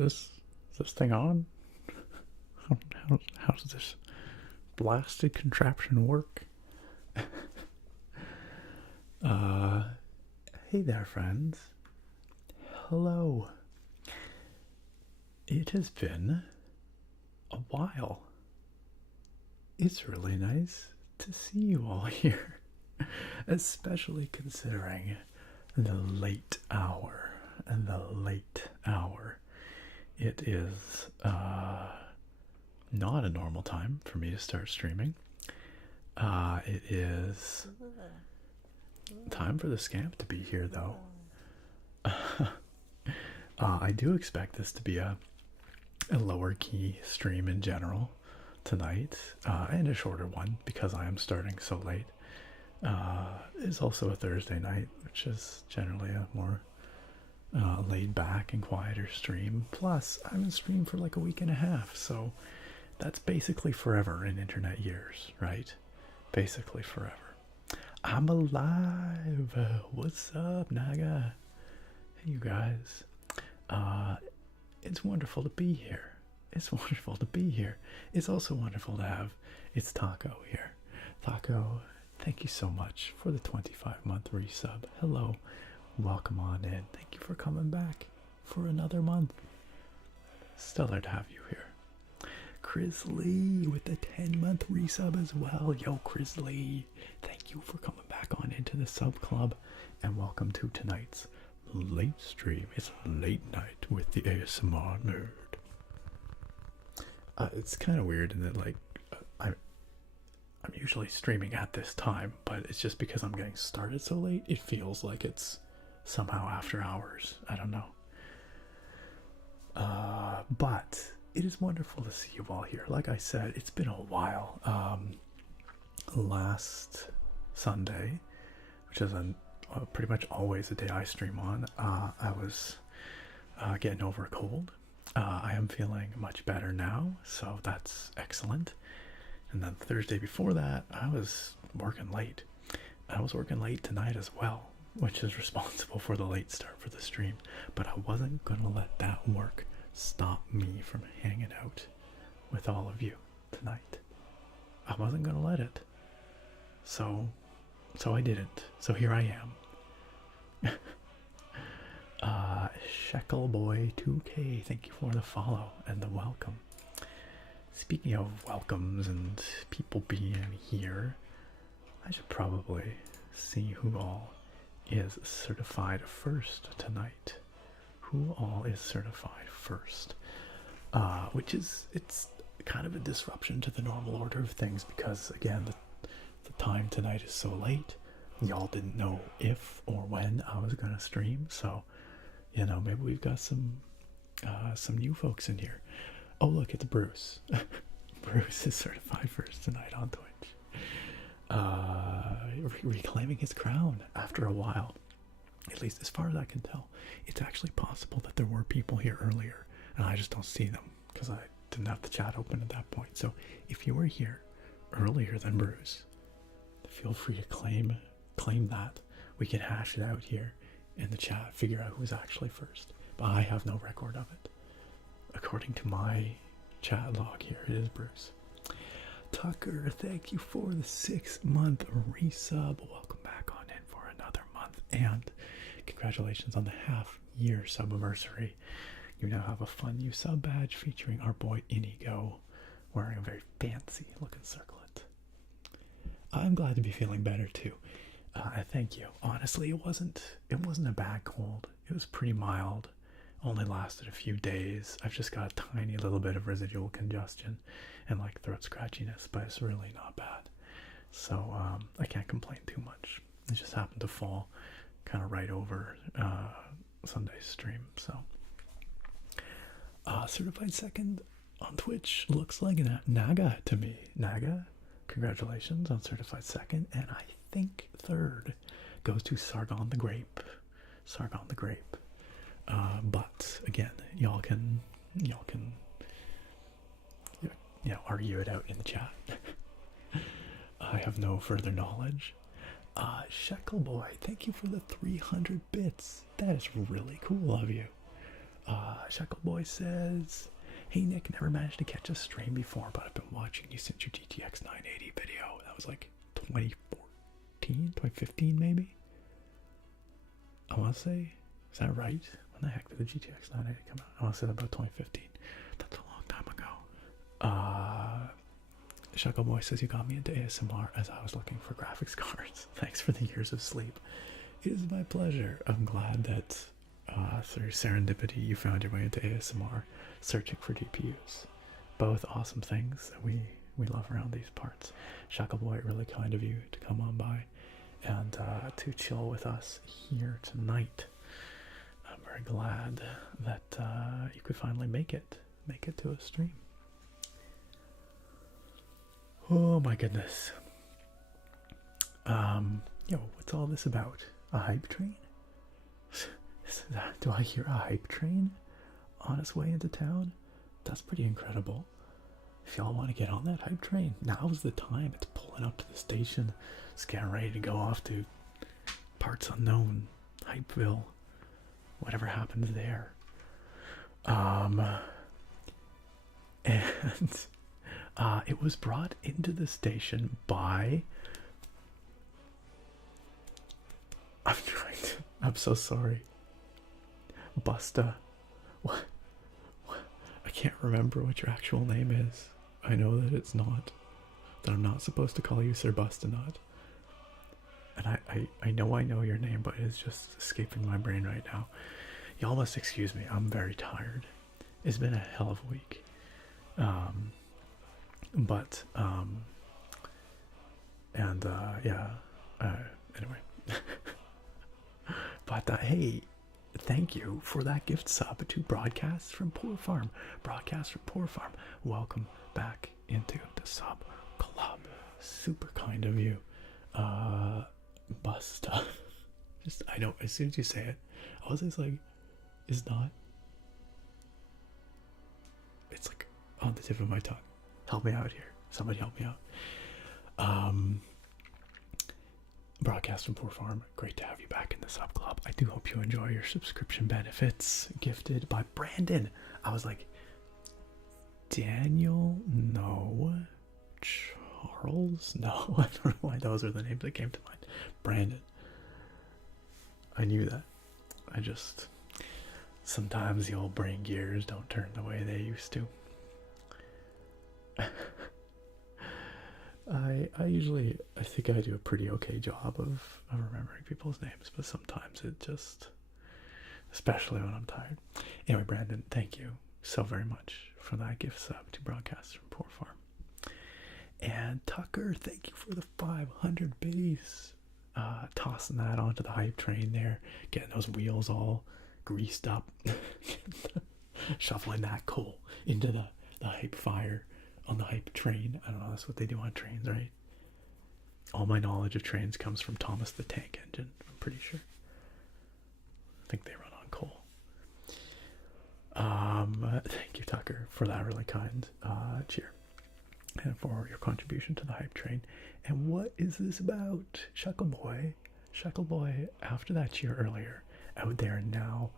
this thing on? How does this blasted contraption work? Hey there, friends. Hello. It has been a while. It's really nice to see you all here, especially considering the late hour. And the late hour. It is not a normal time for me to start streaming. It is time for the scamp to be here, though. I do expect this to be a lower key stream in general tonight, and a shorter one because I am starting so late. It's also a Thursday night, which is generally a more laid back and quieter stream. Plus, I haven't streamed for like a week and a half, so that's basically forever in internet years, right? Basically forever. I'm alive. What's up, Naga? Hey, you guys. It's wonderful to be here. It's wonderful to be here. It's also wonderful to have it's Taco here. Taco, thank you so much for the 25-month resub. Hello. Welcome on in. Thank you for coming back for another month. Stellar to have you here. Crisley with the 10-month resub as well. Yo, Crisley, thank you for coming back on into the sub club, and welcome to tonight's late stream. It's late night with the ASMR nerd. It's kind of weird in that, like, I'm usually streaming at this time, but it's just because I'm getting started so late, it feels like it's somehow after hours. I don't know. But it is wonderful to see you all here. Like I said, it's been a while. Last Sunday, which is pretty much always a day I stream on, I was getting over a cold. I am feeling much better now, so that's excellent. And then Thursday before that, I was working late. I was working late tonight as well, which is responsible for the late start for the stream. But I wasn't going to let that work stop me from hanging out with all of you tonight. I wasn't going to let it. So I didn't. So here I am. Sheckleboy2K, thank you for the follow and the welcome. Speaking of welcomes and people being here, I should probably see who all is certified first tonight. Who all is certified first? Which is, it's kind of a disruption to the normal order of things because, again, the time tonight is so late. Y'all didn't know if or when I was going to stream, so, you know, maybe we've got some new folks in here. Oh, look, it's Bruce. Bruce is certified first tonight on Twitch. Reclaiming his crown after a while. At least as far as I can tell. It's actually possible that there were people here earlier, and I just don't see them because I didn't have the chat open at that point. So if you were here earlier than Bruce, feel free to claim that. We can hash it out here in the chat, figure out who was actually first. But I have no record of it. According to my chat log here, it is Bruce. Tucker, thank you for the 6-month resub. Welcome back on in for another month. And congratulations on the half-year subiversary. You now have a fun new sub badge featuring our boy Inigo wearing a very fancy looking circlet. I'm glad to be feeling better too. I thank you. Honestly, it wasn't a bad cold. It was pretty mild. Only lasted a few days. I've just got a tiny little bit of residual congestion and like throat scratchiness, but it's really not bad. So I can't complain too much. It just happened to fall kind of right over Sunday's stream. So certified second on Twitch looks like Naga to me. Naga, congratulations on certified second, and I think third goes to Sargon the Grape. Sargon the Grape. But again, y'all can argue it out in the chat. I have no further knowledge. Shekel Boy, thank you for the 300 bits. That is really cool of you. Shackleboy says, hey Nick, never managed to catch a stream before, but I've been watching you since your GTX 980 video. That was like 2014, 2015 maybe? I want to say, is that right? When the heck did the GTX 980 come out? I want to say about 2015. That's a long time ago. Shackleboy says, you got me into ASMR as I was looking for graphics cards. Thanks for the years of sleep. It is my pleasure. I'm glad that through serendipity you found your way into ASMR, searching for GPUs. Both awesome things that we love around these parts. Shackleboy, really kind of you to come on by and to chill with us here tonight. I'm very glad that you could finally make it to a stream. Oh my goodness. What's all this about? A hype train? Do I hear a hype train on its way into town? That's pretty incredible. If y'all want to get on that hype train, now's the time. It's pulling up to the station. It's getting ready to go off to parts unknown, Hypeville, whatever happens there. It was brought into the station by... I'm so sorry. Busta. What? I can't remember what your actual name is. I know that it's not. That I'm not supposed to call you Sir Bustanut. And I know your name, but it's just escaping my brain right now. Y'all must excuse me. I'm very tired. It's been a hell of a week. Anyway. But hey, thank you for that gift sub to Broadcast from Poor Farm. Broadcast from Poor Farm. Welcome back into the sub club. Super kind of you. Busta. Just, I know, as soon as you say it, I was just like, it's not. It's like on the tip of my tongue. Help me out here. Somebody help me out. Broadcast from Poor Farm. Great to have you back in the sub club. I do hope you enjoy your subscription benefits gifted by Brandon. I was like, Daniel? No. Charles? No. I don't know why those are the names that came to mind. Brandon. I knew that. I just... Sometimes the old brain gears don't turn the way they used to. I think I do a pretty okay job of remembering people's names, but sometimes it just, especially when I'm tired. Anyway, Brandon, thank you so very much for that gift sub to Broadcast from Poor Farm. And Tucker, thank you for the 500 biddies. Tossing that onto the hype train there, getting those wheels all greased up, shuffling that coal into the hype fire on the hype train. I don't know, that's what they do on trains, right? All my knowledge of trains comes from Thomas the Tank Engine, I'm pretty sure. I think they run on coal. Thank you, Tucker, for that really kind cheer and for your contribution to the hype train. And what is this about? Shackleboy, after that cheer earlier, out there now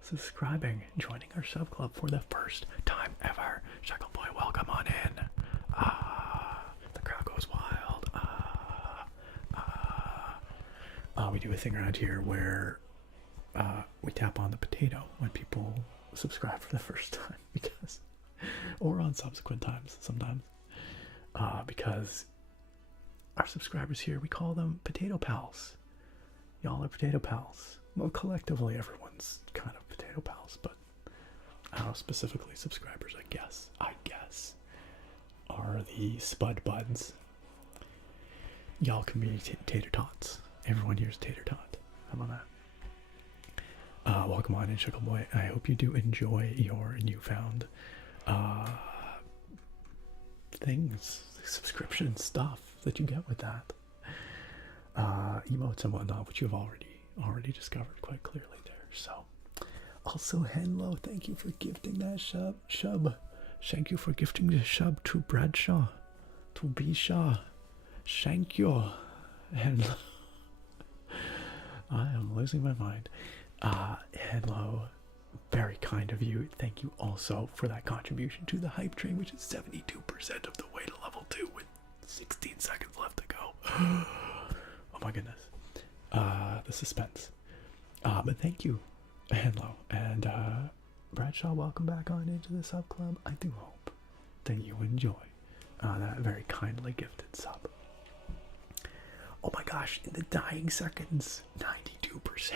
subscribing, joining our sub club for the first time ever. Shackleboy, welcome on in. The crowd goes wild. We do a thing around here where we tap on the potato when people subscribe for the first time, because, or on subsequent times sometimes, because our subscribers here, we call them potato pals. Y'all are potato pals. Well, collectively everyone's kind of potato pals, but I don't know, specifically subscribers, I guess, are the spud buds. Y'all can be tater tots. Everyone here's tater tot. How about that? Welcome on in, Shackleboy. I hope you do enjoy your newfound things, subscription stuff that you get with that. Emotes and whatnot, which you've already discovered quite clearly there. So, also Henlo, thank you for gifting that shub. Thank you for gifting the shub to Bradshaw, to Bishaw. Thank you, Henlo. I am losing my mind. Henlo, very kind of you. Thank you also for that contribution to the hype train, which is 72% of the way to level 2 with 16 seconds left to go. Oh my goodness. The suspense. But thank you, Hello. And Bradshaw, welcome back on into the sub club. I do hope that you enjoy that very kindly gifted sub. Oh my gosh, in the dying seconds, 92%.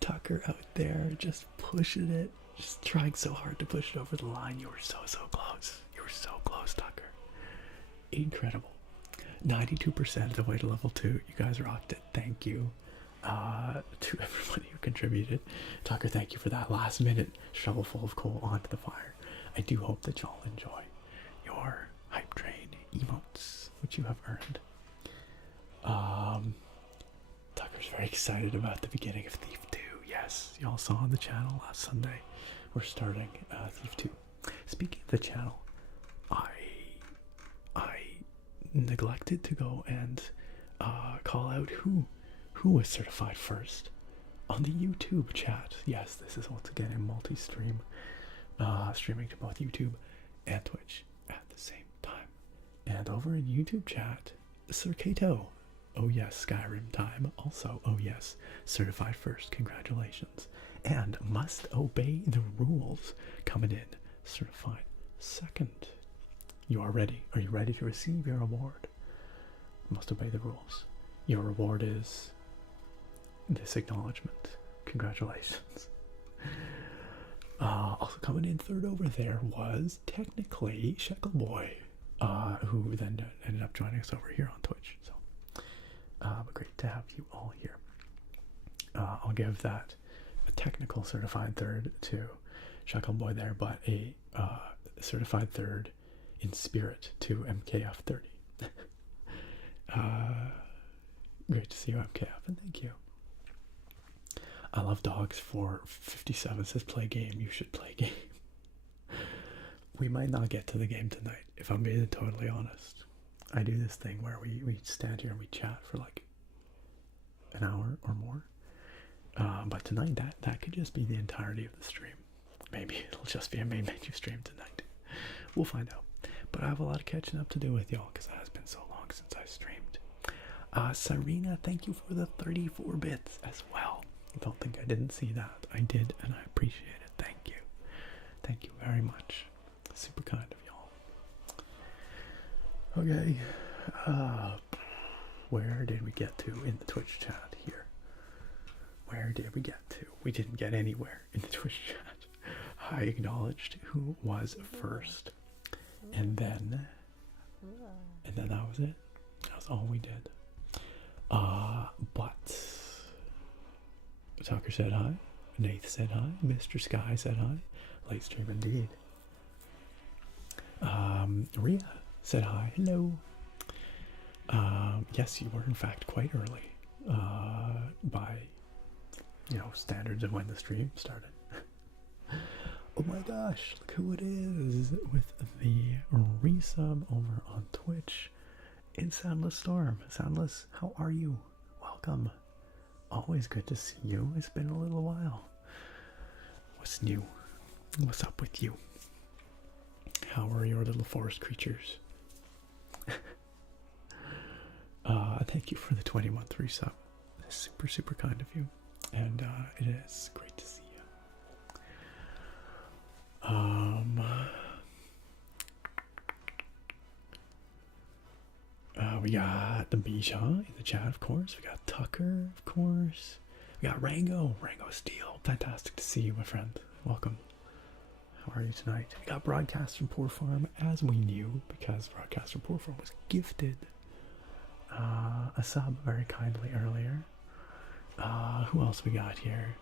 Tucker out there just pushing it, just trying so hard to push it over the line. You were so close. You were so close, Tucker. Incredible. 92% the way to level 2. You guys rocked it. Thank you to everybody who contributed. Tucker, thank you for that last minute shovelful of coal onto the fire. I do hope that y'all enjoy your hype train emotes, which you have earned. Tucker's very excited about the beginning of Thief 2. Yes, y'all saw on the channel last Sunday. We're starting Thief 2. Speaking of the channel, I neglected to go and call out who was certified first on the YouTube chat. Yes, this is once again a multi-stream, streaming to both YouTube and Twitch at the same time. And over in YouTube chat, Sir Kato. Oh yes, Skyrim time. Also, oh yes, certified first. Congratulations. And must obey the rules. Coming in, certified second. You are ready. Are you ready to receive your reward? Must obey the rules. Your reward is this acknowledgement. Congratulations. Also coming in third over there was technically Shekel Boy, who then ended up joining us over here on Twitch. So, but great to have you all here. I'll give that a technical certified third to Shekel Boy there, but a certified third in spirit to MKF 30. Great to see you, MKF, and thank you. I love dogs for 57 says play game. You should play game. We might not get to the game tonight, if I'm being totally honest. I do this thing where we stand here and we chat for like an hour or more. But tonight, that could just be the entirety of the stream. Maybe it'll just be a main menu stream tonight. We'll find out. But I have a lot of catching up to do with y'all because it has been so long since I streamed. Serena, thank you for the 34 bits as well. Don't think I didn't see that. I did, and I appreciate it. Thank you. Thank you very much. Super kind of y'all. Okay. Where did we get to in the Twitch chat here? Where did we get to? We didn't get anywhere in the Twitch chat. I acknowledged who was first. And then that was it. That was all we did. But Tucker said hi. Nath said hi. Mr. Sky said hi. Late stream indeed. Rhea said hi. Hello. Yes, you were in fact quite early. By standards of when the stream started. Oh my gosh, look who it is with the resub over on Twitch. It's Soundless Storm. Soundless, how are you? Welcome. Always good to see you. It's been a little while. What's new? What's up with you? How are your little forest creatures? Thank you for the 20-month resub. It's super kind of you. And it is great to see you. We got the Bisha in the chat, of course. We got Tucker, of course. We got Rango Steel. Fantastic to see you, my friend. Welcome. How are you tonight? We got Broadcast from Poor Farm, as we knew, because Broadcast from Poor Farm was gifted a sub very kindly earlier. Who else we got here?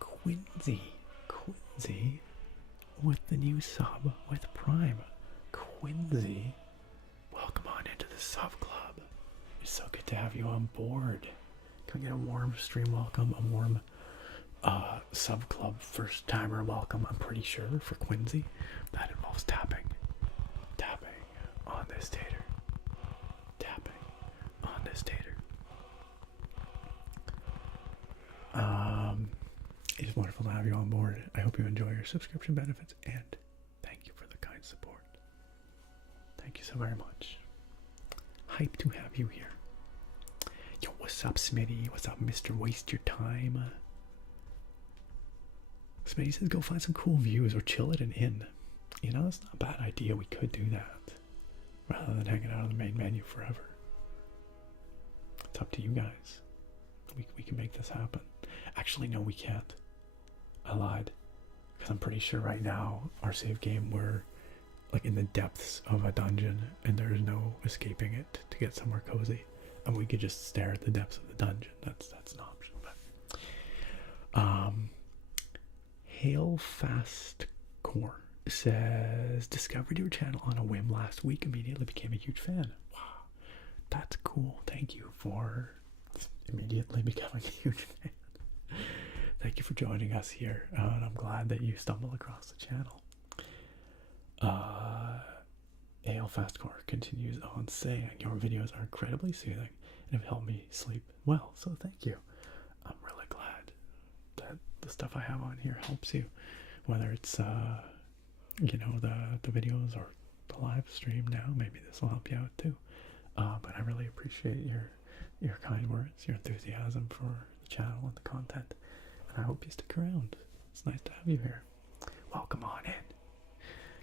Quincy with the new sub with Prime. Quincy, welcome on into the sub club. It's so good to have you on board. Can we get a warm stream welcome, a warm sub club first timer welcome? I'm pretty sure for Quincy that involves tapping on this tater. have you on board. I hope you enjoy your subscription benefits, and thank you for the kind support. Thank you so very much. Hype to have you here. Yo, what's up, Smitty? What's up, Mr. Waste Your Time? Smitty says go find some cool views or chill at an inn. You know, it's not a bad idea. We could do that rather than hanging out on the main menu forever. It's up to you guys. We can make this happen. Actually, no, we can't. I lied. Because I'm pretty sure right now, our save game, we're like in the depths of a dungeon and there's no escaping it to get somewhere cozy. And we could just stare at the depths of the dungeon. That's an option. But Hail Fast Core says, discovered your channel on a whim last week, immediately became a huge fan. Wow, that's cool. Thank you for immediately becoming a huge fan. Thank you for joining us here, and I'm glad that you stumbled across the channel. AL Fastcore continues on saying, your videos are incredibly soothing and have helped me sleep well, so thank you. I'm really glad that the stuff I have on here helps you, whether it's you know, the videos or the live stream now. Maybe this will help you out too. But I really appreciate your kind words, your enthusiasm for the channel and the content, and I hope you stick around. It's nice to have you here. Welcome on in.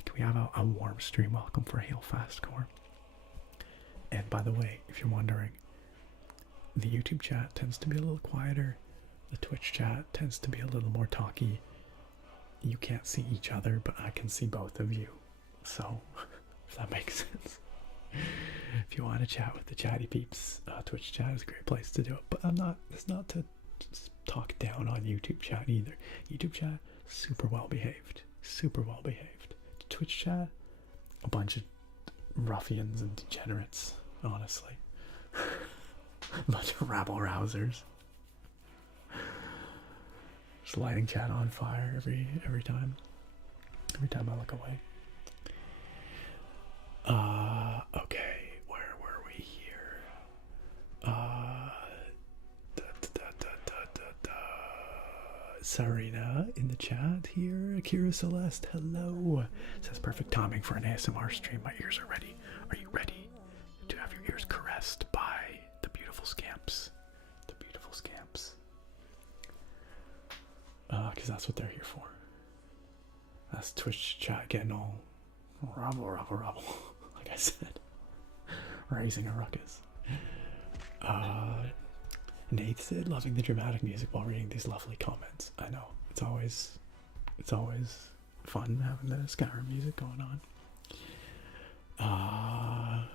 Can we have a warm stream welcome for Hail Fastcore? And by the way, if you're wondering, the YouTube chat tends to be a little quieter. The Twitch chat tends to be a little more talky. You can't see each other, but I can see both of you. So, if that makes sense. If you want to chat with the chatty peeps, Twitch chat is a great place to do it. But it's not to talk down on YouTube chat either. YouTube chat, super well behaved. Super well behaved. Twitch chat, a bunch of ruffians and degenerates, honestly. A bunch of rabble rousers. Just lighting chat on fire every time I look away. Okay, where were we here? Sarina in the chat here. Akira Celeste, hello. Says perfect timing for an ASMR stream. My ears are ready. Are you ready to have your ears caressed by the beautiful scamps? The beautiful scamps. Because that's what they're here for. That's Twitch chat getting all rubble, like I said. Raising a ruckus. Nate said, loving the dramatic music while reading these lovely comments. I know, it's always fun having the Skyrim music going on.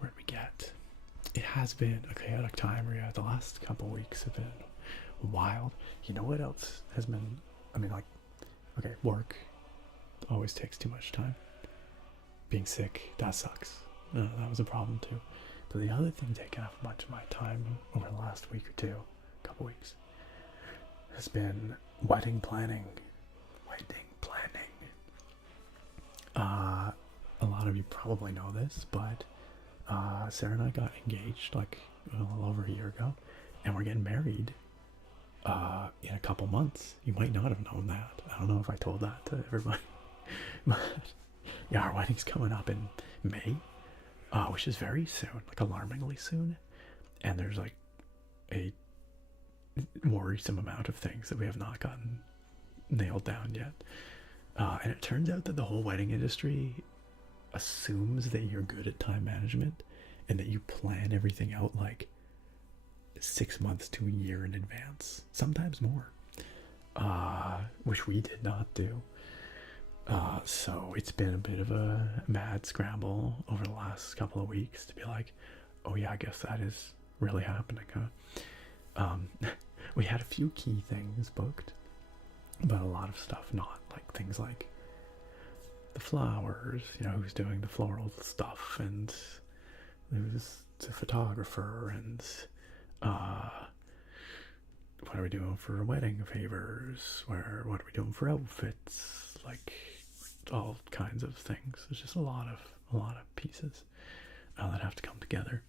Where'd we get? It has been a chaotic time, Rhea. The last couple weeks have been wild. You know what else has been, I mean, like, okay, work always takes too much time. Being sick, that sucks. That was a problem too. But the other thing taking up much of my time over the last week or two, couple weeks, has been wedding planning. A lot of you probably know this, but Sarah and I got engaged like a little over a year ago, and we're getting married in a couple months. You might not have known that. I don't know if I told that to everybody. But yeah, our wedding's coming up in May, which is very soon, like alarmingly soon. And there's like a worrisome amount of things that we have not gotten nailed down yet. And it turns out that the whole wedding industry assumes that you're good at time management and that you plan everything out like 6 months to a year in advance, sometimes more, which we did not do. So it's been a bit of a mad scramble over the last couple of weeks to be like, oh yeah, I guess that is really happening, huh? We had a few key things booked, but a lot of stuff not, like things like the flowers, you know, who's doing the floral stuff, and who's the photographer, and what are we doing for wedding favors, what are we doing for outfits, like all kinds of things. There's just a lot of pieces that have to come together.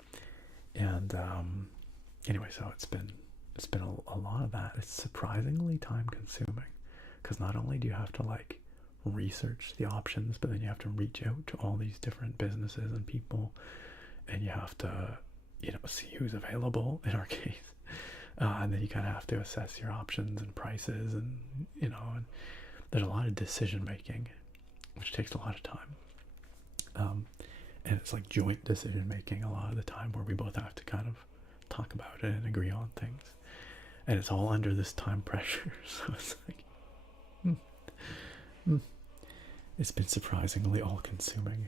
And anyway, so it's been it's been a lot of that. It's surprisingly time consuming, because not only do you have to like research the options, but then you have to reach out to all these different businesses and people, and you have to, you know, see who's available in our case, and then you kind of have to assess your options and prices, and you know, and there's a lot of decision making, which takes a lot of time, and it's like joint decision making a lot of the time, where we both have to kind of talk about it and agree on things, and it's all under this time pressure. So it's like it's been surprisingly all consuming,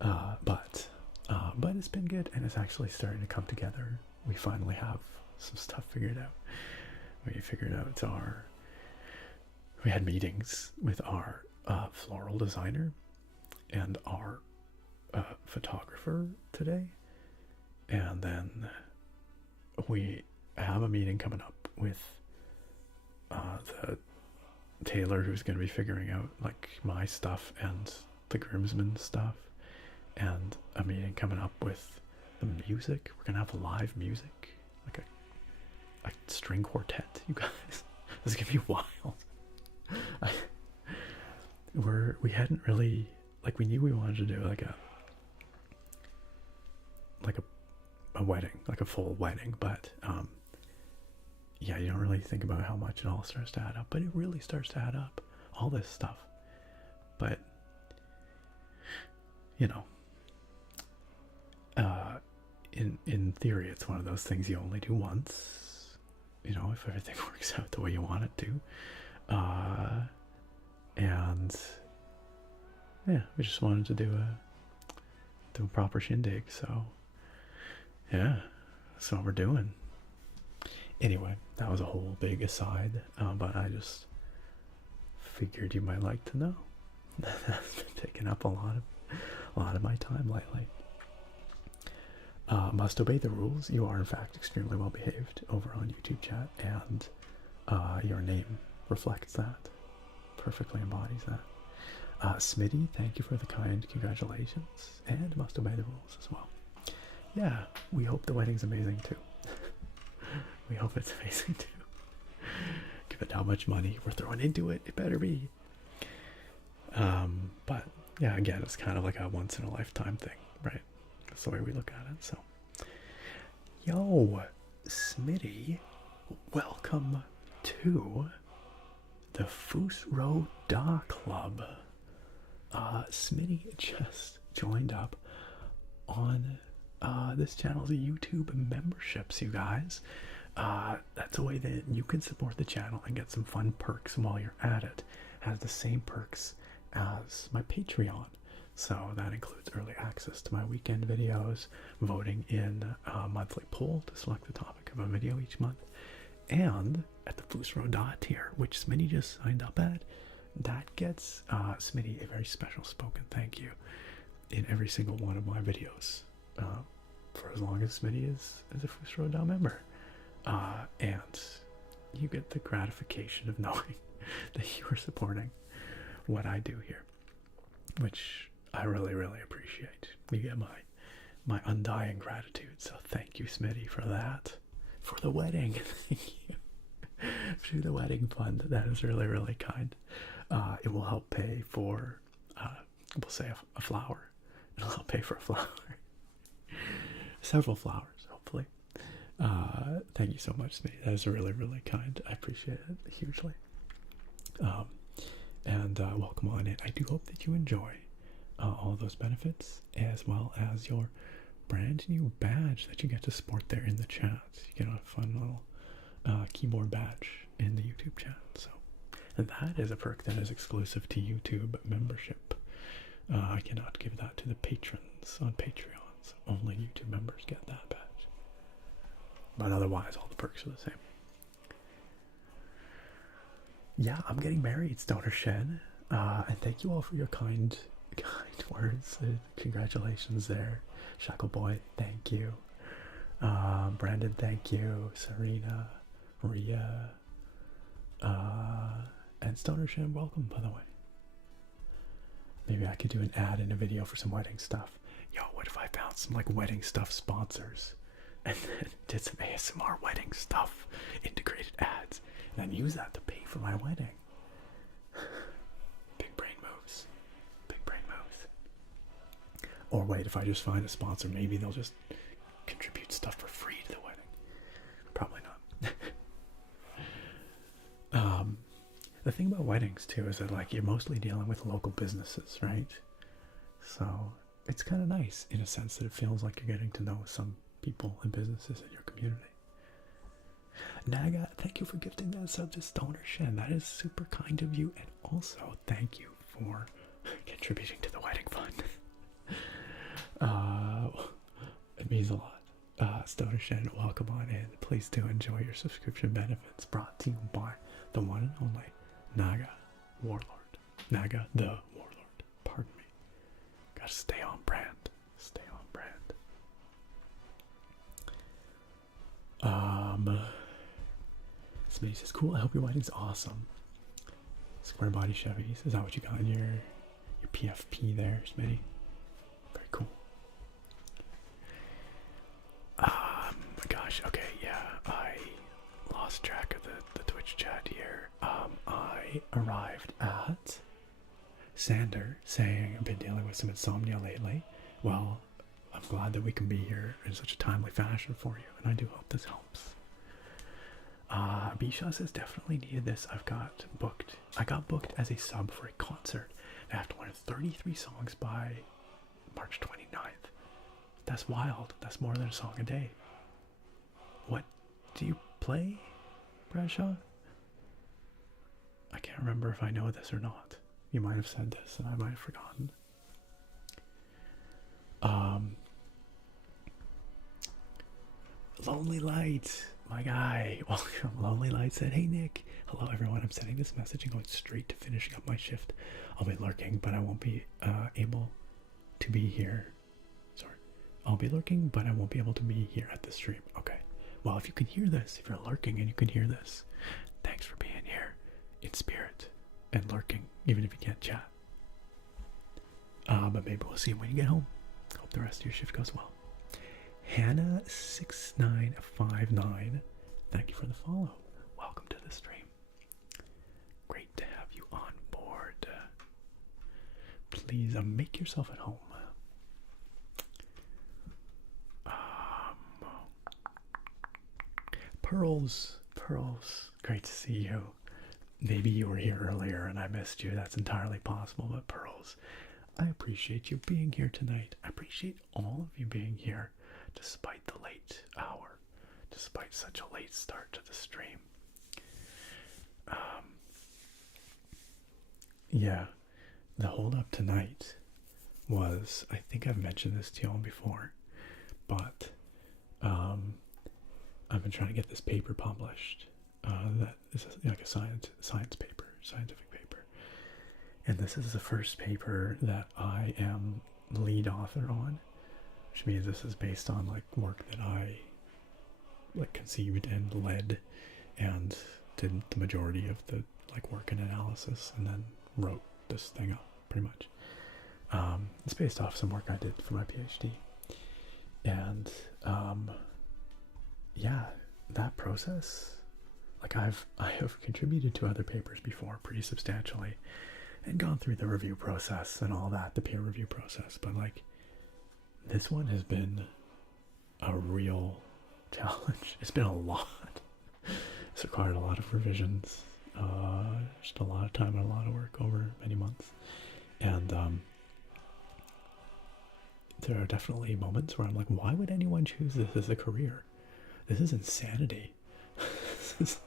but it's been good, and it's actually starting to come together. We finally have some stuff figured out. We had meetings with our floral designer and our photographer today, and then we have a meeting coming up with the tailor who's going to be figuring out like my stuff and the groomsmen stuff, and a meeting coming up with the music. We're gonna have live music, like a string quartet, you guys. This is gonna be wild. We hadn't really, like, we knew we wanted to do like a wedding, like a full wedding, but yeah, you don't really think about how much it all starts to add up, but it really starts to add up, all this stuff. But you know, in theory, it's one of those things you only do once, you know, if everything works out the way you want it to. And yeah, we just wanted to do a proper shindig, so yeah, that's what we're doing. Anyway, that was a whole big aside, but I just figured you might like to know. That's been taking up a lot of my time lately. Must obey the rules. You are in fact extremely well behaved over on YouTube chat, and your name reflects that, perfectly embodies that. Smitty, thank you for the kind congratulations, and must obey the rules as well. Yeah, we hope the wedding's amazing too. We hope it's amazing too. Given how much money we're throwing into it, it better be. But yeah, again, it's kind of like a once in a lifetime thing, right? That's the way we look at it. So, yo, Smitty, welcome to the RØDE Club. Smitty just joined up on this channel's YouTube memberships, you guys. That's a way that you can support the channel and get some fun perks while you're at it. It has the same perks as my Patreon. So that includes early access to my weekend videos, voting in a monthly poll to select the topic of a video each month, and at the RØDE tier, which Smitty just signed up at, that gets Smitty a very special spoken thank you in every single one of my videos, for as long as Smitty is a RØDE member. And you get the gratification of knowing that you are supporting what I do here, which I really, really appreciate. You get my undying gratitude. So thank you, Smitty, for that. For the wedding, thank you. For the wedding fund, that is really, really kind. It will help pay for, we'll say a flower. It'll help pay for a flower. Several flowers, hopefully. Thank you so much, Smitty. That is really, really kind. I appreciate it hugely. And welcome on in. I do hope that you enjoy all those benefits, as well as your brand new badge that you get to sport there in the chat. You get a fun little keyboard badge in the YouTube chat. So that is a perk that is exclusive to YouTube membership. I cannot give that to the patrons on Patreon. So only YouTube members get that badge. But otherwise, all the perks are the same. Yeah, I'm getting married, Stoner Shed. And thank you all for your kind words. Congratulations there. Shackle Boy, thank you. Brandon, thank you. Serena, Ria, and Stoner Shed, welcome, by the way. Maybe I could do an ad in a video for some wedding stuff. Yo, what if I found some like wedding stuff sponsors and then did some ASMR wedding stuff, integrated ads, and then used that to pay for my wedding. Big brain moves. Big brain moves. Or wait, if I just find a sponsor, maybe they'll just contribute stuff for free to the wedding. Probably not. The thing about weddings too is that like you're mostly dealing with local businesses, right? So it's kind of nice in a sense that it feels like you're getting to know some people and businesses in your community. Naga, thank you for gifting that sub to Stoner Shen. That is super kind of you, and also thank you for contributing to the wedding fund. It means a lot. Stoner Shen, welcome on in. Please do enjoy your subscription benefits brought to you by the one and only Naga Warlord. Naga the Warlord. Pardon me. Gotta stay on brand. Stay on brand. Smitty says, cool, I hope your wedding's awesome. Square body Chevys. Is that what you got in your PFP there, Smitty? Very cool. Gosh, okay, yeah, I lost track of the Twitch chat here. I arrived at Sander saying I've been dealing with some insomnia lately. Well, I'm glad that we can be here in such a timely fashion for you, and I do hope this helps. Bisha says definitely needed this. I got booked as a sub for a concert. I have to learn 33 songs by March 29th. That's wild. That's more than a song a day. What do you play, Bradshaw? I can't remember if I know this or not. You might have said this and I might have forgotten. Lonely Light, my guy. Welcome. Lonely Light said, hey Nick. Hello everyone. I'm sending this message and going straight to finishing up my shift. I'll be lurking, but I won't be able to be here. Sorry. I'll be lurking, but I won't be able to be here at the stream. Okay. Well, if you can hear this, if you're lurking and you can hear this, thanks for being here in spirit and lurking, even if you can't chat. But maybe we'll see you when you get home. Hope the rest of your shift goes well. Hannah6959, thank you for the follow. Welcome to the stream. Great to have you on board. Please make yourself at home. Pearls, great to see you. Maybe you were here earlier and I missed you. That's entirely possible, but Pearls, I appreciate you being here tonight. I appreciate all of you being here despite the late hour, despite such a late start to the stream. Yeah, the hold up tonight was, I think I've mentioned this to y'all before, but I've been trying to get this paper published. That is like a scientific paper, and this is the first paper that I am lead author on, which means this is based on like work that I like conceived and led, and did the majority of the like work and analysis, and then wrote this thing up pretty much. It's based off some work I did for my PhD, and yeah, that process, like I have contributed to other papers before pretty substantially and gone through the review process and all that, the peer review process, but like this one has been a real challenge. It's been a lot. It's required a lot of revisions, just a lot of time and a lot of work over many months, and there are definitely moments where I'm like, why would anyone choose this as a career? This is insanity. This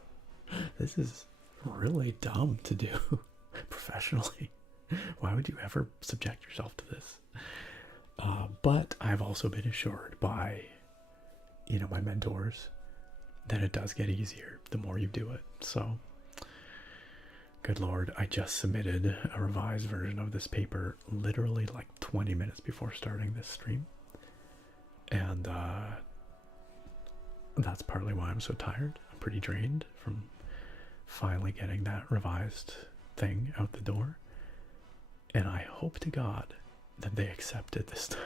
is really dumb to do professionally. Why would you ever subject yourself to this? But I've also been assured by, my mentors that it does get easier the more you do it. So, good Lord, I just submitted a revised version of this paper literally like 20 minutes before starting this stream. And that's partly why I'm so tired. I'm pretty drained from finally getting that revised thing out the door. And I hope to God that they accept it this time.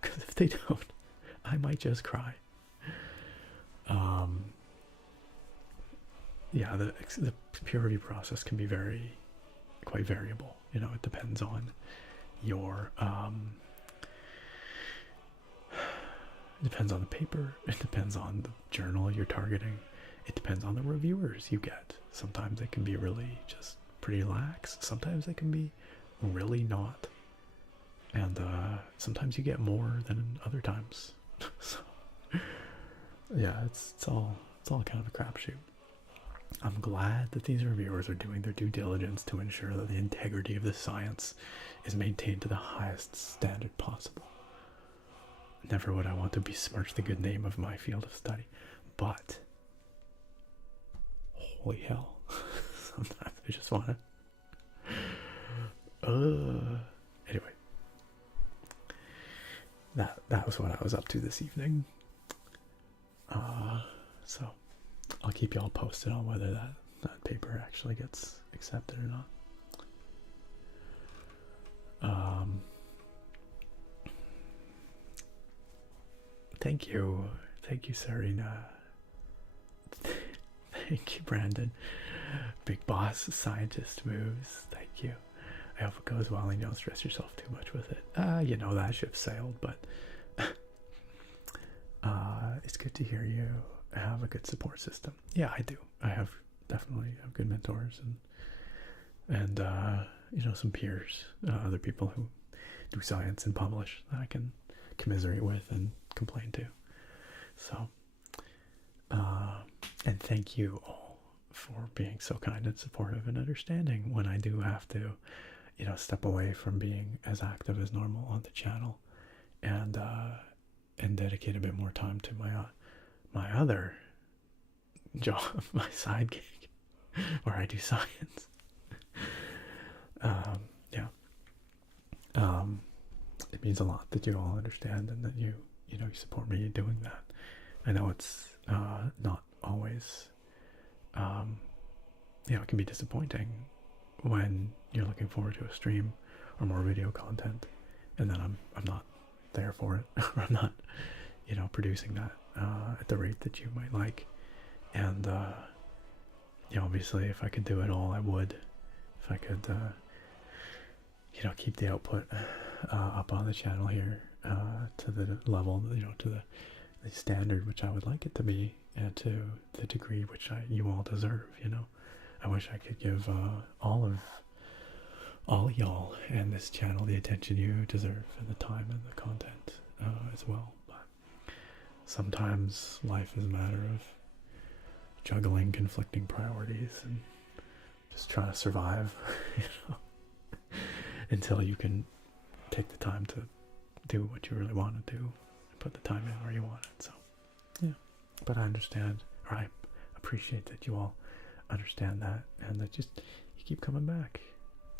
Because if they don't, I might just cry. yeah, the purity process can be quite variable. You know, it depends on your it depends on the paper, it depends on the journal you're targeting, it depends on the reviewers you get. Sometimes they can be really just pretty lax, sometimes they can be really not, and sometimes you get more than other times. So yeah, it's all kind of a crapshoot. I'm glad that these reviewers are doing their due diligence to ensure that the integrity of the science is maintained to the highest standard possible. Never would I want to besmirch the good name of my field of study, but holy hell, sometimes I just want to. Anyway, that was what I was up to this evening. So I'll keep y'all posted on whether that paper actually gets accepted or not. Thank you, Serena. Thank you, Brandon. Big boss scientist moves. Thank you. I hope it goes well and you don't stress yourself too much with it. You know that ship sailed, but it's good to hear you have a good support system. Yeah, I do. I definitely have good mentors and you know, some peers, other people who do science and publish that I can commiserate with and complain to. So and thank you all for being so kind and supportive and understanding when I do have to, you know, step away from being as active as normal on the channel and dedicate a bit more time to my other job, my side gig, where I do science. Yeah. It means a lot that you all understand and that you support me in doing that. I know it's not always, you know, it can be disappointing when you're looking forward to a stream or more video content, and then I'm not there for it, or I'm not, you know, producing that at the rate that you might like. And you know, obviously, if I could do it all, I would. If I could, you know, keep the output up on the channel here to the level, you know, to the standard which I would like it to be, and to the degree which you all deserve. You know, I wish I could give all y'all and this channel the attention you deserve, and the time and the content as well. But sometimes life is a matter of juggling conflicting priorities and just trying to survive, you know, until you can take the time to do what you really want to do and put the time in where you want it. So yeah, but I understand, or I appreciate that you all understand that, and that just you keep coming back,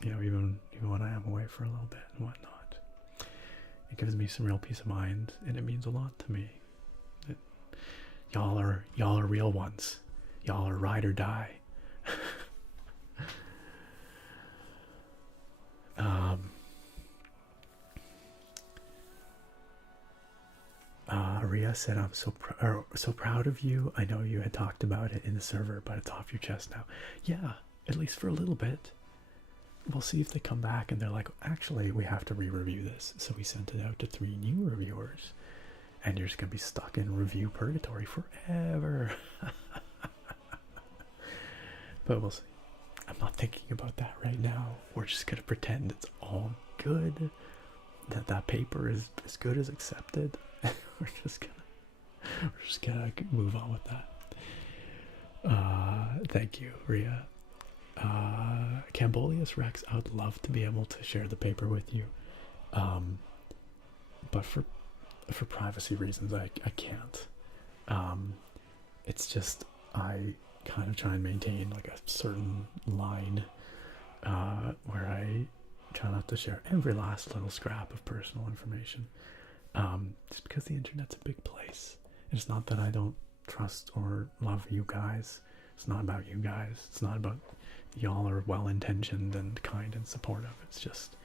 you know, even when I am away for a little bit and whatnot. It gives me some real peace of mind, and it means a lot to me. Y'all are real ones. Y'all are ride or die. Ria said, I'm so proud of you. I know you had talked about it in the server, but it's off your chest now. Yeah, at least for a little bit. We'll see if they come back and they're like, actually, we have to re-review this. So we sent it out to 3 new reviewers, and you're just gonna be stuck in review purgatory forever. But we'll see. I'm not thinking about that right now. We're just gonna pretend it's all good, that paper is as good as accepted. we're just gonna move on with that. Thank you, Ria. Cambolius Rex, I would love to be able to share the paper with you, but for privacy reasons I can't. It's just, I kind of try and maintain like a certain line where I try not to share every last little scrap of personal information, just because the internet's a big place. It's not that I don't trust or love you guys. It's not about you guys. It's not about y'all are well-intentioned and kind and supportive. It's just,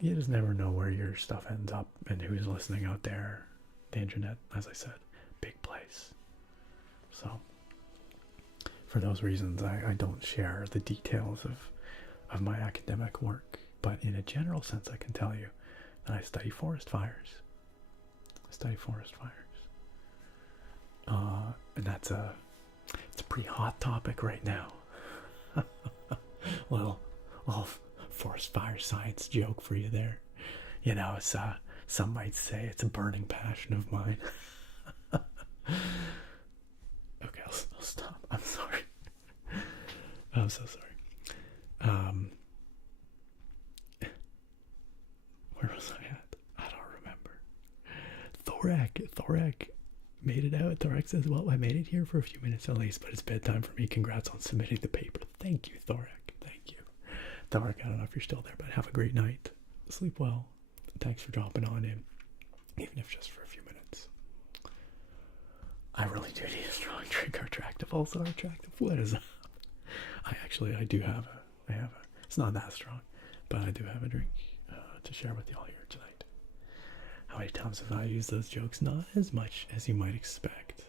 you just never know where your stuff ends up and who's listening out there. The internet, as I said, big place. So for those reasons, I don't share the details of my academic work. But in a general sense, I can tell you that I study forest fires. And it's a pretty hot topic right now. Little forest fire science joke for you there. You know, it's some might say it's a burning passion of mine. Okay, I'll stop. I'm sorry. I'm so sorry. Where was I at? I don't remember. Thorak made it out. Thorak says, well, I made it here for a few minutes at least, but it's bedtime for me. Congrats on submitting the paper. Thank you, Thorak. Thank you. Thorak, I don't know if you're still there, but have a great night. Sleep well. Thanks for dropping on in, even if just for a few minutes. I really do need a strong drink. Or attractive, also attractive. What is that? I do have a, it's not that strong, but I do have a drink to share with y'all here tonight. How many times have I used those jokes? Not as much as you might expect.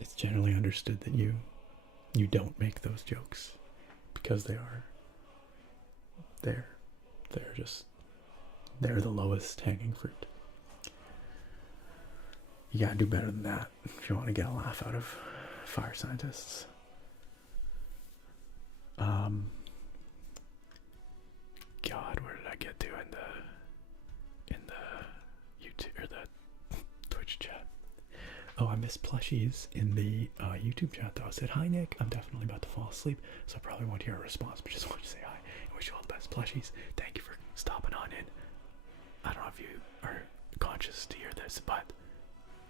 It's generally understood that you don't make those jokes because they're the lowest hanging fruit. You gotta do better than that if you want to get a laugh out of fire scientists. God, where did I get to in the YouTube or the Twitch chat? Oh, I missed plushies in the YouTube chat though. I said, hi Nick, I'm definitely about to fall asleep, so I probably won't hear a response, but just want to say hi and wish you all the best. Plushies, thank you for stopping on in. I don't know if you are conscious to hear this, but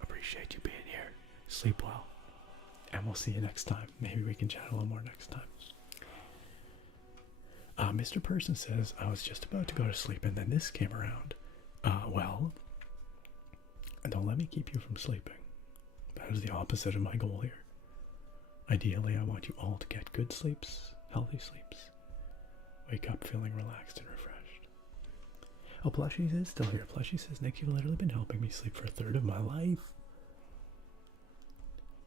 appreciate you being here. Sleep well, and we'll see you next time. Maybe we can chat a little more next time. Mr. Person says, I was just about to go to sleep and then this came around. Well, don't let me keep you from sleeping. That is the opposite of my goal here. Ideally, I want you all to get good sleeps, healthy sleeps. Wake up feeling relaxed and refreshed. Oh, Plushies is still here. Plushie says, Nick, you've literally been helping me sleep for a third of my life.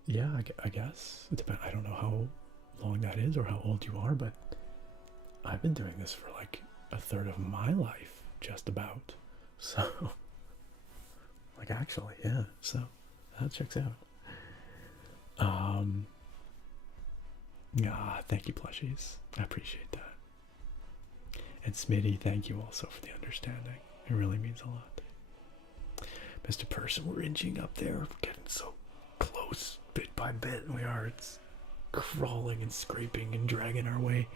Yeah, I guess. It depends. I don't know how long that is or how old you are, but I've been doing this for like a third of my life, just about. So, like actually, yeah. So that checks out. Yeah, thank you, Plushies. I appreciate that. And Smitty, thank you also for the understanding. It really means a lot. Mr. Person, we're inching up there. We're getting so close, bit by bit. We are. It's crawling and scraping and dragging our way.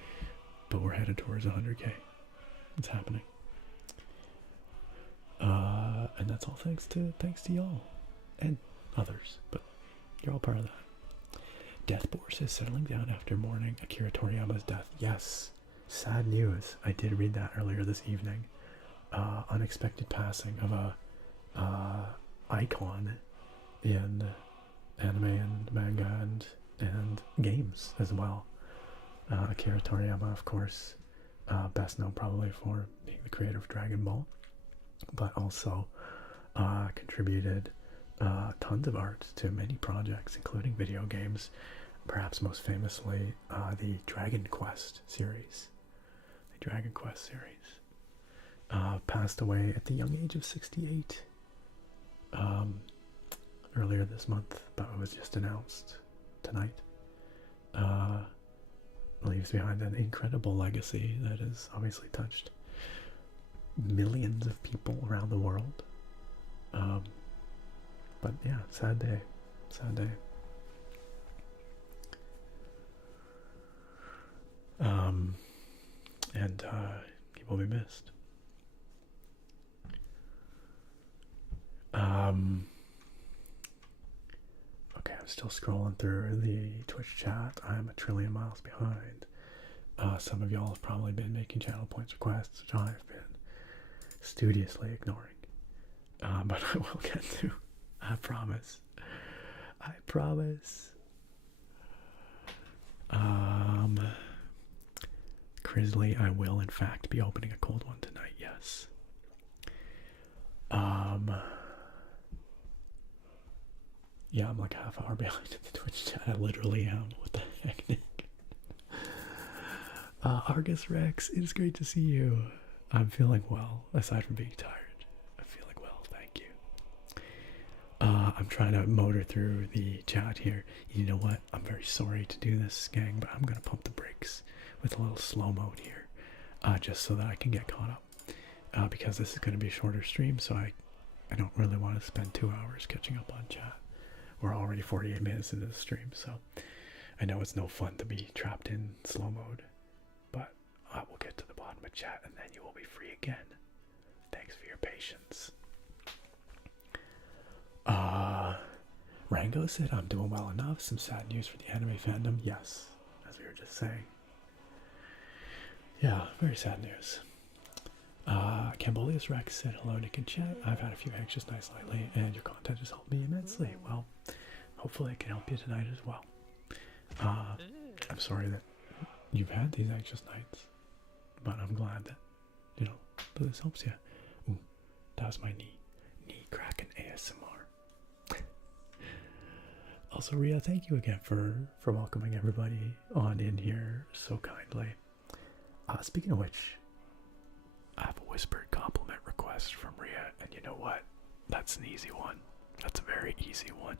But we're headed towards 100K. It's happening. And that's all thanks to y'all. And others. But you're all part of that. Deathbore says, settling down after mourning Akira Toriyama's death. Yes. Sad news. I did read that earlier this evening. Unexpected passing of a icon in anime and manga and games as well. Akira Toriyama, of course, best known probably for being the creator of Dragon Ball, but also contributed tons of art to many projects, including video games, perhaps most famously the Dragon Quest series. Passed away at the young age of 68 earlier this month, but it was just announced tonight. Leaves behind an incredible legacy that has obviously touched millions of people around the world. But yeah, sad day. And he will be missed. Okay, I'm still scrolling through the Twitch chat. I'm a trillion miles behind. Some of y'all have probably been making channel points requests, which I've been studiously ignoring. But I will get to. I promise. Crisley, I will in fact be opening a cold one tonight, yes. Yeah, I'm like half hour behind in the Twitch chat. I literally am. What the pyrotechnic. Argus Rex, it is great to see you. I'm feeling well, aside from being tired. I'm feeling well, thank you. I'm trying to motor through the chat here. You know what? I'm very sorry to do this, gang, but I'm going to pump the brakes with a little slow mode here, just so that I can get caught up. Because this is going to be a shorter stream, so I don't really want to spend 2 hours catching up on chat. We're already 48 minutes into the stream, so I know it's no fun to be trapped in slow mode, but I will get to the bottom of chat and then you will be free again. Thanks for your patience. Rango said I'm doing well enough. Some sad news for the anime fandom. Yes, as we were just saying. Yeah, very sad news. Cambolius Rex said hello, Nick and chat. I've had a few anxious nights lately, and your content has helped me immensely. Well, hopefully it can help you tonight as well. I'm sorry that you've had these anxious nights, but I'm glad that, you know, that this helps you. Ooh, that was my knee cracking ASMR. Also, Ria, thank you again for welcoming everybody on in here so kindly. Speaking of which, I have a whispered compliment request from Ria, and you know what? That's an easy one. That's a very easy one.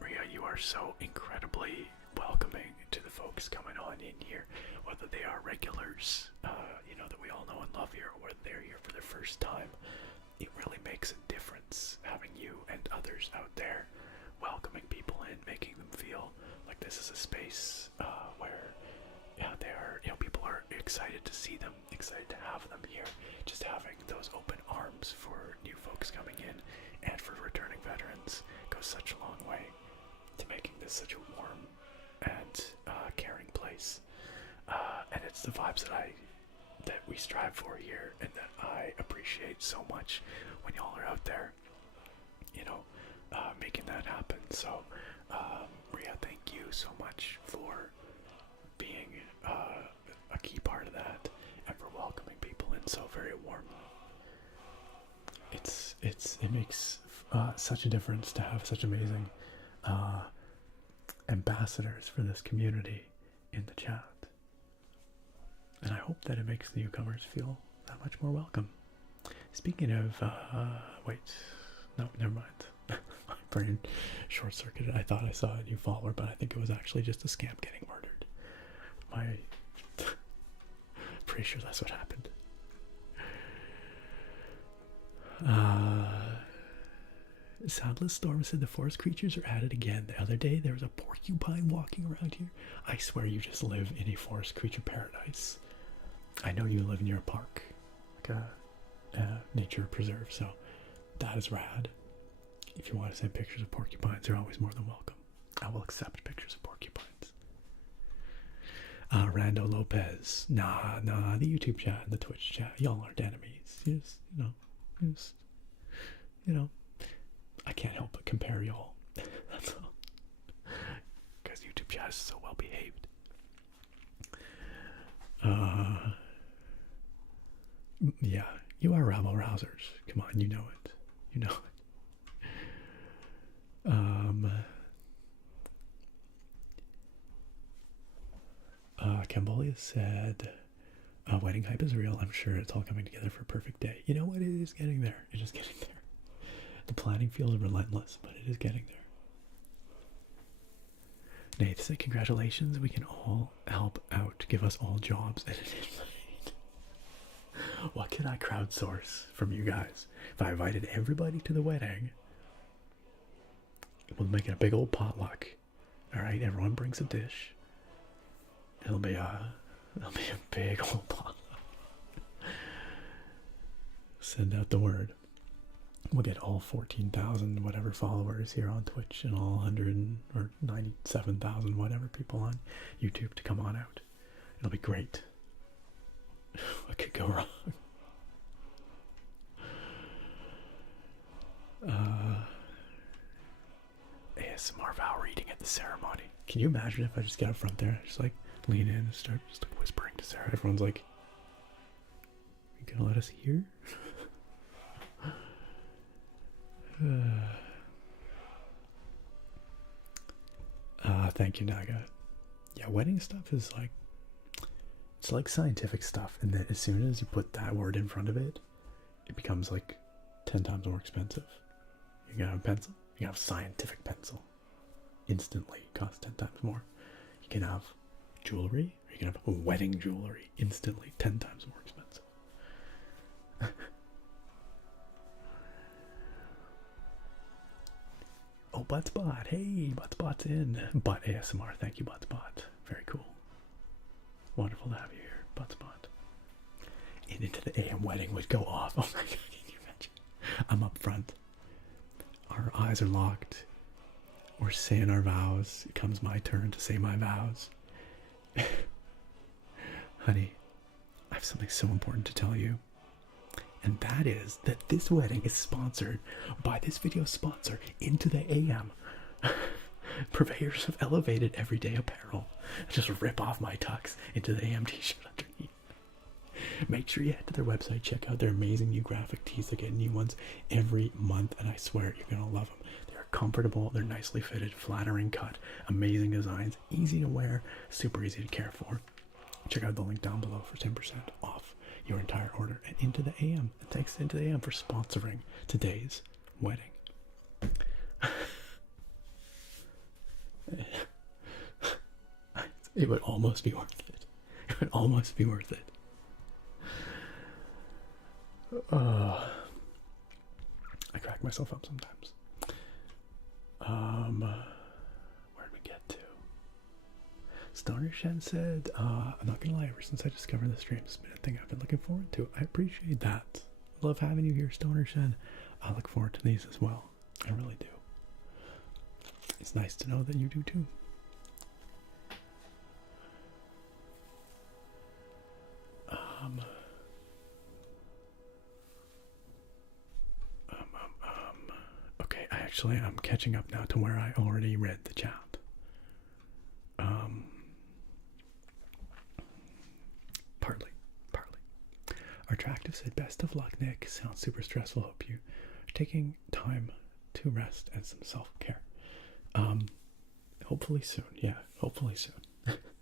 Ria, you are so incredibly welcoming to the folks coming on in here, whether they are regulars, you know, that we all know and love here, or whether they're here for their first time. It really makes a difference having you and others out there welcoming people in, making them feel like this is a space where, yeah, they are, you know, people are excited to see them, excited to have them here. Just having those open arms for new folks coming in and for returning veterans goes such a long way to making this such a warm and caring place. And it's the vibes that we strive for here, and that I appreciate so much when y'all are out there, you know, making that happen. So, Ria, thank you so much for being a key part of that, and for welcoming people in so very warmly. It makes such a difference to have such amazing ambassadors for this community in the chat. And I hope that it makes the newcomers feel that much more welcome. Speaking of, wait, no, never mind. My brain short-circuited. I thought I saw a new follower, but I think it was actually just a scamp getting murdered. Pretty sure that's what happened. Soundless Storm said the forest creatures are at it again. The other day there was a porcupine walking around here. I swear you just live in a forest creature paradise. I know you live near a park, like a nature preserve, so that is rad. If you want to send pictures of porcupines, you're always more than welcome. I will accept pictures of porcupines. Rando Lopez, nah, the YouTube chat and the Twitch chat, y'all aren't enemies. You know, I can't help but compare y'all. That's all. Because YouTube chat is so well behaved. Yeah, you are rabble rousers. Come on, you know it. You know it. Cambodia said, wedding hype is real. I'm sure it's all coming together for a perfect day. You know what? It is getting there. It is getting there. The planning feels relentless, but it is getting there. Nate said, congratulations. We can all help out. Give us all jobs and an invite. What can I crowdsource from you guys? If I invited everybody to the wedding, we'll make it a big old potluck. Alright, everyone brings a dish. It'll be a big old potluck. Send out the word. We'll get all 14,000 whatever followers here on Twitch, and all 100 or 97,000 whatever people on YouTube to come on out. It'll be great. What could go wrong? ASMR vow reading at the ceremony. Can you imagine if I just get up front there, just like lean in and start just like whispering to Sarah? Everyone's like, "You gonna let us hear?" Thank you, Naga. Yeah, wedding stuff is like, it's like scientific stuff, and then as soon as you put that word in front of it, it becomes like 10 times more expensive. You can have a pencil, you can have a scientific pencil. Instantly costs 10 times more. You can have jewelry, or you can have wedding jewelry, instantly 10 times more expensive. Oh, Buttspot. Hey, Buttspot's in. Butt ASMR. Thank you, Buttspot. Very cool. Wonderful to have you here, Buttspot. And into the AM wedding would go off. Oh my god, can you imagine? I'm up front. Our eyes are locked. We're saying our vows. It comes my turn to say my vows. Honey, I have something so important to tell you. And that is that this wedding is sponsored by this video sponsor, Into the AM. Purveyors of elevated everyday apparel. Just rip off my tux into the AM t-shirt underneath. Make sure you head to their website, check out their amazing new graphic tees. They're getting new ones every month, and I swear you're going to love them. They're comfortable, they're nicely fitted, flattering cut, amazing designs, easy to wear, super easy to care for. Check out the link down below for 10% off your entire order at Into the AM. And thanks to Into the AM for sponsoring today's wedding. It would almost be worth it. It would almost be worth it. I crack myself up sometimes. Where did we get to? Stoner Shen said, I'm not gonna lie, ever since I discovered the stream, it's been a thing I've been looking forward to. I appreciate that. Love having you here, Stoner Shen. I look forward to these as well. I really do. It's nice to know that you do too. Okay, I'm catching up now to where I already read the chat. Partly. Attractive said, best of luck, Nick. Sounds super stressful. Hope you are taking time to rest and some self-care. Hopefully soon. Yeah, hopefully soon.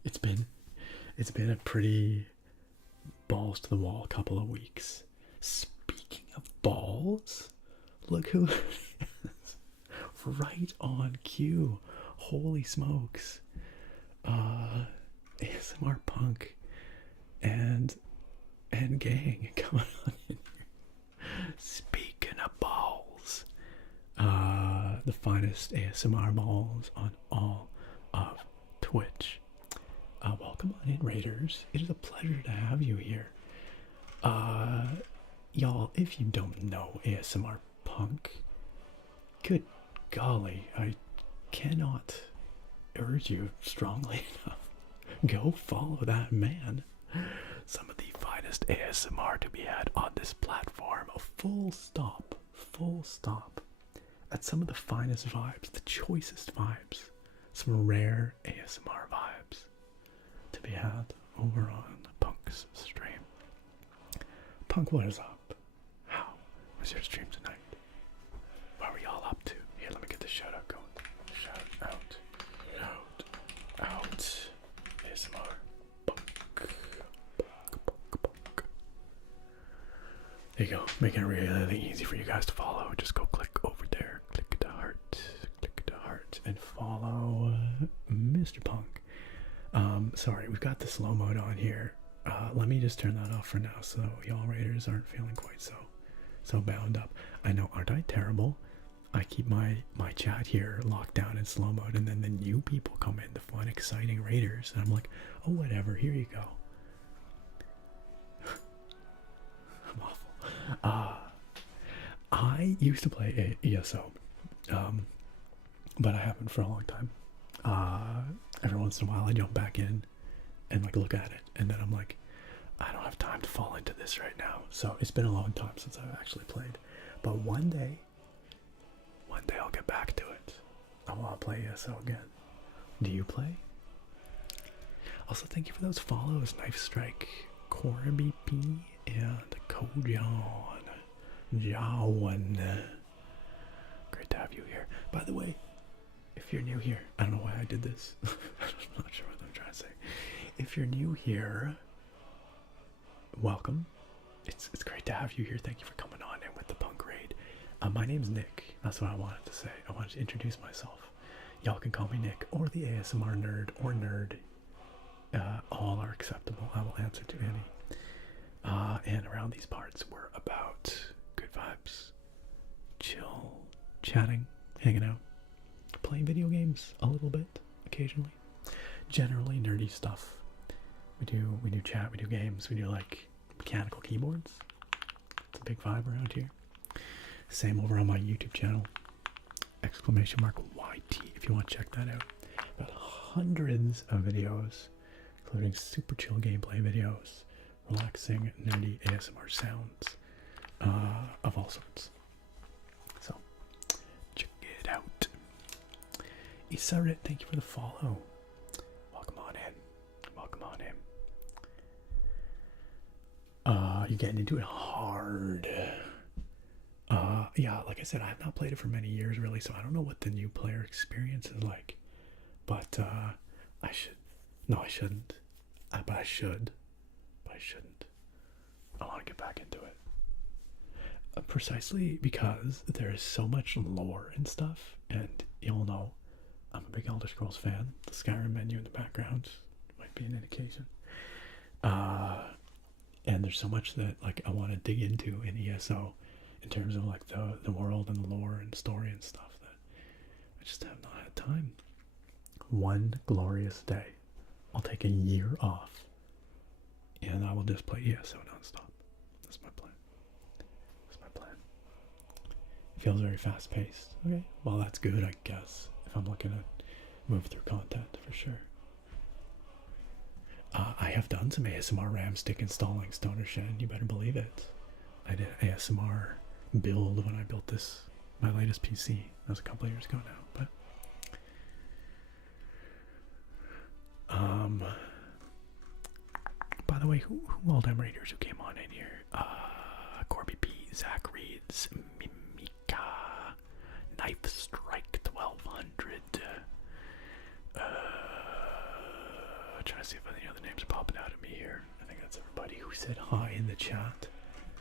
It's been a pretty balls to the wall couple of weeks. Speaking of balls, look who is right on cue. Holy smokes. ASMR Punk and gang coming on in here. Speaking of balls, the finest ASMR balls on all of Twitch. Welcome on in, Raiders. It is a pleasure to have you here. Y'all, if you don't know ASMR Punk, good golly, I cannot urge you strongly enough. Go follow that man. Some of the finest ASMR to be had on this platform. A full stop. At some of the finest vibes, the choicest vibes. Some rare ASMR vibes to be had over on Punk's stream. Punk, what is up? How was your stream tonight? What were y'all up to? Here, let me get the shout out going. Shout out. ASMR. Punk. There you go. Making it really easy for you guys to follow. Just go click over there. Click the heart. And follow Mr. Punk. Sorry, we've got the slow mode on here. Let me just turn that off for now so y'all Raiders aren't feeling quite so bound up. I know, aren't I terrible? I keep my chat here locked down in slow mode, and then the new people come in, the fun, exciting Raiders, and I'm like, oh, whatever, here you go. I'm awful. I used to play ESO, but I haven't for a long time. Every once in a while I jump back in and like look at it, and then I'm like, I don't have time to fall into this right now. So it's been a long time since I've actually played, but one day I'll get back to it. I want to play ESO again. Do you play? Also, thank you for those follows, Knife Strike, Cora BP, and Kojan. Jawan. Great to have you here. By the way, if you're new here, I don't know why I did this. I'm not sure what I'm trying to say. If you're new here, welcome. It's great to have you here. Thank you for coming on in with the punk raid. My name's Nick. That's what I wanted to say. I wanted to introduce myself. Y'all can call me Nick or the ASMR nerd or nerd. All are acceptable. I will answer to any. And around these parts, we're about good vibes, chill, chatting, hanging out, playing video games a little bit occasionally. Generally nerdy stuff. We do chat. We do games. We do like mechanical keyboards. It's a big vibe around here. Same over on my YouTube channel. !YT if you want to check that out. Got hundreds of videos, including super chill gameplay videos, relaxing, nerdy ASMR sounds, of all sorts. So, check it out. Isarit, thank you for the follow. Welcome on in. Welcome on in. You're getting into it hard. Yeah, like I said, I have not played it for many years, really, so I don't know what the new player experience is like. But, I should. No, I shouldn't. But I should. But I shouldn't. I want to get back into it. Precisely because there is so much lore and stuff, and you'll know I'm a big Elder Scrolls fan. The Skyrim menu in the background might be an indication. And there's so much that like I want to dig into in ESO in terms of like the world and the lore and story and stuff that I just have not had time. One glorious day, I'll take a year off and I will just play ESO nonstop. That's my plan. That's my plan. It feels very fast paced. Okay, well that's good, I guess, if I'm looking to move through content for sure. I have done some ASMR RAM stick installing, Stoner Shen, you better believe it. I did an ASMR build when I built this, my latest PC. That was a couple of years ago now, but by the way, who all them raiders who came on in here? Corby P, Zach Reeds, Mimika, Knife Strike 1200. Trying to see if any other names are popping out at me here. I think that's everybody who said hi in the chat,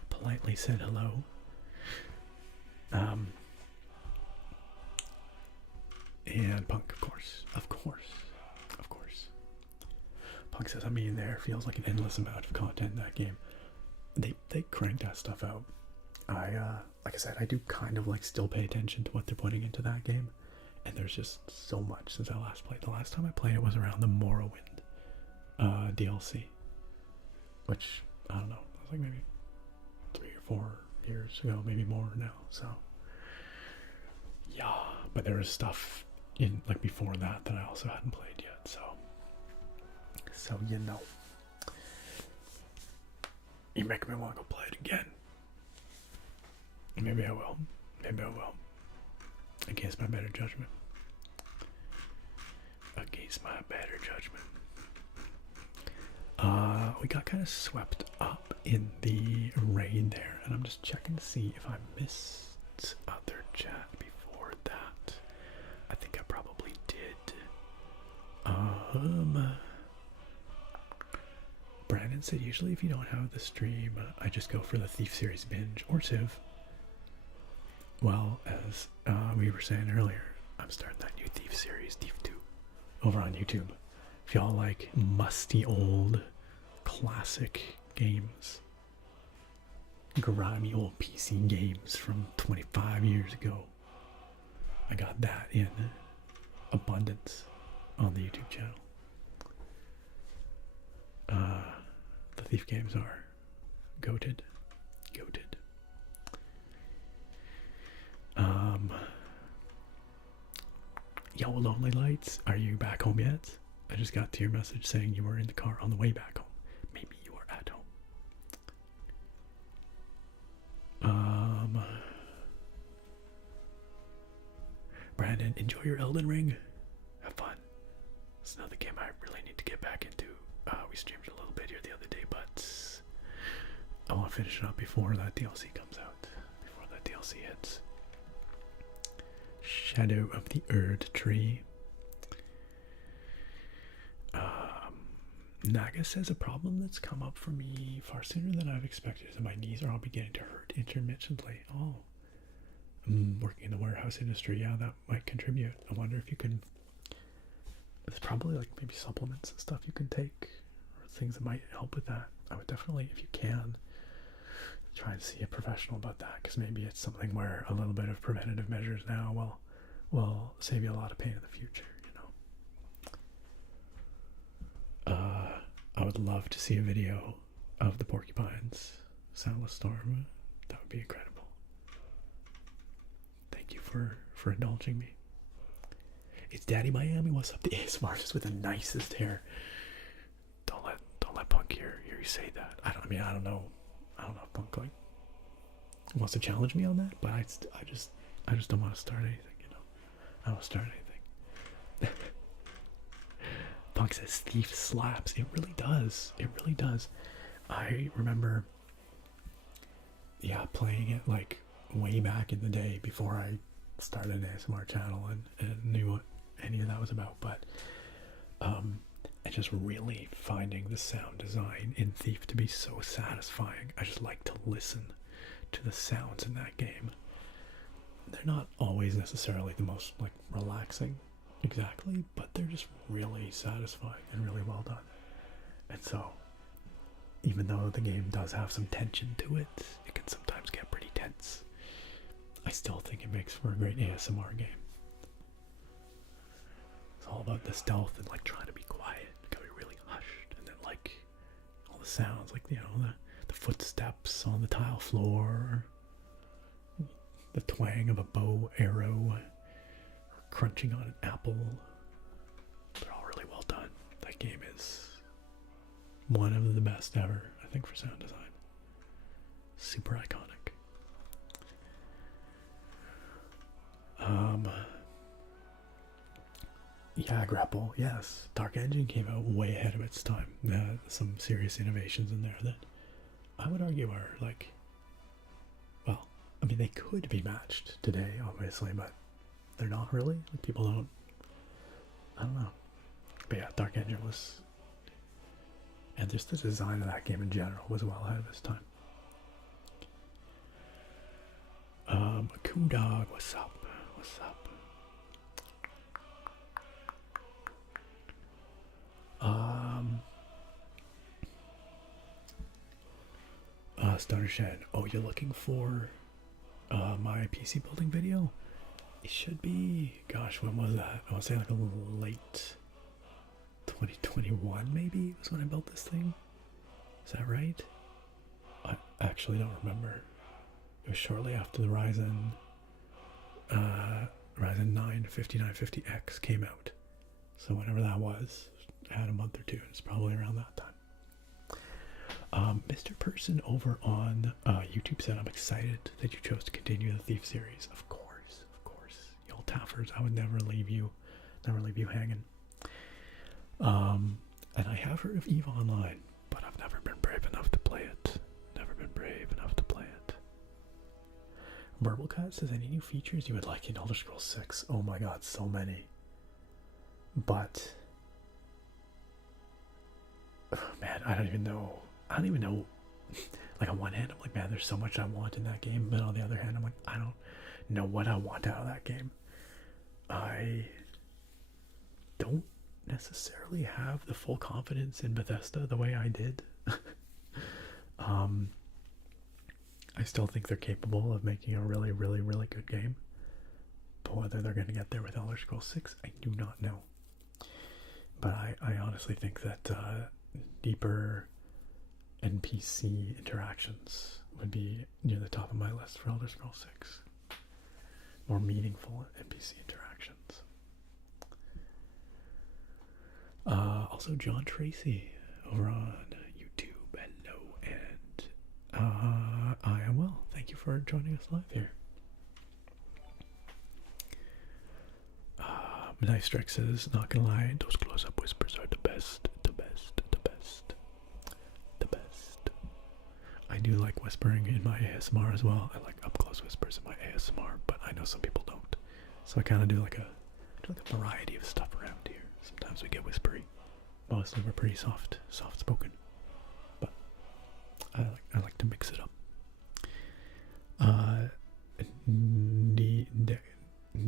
politely said hello. And Punk, of course. Punk says, I mean, there feels like an endless amount of content in that game. They crank that stuff out. Like I said, I do kind of like still pay attention to what they're putting into that game, and there's just so much since I last played. The last time I played it was around the Morrowind DLC, which I don't know, it was like maybe 3 or 4 years ago, maybe more now. So yeah, but there was stuff in like before that I also hadn't played yet. So you know, you make me want to go play it again. Maybe I will. Against my better judgment. We got kind of swept up in the raid there, and I'm just checking to see if I missed other chat before that. I think I probably did. Brandon said usually if you don't have the stream, I just go for the Thief series binge or Civ. Well, as we were saying earlier, I'm starting that new Thief series, Thief 2, over on YouTube. If y'all like musty old classic games, grimy old PC games from 25 years ago, I got that in abundance on the YouTube channel. The Thief games are goated. Yo, Lonely Lights, are you back home yet? I just got to your message saying you were in the car on the way back home. Maybe you are at home. Brandon, enjoy your Elden Ring. Have fun. It's another game I really need to get back into. We streamed a little bit here the other day, but I want to finish it up before that DLC comes out. Before that DLC hits. Shadow of the Erd tree. Naga says a problem that's come up for me far sooner than I've expected is that my knees are all beginning to hurt intermittently. Oh, working in the warehouse industry, yeah, that might contribute. I wonder if you can. There's probably like maybe supplements and stuff you can take, or things that might help with that. I would definitely, if you can, try and see a professional about that, because maybe it's something where a little bit of preventative measures now will save you a lot of pain in the future. I would love to see a video of the porcupines soundless storm. That would be incredible. Thank you for indulging me. It's Daddy Miami. What's up? The ASMR artist with the nicest hair. Don't let Punk hear you say that. I don't know if Punk like wants to challenge me on that, but I just don't want to start anything. I don't want to start anything. Punk says Thief slaps. It really does. It really does. I remember, playing it like way back in the day before I started an ASMR channel and knew what any of that was about. But and just really finding the sound design in Thief to be so satisfying. I just like to listen to the sounds in that game. They're not always necessarily the most like relaxing. Exactly, but they're just really satisfying and really well done. And so, even though the game does have some tension to it, it can sometimes get pretty tense. I still think it makes for a great ASMR game. It's all about the stealth and like trying to be quiet, gotta be really hushed, and then like all the sounds, like the footsteps on the tile floor, the twang of a bow arrow, crunching on an apple. They're all really well done. That game is one of the best ever, I think, for sound design. Super iconic. Yeah, Grapple, yes. Dark Engine came out way ahead of its time. Some serious innovations in there that I would argue are like, well, I mean, they could be matched today, obviously, but they're not really. Like, people don't. I don't know. But yeah, Dark Engine was, and just the design of that game in general was well ahead of its time. Cool Dog, what's up? What's up? Starter Shed. Oh, you're looking for my PC building video? It should be, gosh, when was that? I want to say like a late 2021 maybe was when I built this thing. Is that right? I actually don't remember. It was shortly after the Ryzen 9 5950X came out. So whenever that was, I had a month or two. It's probably around that time. Mr. Person over on YouTube said, I'm excited that you chose to continue the Thief series. Of course. Y'all taffers, I would never leave you hanging. And I have heard of EVE Online, but I've never been brave enough to play it. Burblecat says, any new features you would like in Elder Scrolls 6? Oh my god, so many. But man, I don't even know. Like, on one hand, I'm like, man, there's so much I want in that game. But on the other hand, I'm like, I don't know what I want out of that game. I don't necessarily have the full confidence in Bethesda the way I did. I still think they're capable of making a really, really, really good game. But whether they're going to get there with Elder Scrolls 6, I do not know. But I honestly think that deeper NPC interactions would be near the top of my list for Elder Scrolls 6. More meaningful NPC interactions. Also, John Tracy over on YouTube. Hello, and I am well. Thank you for joining us live here. Nice Strike says, not gonna lie, those close-up whispers are the best. I do like whispering in my ASMR as well. I like up-close whispers in my ASMR, but I know some people don't. So I kind of do like a variety of stuff around here. Sometimes we get whispery. Mostly we're pretty soft spoken. But I like to mix it up.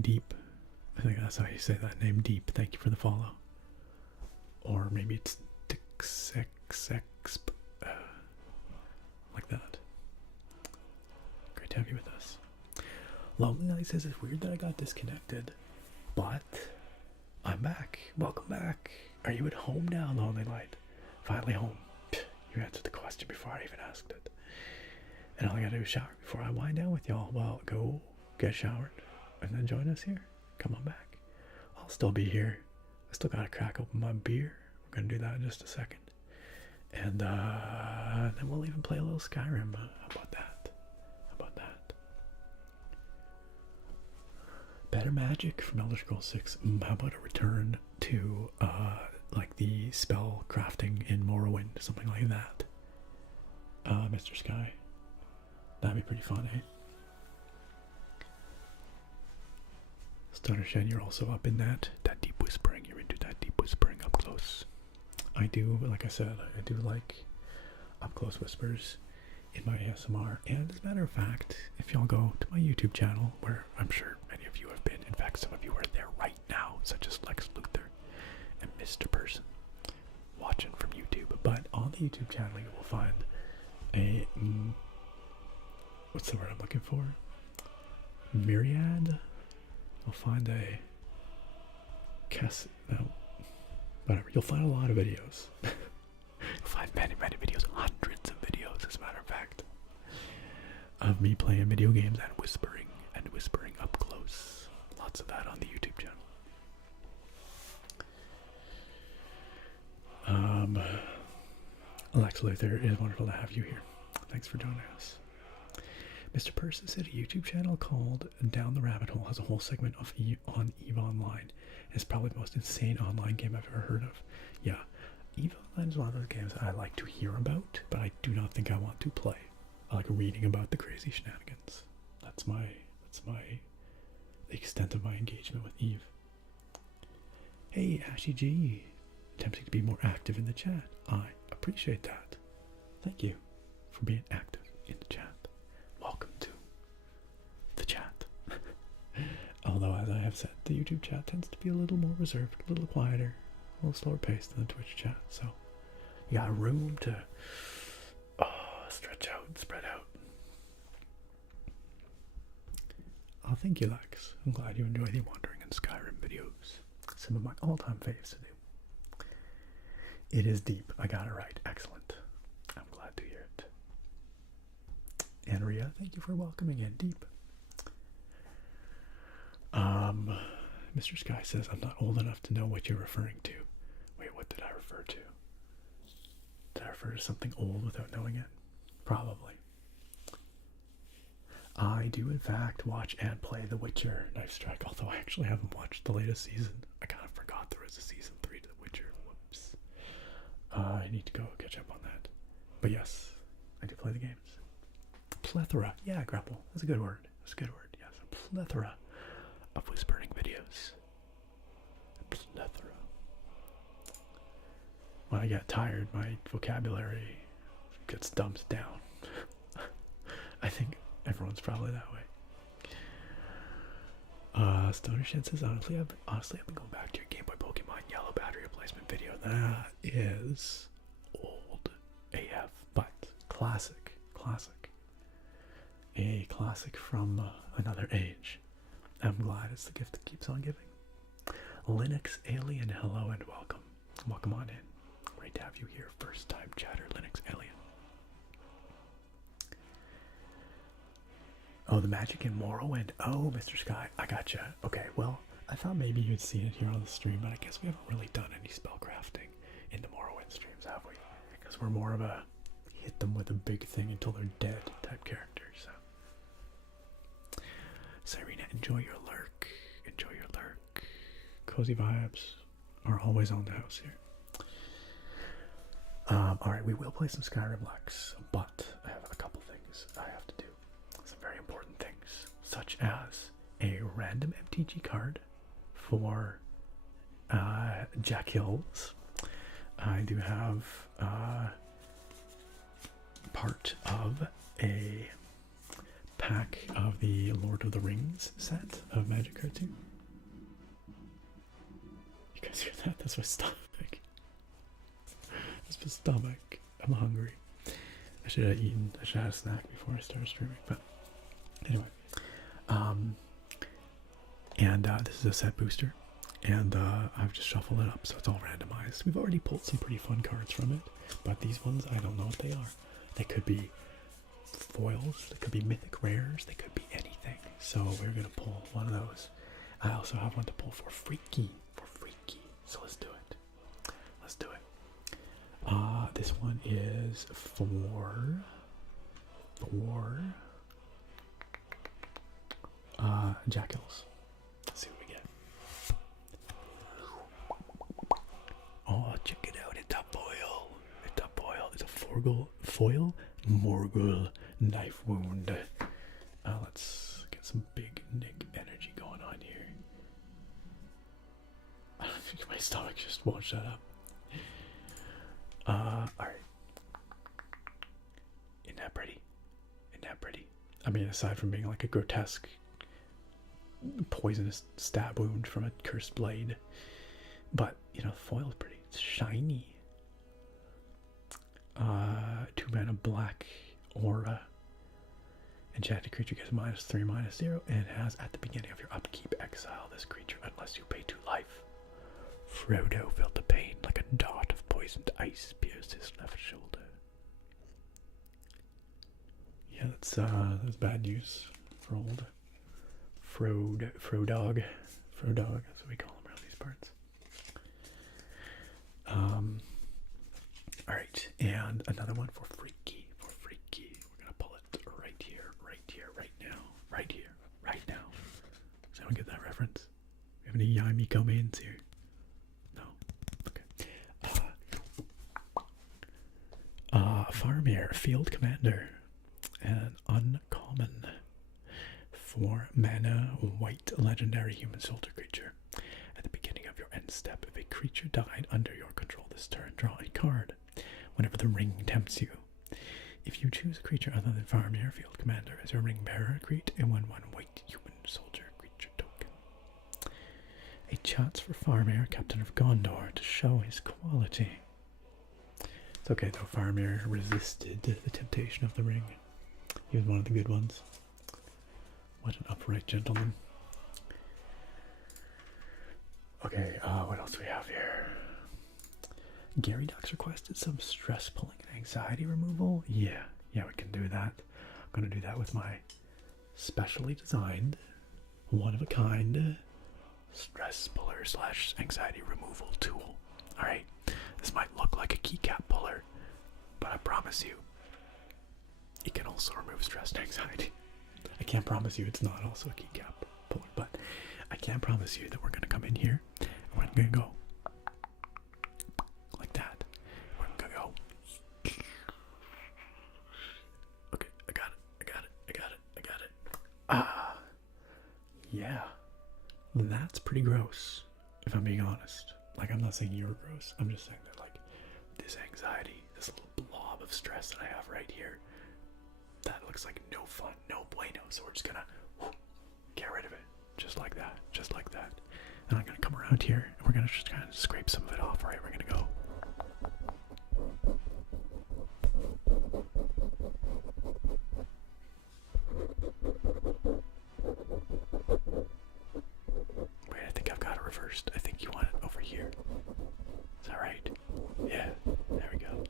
Deep. I think that's how you say that name, Deep. Thank you for the follow. Or maybe it's Dixexexp. Like that. Great to have you with us. Lonely Night says it's weird that I got disconnected, but I'm back. Welcome back. Are you at home now, Lonely Light? Finally home. You answered the question before I even asked it. And all I gotta do is shower before I wind down with y'all. Well, go get showered and then join us here. Come on back. I'll still be here. I still gotta crack open my beer. We're gonna do that in just a second. And then we'll even play a little Skyrim. How about that? How about that? Better magic from Elder Scrolls 6. How about a return to like the spell crafting in Morrowind, something like that? Mr. Sky. That'd be pretty fun, eh? Starter Shen, you're also up in that deep whispering. You're into that deep whispering up close. I do, like I said, I do like up close whispers in my ASMR. And as a matter of fact, if y'all go to my YouTube channel, where I'm sure many of you have been, in fact, some of you are there right now, such as Lex Luthor and Mr. Person, watching from YouTube. But on the YouTube channel, you will find a what's the word I'm looking for? Myriad. I'll find a whatever. You'll find a lot of videos. You'll find many videos, hundreds of videos, as a matter of fact, of me playing video games and whispering up close. Lots of that on the YouTube channel. Lex Luthor, it is wonderful to have you here. Thanks for joining us. Mr. Person said a YouTube channel called Down the Rabbit Hole has a whole segment of on EVE Online. It's probably the most insane online game I've ever heard of. Yeah, EVE Online is one of those games I like to hear about, but I do not think I want to play. I like reading about the crazy shenanigans. That's the extent of my engagement with EVE. Hey, Ashy G, attempting to be more active in the chat. I appreciate that. Thank you for being active in the chat. Welcome to the chat. Although, as I have said, the YouTube chat tends to be a little more reserved, a little quieter, a little slower paced than the Twitch chat. So, you got room to stretch out and spread out. Oh, thank you, Lex. I'm glad you enjoy the Wandering and Skyrim videos. Some of my all-time faves to do. It is deep. I got it right. Excellent. I'm glad to hear it. And Ria, thank you for welcoming in Deep. Mr. Sky says, I'm not old enough to know what you're referring to. Wait, what did I refer to? Did I refer to something old without knowing it? Probably. I do, in fact, watch and play The Witcher Knife Strike, although I actually haven't watched the latest season. I kind of forgot there was a season 3 to The Witcher. Whoops. I need to go catch up on that. But yes, I do play the games. Plethora. Yeah, grapple. That's a good word. That's a good word. Yes, a plethora of whispering videos. A plethora. When I get tired, my vocabulary gets dumped down. I think everyone's probably that way. Stoner Shed says, honestly, I've been going back to your Game Boy Pokemon Yellow battery replacement video. That is old AF, but classic. A classic from another age. I'm glad it's the gift that keeps on giving. Linux Alien, hello and welcome. Welcome on in. Great to have you here. First time chatter, Linux Alien. Oh, the magic in Morrowind. Oh, Mr. Sky, I gotcha. Okay, well, I thought maybe you'd seen it here on the stream, but I guess we haven't really done any spellcrafting in the Morrowind streams, have we? Because we're more of a hit them with a big thing until they're dead type characters. So. Serena, enjoy your lurk. Enjoy your lurk. Cozy vibes are always on the house here. Alright, we will play some Skyrim Lex, but I have a couple things I have to do. Some very important things, such as a random MTG card for Jack Hills. I do have part of a pack of the Lord of the Rings set of Magic cards here. You guys hear that? That's my stomach. That's my stomach. I'm hungry. I should have eaten. I should have had a snack before I started streaming. But anyway, this is a set booster, and I've just shuffled it up, so it's all randomized. We've already pulled some pretty fun cards from it, but these ones I don't know what they are. They could be foils, they could be mythic rares, they could be anything. So we're gonna pull one of those. I also have one to pull for freaky. So let's do it. This one is for Jack Hills. Let's see what we get. Oh, check it out. It's a foil. It's a foil Morgul knife wound. Let's get some big Nick energy going on here. I think my stomach just won't shut up. Alright. Isn't that pretty? I mean, aside from being like a grotesque poisonous stab wound from a cursed blade. But, you know, the foil is pretty. It's shiny. 2 mana black aura. Enchanted creature gets -3/-0 and has at the beginning of your upkeep exile this creature unless you pay 2 life. Frodo felt the pain like a dot of poisoned ice pierced his left shoulder. Yeah, that's bad news for old Frodog. That's what we call him around these parts. Alright, and another one for freaky. We're gonna pull it right here, right now. Does anyone get that reference? We have any Yami comments here? No? Okay. Faramir, Field Commander. An uncommon 4 mana white legendary human soldier creature. At the beginning of your end step, if a creature died under your control this turn, draw a card whenever the ring tempts you. If you choose a creature other than Faramir, Field Commander as your ring bearer, create a 1/1 white human soldier creature token. A chance for Faramir, Captain of Gondor, to show his quality. It's okay though, Faramir resisted the temptation of the ring. He was one of the good ones. What an upright gentleman. Okay, what else do we have here? Gary Ducks requested some stress pulling and anxiety removal. Yeah, we can do that. I'm going to do that with my specially designed, one-of-a-kind stress puller / anxiety removal tool. Alright, this might look like a keycap puller, but I promise you, it can also remove stress and anxiety. I can't promise you it's not also a keycap puller, but I can promise you that we're going to come in here and we're going to go like that. We're going to go. Okay, I got it. Ah, yeah. That's pretty gross, if I'm being honest. Like, I'm not saying you're gross. I'm just saying that, like, this anxiety, this little blob of stress that I have right here, that looks like no fun, no bueno. So we're just gonna get rid of it, just like that. And I'm gonna come around here, and we're gonna just kind of scrape some of it off. Right, we're gonna go. Wait, I think I've got it reversed. I think you want it over here. Is that right? Yeah, there we go.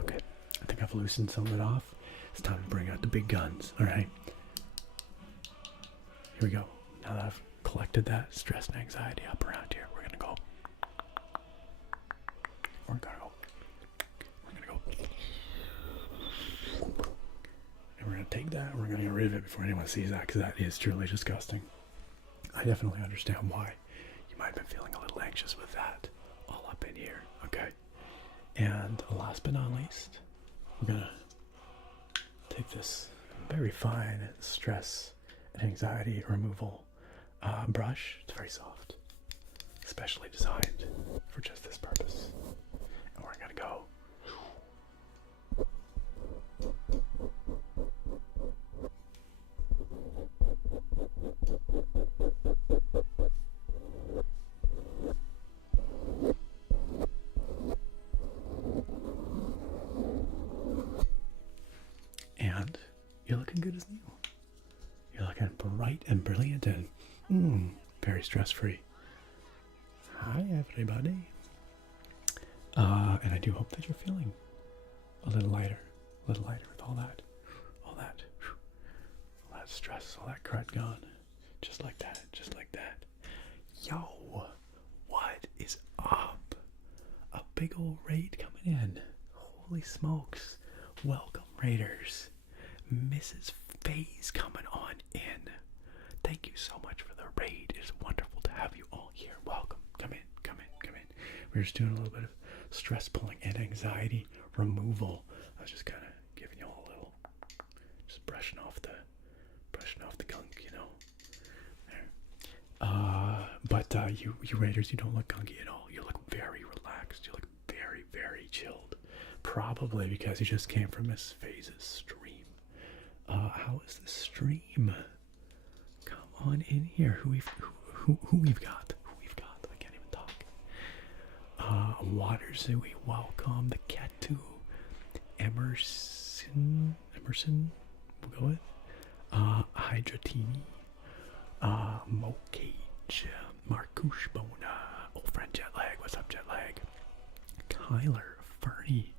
Okay, I think I've loosened some of it off. It's time to bring out the big guns. Alright. Here we go. Now that I've collected that stress and anxiety up around here, we're gonna go. And we're gonna take that and we're gonna get rid of it before anyone sees that, because that is truly disgusting. I definitely understand why you might have been feeling a little anxious with that all up in here. Okay. And last but not least, we're gonna take this very fine stress and anxiety removal brush. It's very soft, specially designed for just this purpose. And we're gonna go. And you're looking good as new. You're looking bright and brilliant and very stress-free. Hi, everybody. And I do hope that you're feeling a little lighter with all that stress, all that crud gone. Just like that, just like that. Yo, what is up? A big old raid coming in. Holy smokes. Welcome, raiders. Mrs. Faye's coming on in. Thank you so much for the raid. It is wonderful to have you all here. Welcome. Come in, come in, come in. We're just doing a little bit of stress pulling and anxiety removal. I was just kind of giving you all a little, just brushing off the gunk, you know. There. But you raiders, you don't look gunky at all. You look very relaxed. You look very, very chilled. Probably because you just came from Miss Faye's stream. How is the stream? Come on in here. Who we've got? I can't even talk. Waterzooey, welcome. The Ketu, Emerson, we'll go with. Hydratini, Mocage, Marcouche Bona, old friend Jetlag. What's up, Jetlag? Kyler, Fernie.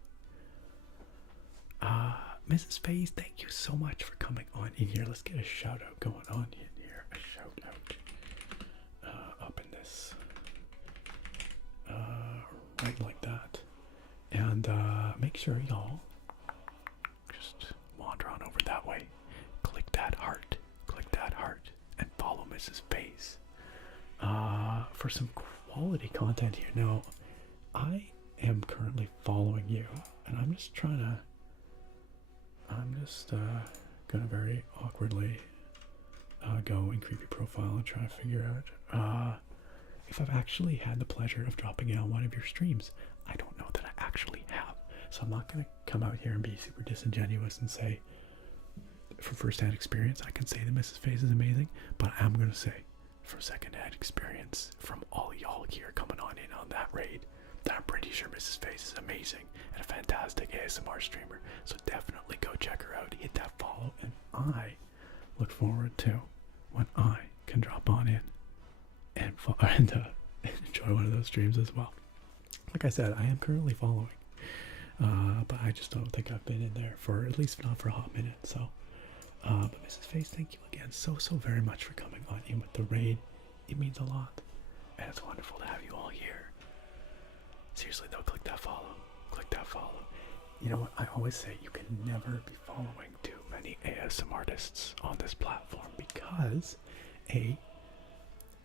Mrs. Faze, thank you so much for coming on in here. Let's get a shout out going on in here. A shout out up in this. Right like that. And make sure y'all just wander on over that way. Click that heart, and follow Mrs. Faze for some quality content here. Now, I am currently following you, and I'm just gonna very awkwardly go in creepy profile and try to figure out if I've actually had the pleasure of dropping in on one of your streams. I don't know that I actually have, so I'm not gonna come out here and be super disingenuous and say from first-hand experience I can say that Mrs. Faze is amazing, but I'm gonna say from second-hand experience from all y'all here coming on in on that raid that I'm pretty sure Mrs. Faze is amazing and a fantastic ASMR streamer. So definitely go check her out, hit that follow, and I look forward to when I can drop on in and enjoy one of those streams as well. Like I said, I am currently following, but I just don't think I've been in there for, at least not for a hot minute. So, but Mrs. Faze, thank you again so very much for coming on in with the raid. It means a lot, and it's wonderful to have you all here. Seriously though, click that follow. You know what, I always say you can never be following too many ASM artists on this platform because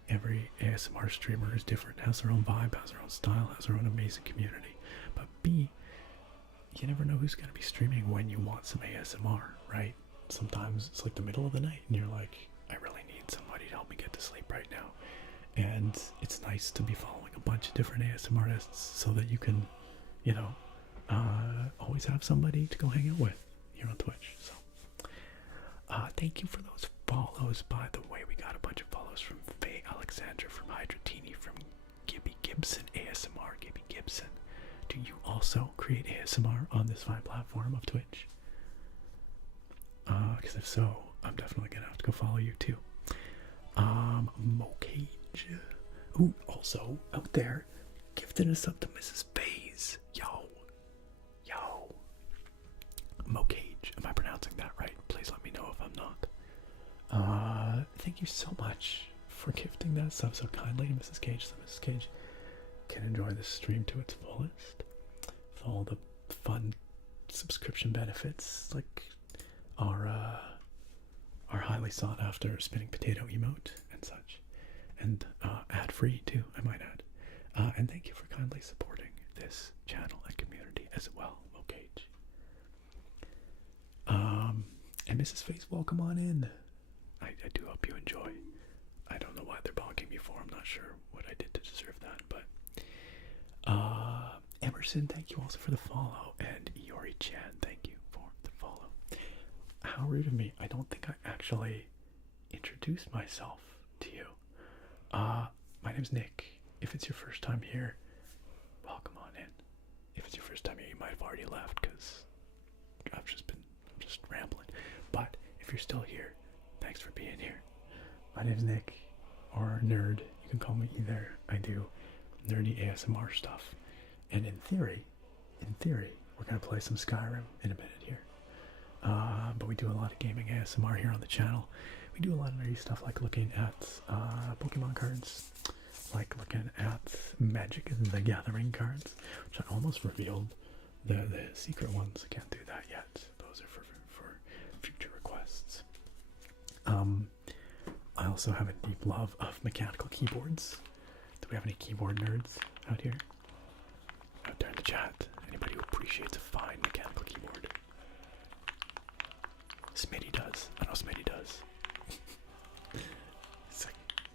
every ASMR streamer is different, has their own vibe, has their own style, has their own amazing community. But B, you never know who's going to be streaming when you want some ASMR, right? Sometimes it's like the middle of the night and you're like, I really need somebody to help me get to sleep right now. And it's nice to be following a bunch of different ASM artists so that you can, you know, always have somebody to go hang out with here on Twitch. So, thank you for those follows, by the way. We got a bunch of follows from Faye Alexandra, from Hydratini, from Gibby Gibson, ASMR Gibby Gibson. Do you also create ASMR on this fine platform of Twitch? Because if so, I'm definitely gonna have to go follow you too. Mocage. Ooh, also out there, gifting us up to Mrs. Faze. Yo. Mocage. Am I pronouncing that right? Please let me know if I'm not. Thank you so much for gifting that sub so kindly to Mrs. Cage, so Mrs. Cage can enjoy this stream to its fullest. With all the fun subscription benefits, like our highly sought after spinning potato emote and such. And ad-free too, I might add. And thank you for kindly supporting this channel and community as well, Mocage. And Mrs. Face, welcome on in. I do hope you enjoy. I don't know why they're bonking me for. I'm not sure what I did to deserve that, but Emerson, thank you also for the follow, and Iori Chan, thank you for the follow. How rude of me. I don't think I actually introduced myself to you. My name's Nick. If it's your first time here, welcome on in. If it's your first time here, you might have already left because I've just been rambling. But if you're still here, thanks for being here. My name's Nick, or Nerd. You can call me either. I do nerdy ASMR stuff. And in theory, we're going to play some Skyrim in a minute here. But we do a lot of gaming ASMR here on the channel. We do a lot of nerdy stuff like looking at Pokemon cards, like looking at Magic the Gathering cards, which I almost revealed the secret ones. I can't do that yet. Those are for future requests. I also have a deep love of mechanical keyboards. Do we have any keyboard nerds out here? Out there in the chat. Anybody who appreciates a fine mechanical keyboard? Smitty does. I know Smitty does. It's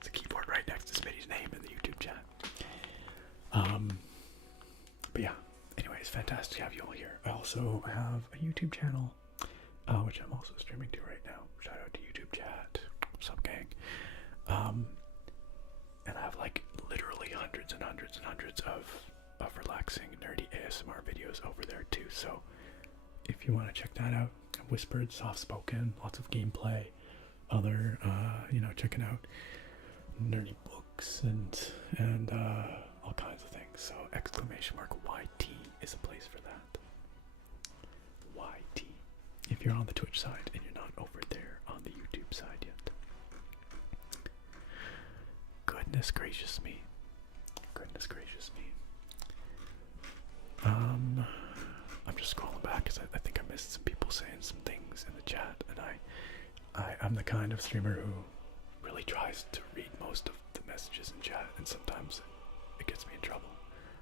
a keyboard right next to Smitty's name in the YouTube chat. But yeah, anyways, fantastic to have you all here. I also have a YouTube channel, which I'm also streaming to right now. Shout out to YouTube chat. What's up, gang? And I have like literally hundreds and hundreds and hundreds of relaxing, nerdy ASMR videos over there too. So if you want to check that out, whispered, soft-spoken, lots of gameplay, other, checking out nerdy books and all kinds of things. So !YT is a place for that. YT. If you're on the Twitch side and you're not over there on the YouTube side yet. Goodness gracious me. Goodness gracious me. I'm just scrolling back because I think I missed some people saying some things in the chat, and I'm the kind of streamer who really tries to read most of the messages in chat, and sometimes it gets me in trouble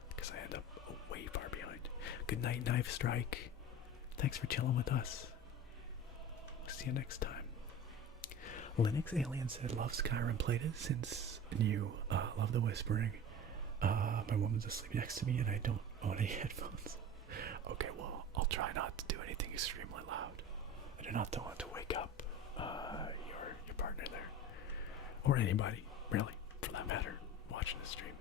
because I end up way far behind. Good night, Knife Strike. Thanks for chilling with us. See you next time. Linux Alien said, love Skyrim, played it since new. Love the whispering. My woman's asleep next to me and I don't own any headphones. Okay, well, I'll try not to do anything extremely loud. I do not want to wake up your partner there. Or anybody, really, for that matter, watching the stream.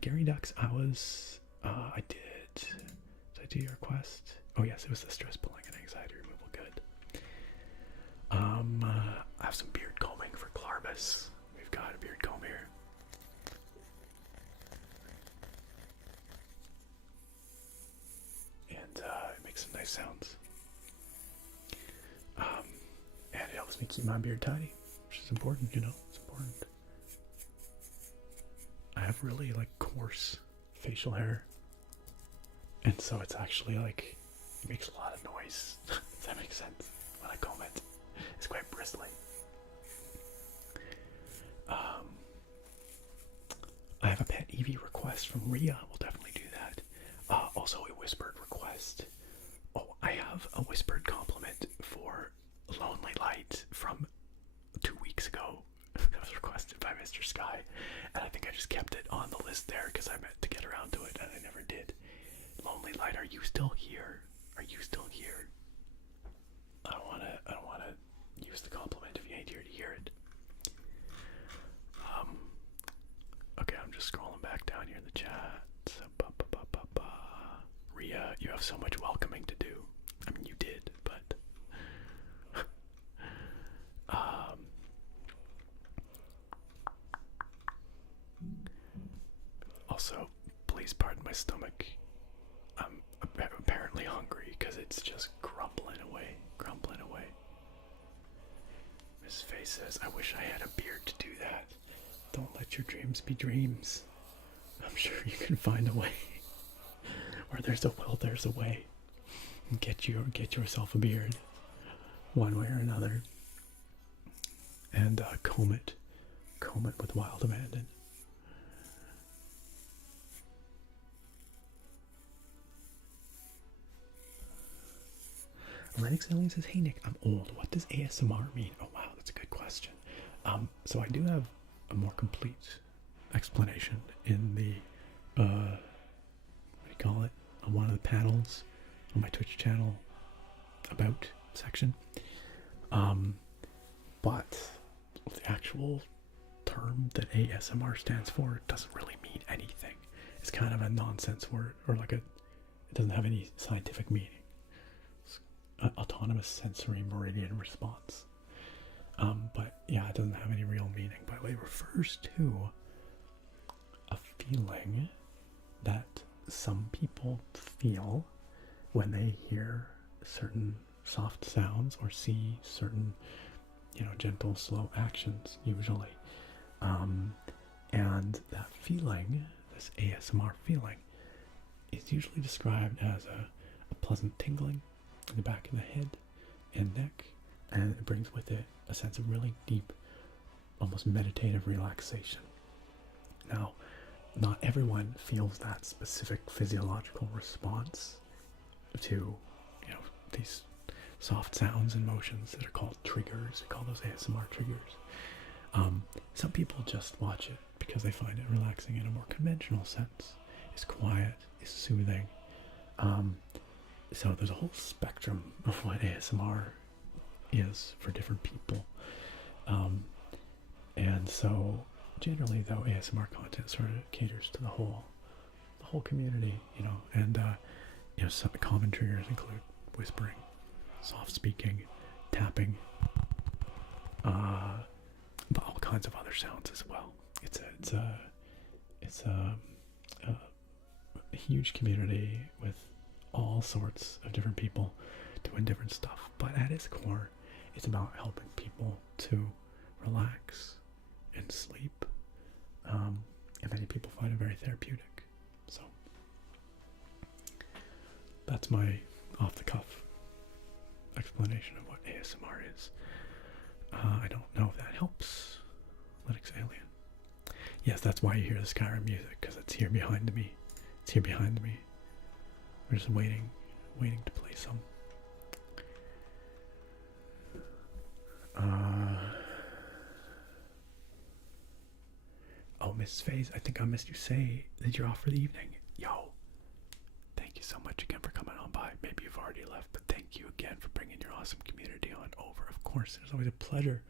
Gary Ducks, I did I do your quest? Oh yes, it was the stress pulling and anxiety removal, good. I have some beard combing for Clarvis. We've got a beard comb here. And it makes some nice sounds. And it helps me keep my beard tidy, which is important, you know, it's important. I have really like coarse facial hair, and so it's actually like, it makes a lot of noise. Does that make sense? When I comb it, it's quite bristly. I have a pet Eevee request from Rhea. We'll definitely do that. Also a whispered request. Oh, I have a whispered compliment for Lonely Light from 2 weeks ago. That was requested by Mr. Sky, and I think I just kept it on the list there because I meant to get around to it and I never did. Lonely Light, are you still here? Are you still here? I don't wanna use the compliment if you ain't here to hear it. Okay, I'm just scrolling back down here in the chat. Rhea, you have so much welcoming to do. I mean, you did, but also, please pardon my stomach. I'm apparently hungry because it's just grumbling away. Miss Faye says, I wish I had a beard to do that. Don't let your dreams be dreams. I'm sure you can find a way. Where there's a will, there's a way. Get yourself a beard, one way or another, and comb it with wild abandon. Linux Alien says, hey Nick, I'm old. What does ASMR mean? Oh wow, that's a good question. So I do have a more complete explanation in the, what do you call it, on one of the panels on my Twitch channel about section. But the actual term that ASMR stands for doesn't really mean anything. It's kind of a nonsense word, or like it doesn't have any scientific meaning. It's autonomous sensory meridian response. But yeah, it doesn't have any real meaning. But it refers to a feeling that some people feel when they hear certain soft sounds or see certain, gentle, slow actions, usually. And that feeling, this ASMR feeling, is usually described as a pleasant tingling in the back of the head and neck, and it brings with it a sense of really deep, almost meditative relaxation. Now, not everyone feels that specific physiological response to, these soft sounds and motions that are called triggers. We call those ASMR triggers. Some people just watch it because they find it relaxing in a more conventional sense. It's quiet, it's soothing. So there's a whole spectrum of what ASMR is for different people. And so generally though, ASMR content sort of caters to the whole community, and some common triggers include whispering, soft speaking, tapping, but all kinds of other sounds as well. It's a huge community with all sorts of different people doing different stuff, but at its core, it's about helping people to relax and sleep, and many people find it very therapeutic. So that's my off-the-cuff explanation of what ASMR is. I don't know if that helps. Linux Alien. Yes, that's why you hear the Skyrim music, because it's here behind me. It's here behind me. We're just waiting to play some. Oh, Mrs. Faze, I think I missed you say that you're off for the evening. Yo, thank you so much again for coming on by. Maybe you've already left, but thank you again for bringing your awesome community on over. Of course, it's always a pleasure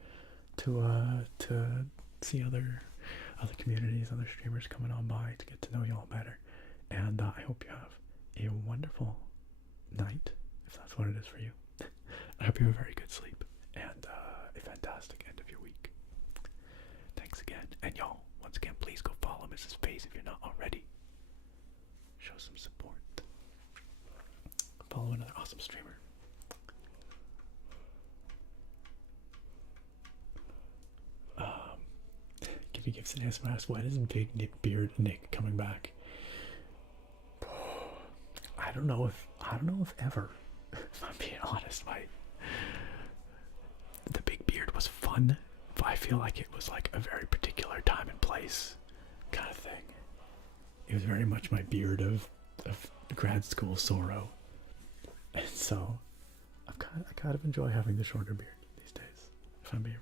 to see other communities, other streamers coming on by to get to know you all better. And I hope you have a wonderful night, if that's what it is for you. I hope you have a very good sleep and a fantastic end of your week. Thanks again. And y'all, once again, please go follow Mrs. Faze if you're not already. Show some support. Follow another awesome streamer. Gibby Gibson has asked, when is Big Nick Beard Nick coming back? I don't know if ever. If I'm being honest, the big beard was fun, but I feel like it was like a very particular time and place kind of thing. It was very much my beard of grad school sorrow, and so I kind of enjoy having the shorter beard these days. If I'm being real.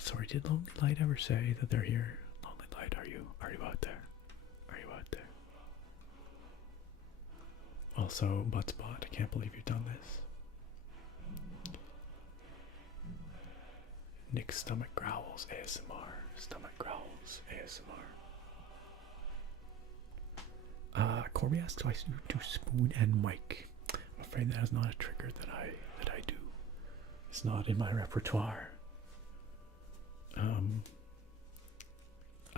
Sorry, did Lonely Light ever say that they're here? Lonely Light, are you out there? Also, Buttspot, I can't believe you've done this. Nick's stomach growls ASMR. Corby asks, do I do spoon and mic? I'm afraid that is not a trigger that I do. It's not in my repertoire. I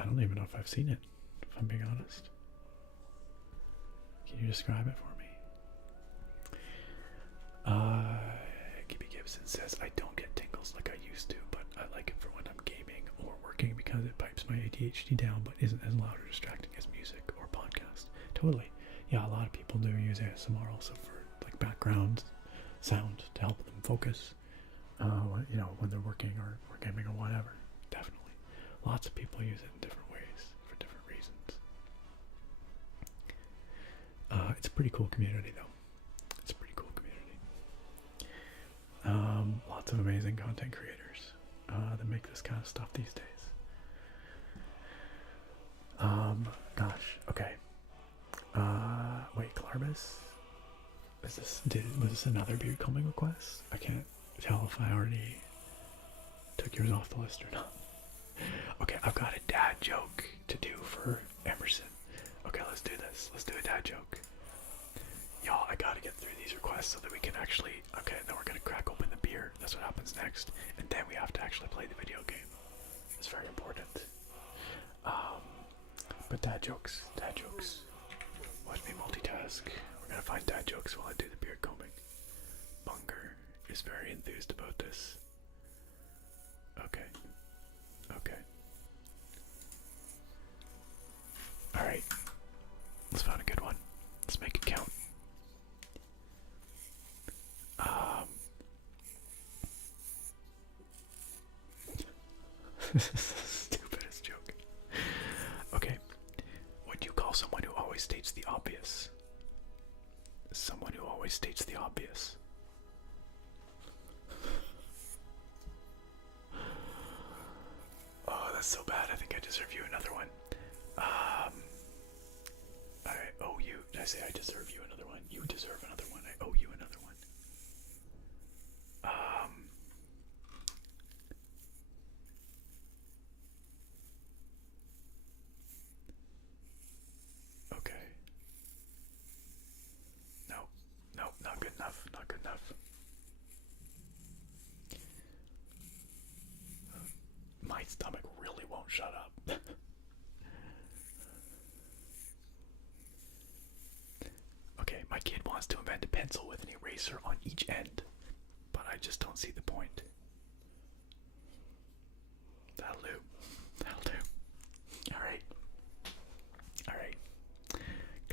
don't even know if I've seen it, if I'm being honest. Can you describe it for me? Gibby Gibson says, I don't get tingles like I used to, but I like it for when I'm gaming or working because it pipes my ADHD down but isn't as loud or distracting as music or podcast. Totally. Yeah, a lot of people do use ASMR also for like background sound to help them focus, when they're working or gaming or whatever. Definitely. Lots of people use it in different ways for different reasons. It's pretty cool community though. It's a pretty cool community. Lots of amazing content creators that make this kind of stuff these days. Gosh, okay. Wait, Clarbus? Was this another beard combing request? I can't tell if I already took yours off the list or not. Okay, I've got a dad joke to do for Emerson. Okay, let's do this. Let's do a dad joke. Y'all, I gotta get through these requests so that we can actually... Okay, then we're gonna crack open the beer. That's what happens next. And then we have to actually play the video game. It's very important. But dad jokes. Watch me multitask. We're gonna find dad jokes while I do the beard combing. Bunger is very enthused about this. Okay. Alright. Let's find a good one. Let's make it count. This is the stupidest joke. Okay. What do you call someone who always states the obvious? Someone who always states the obvious. Oh, that's so bad. I think I deserve you another one. I owe you. Did I say I deserve you another one? You deserve another one. I owe you another one. Okay. No, not good enough. Not good enough. My stomach really won't shut up. Okay, my kid wants to invent a pencil with an eraser on each end, but I just don't see the point. That'll do. Alright.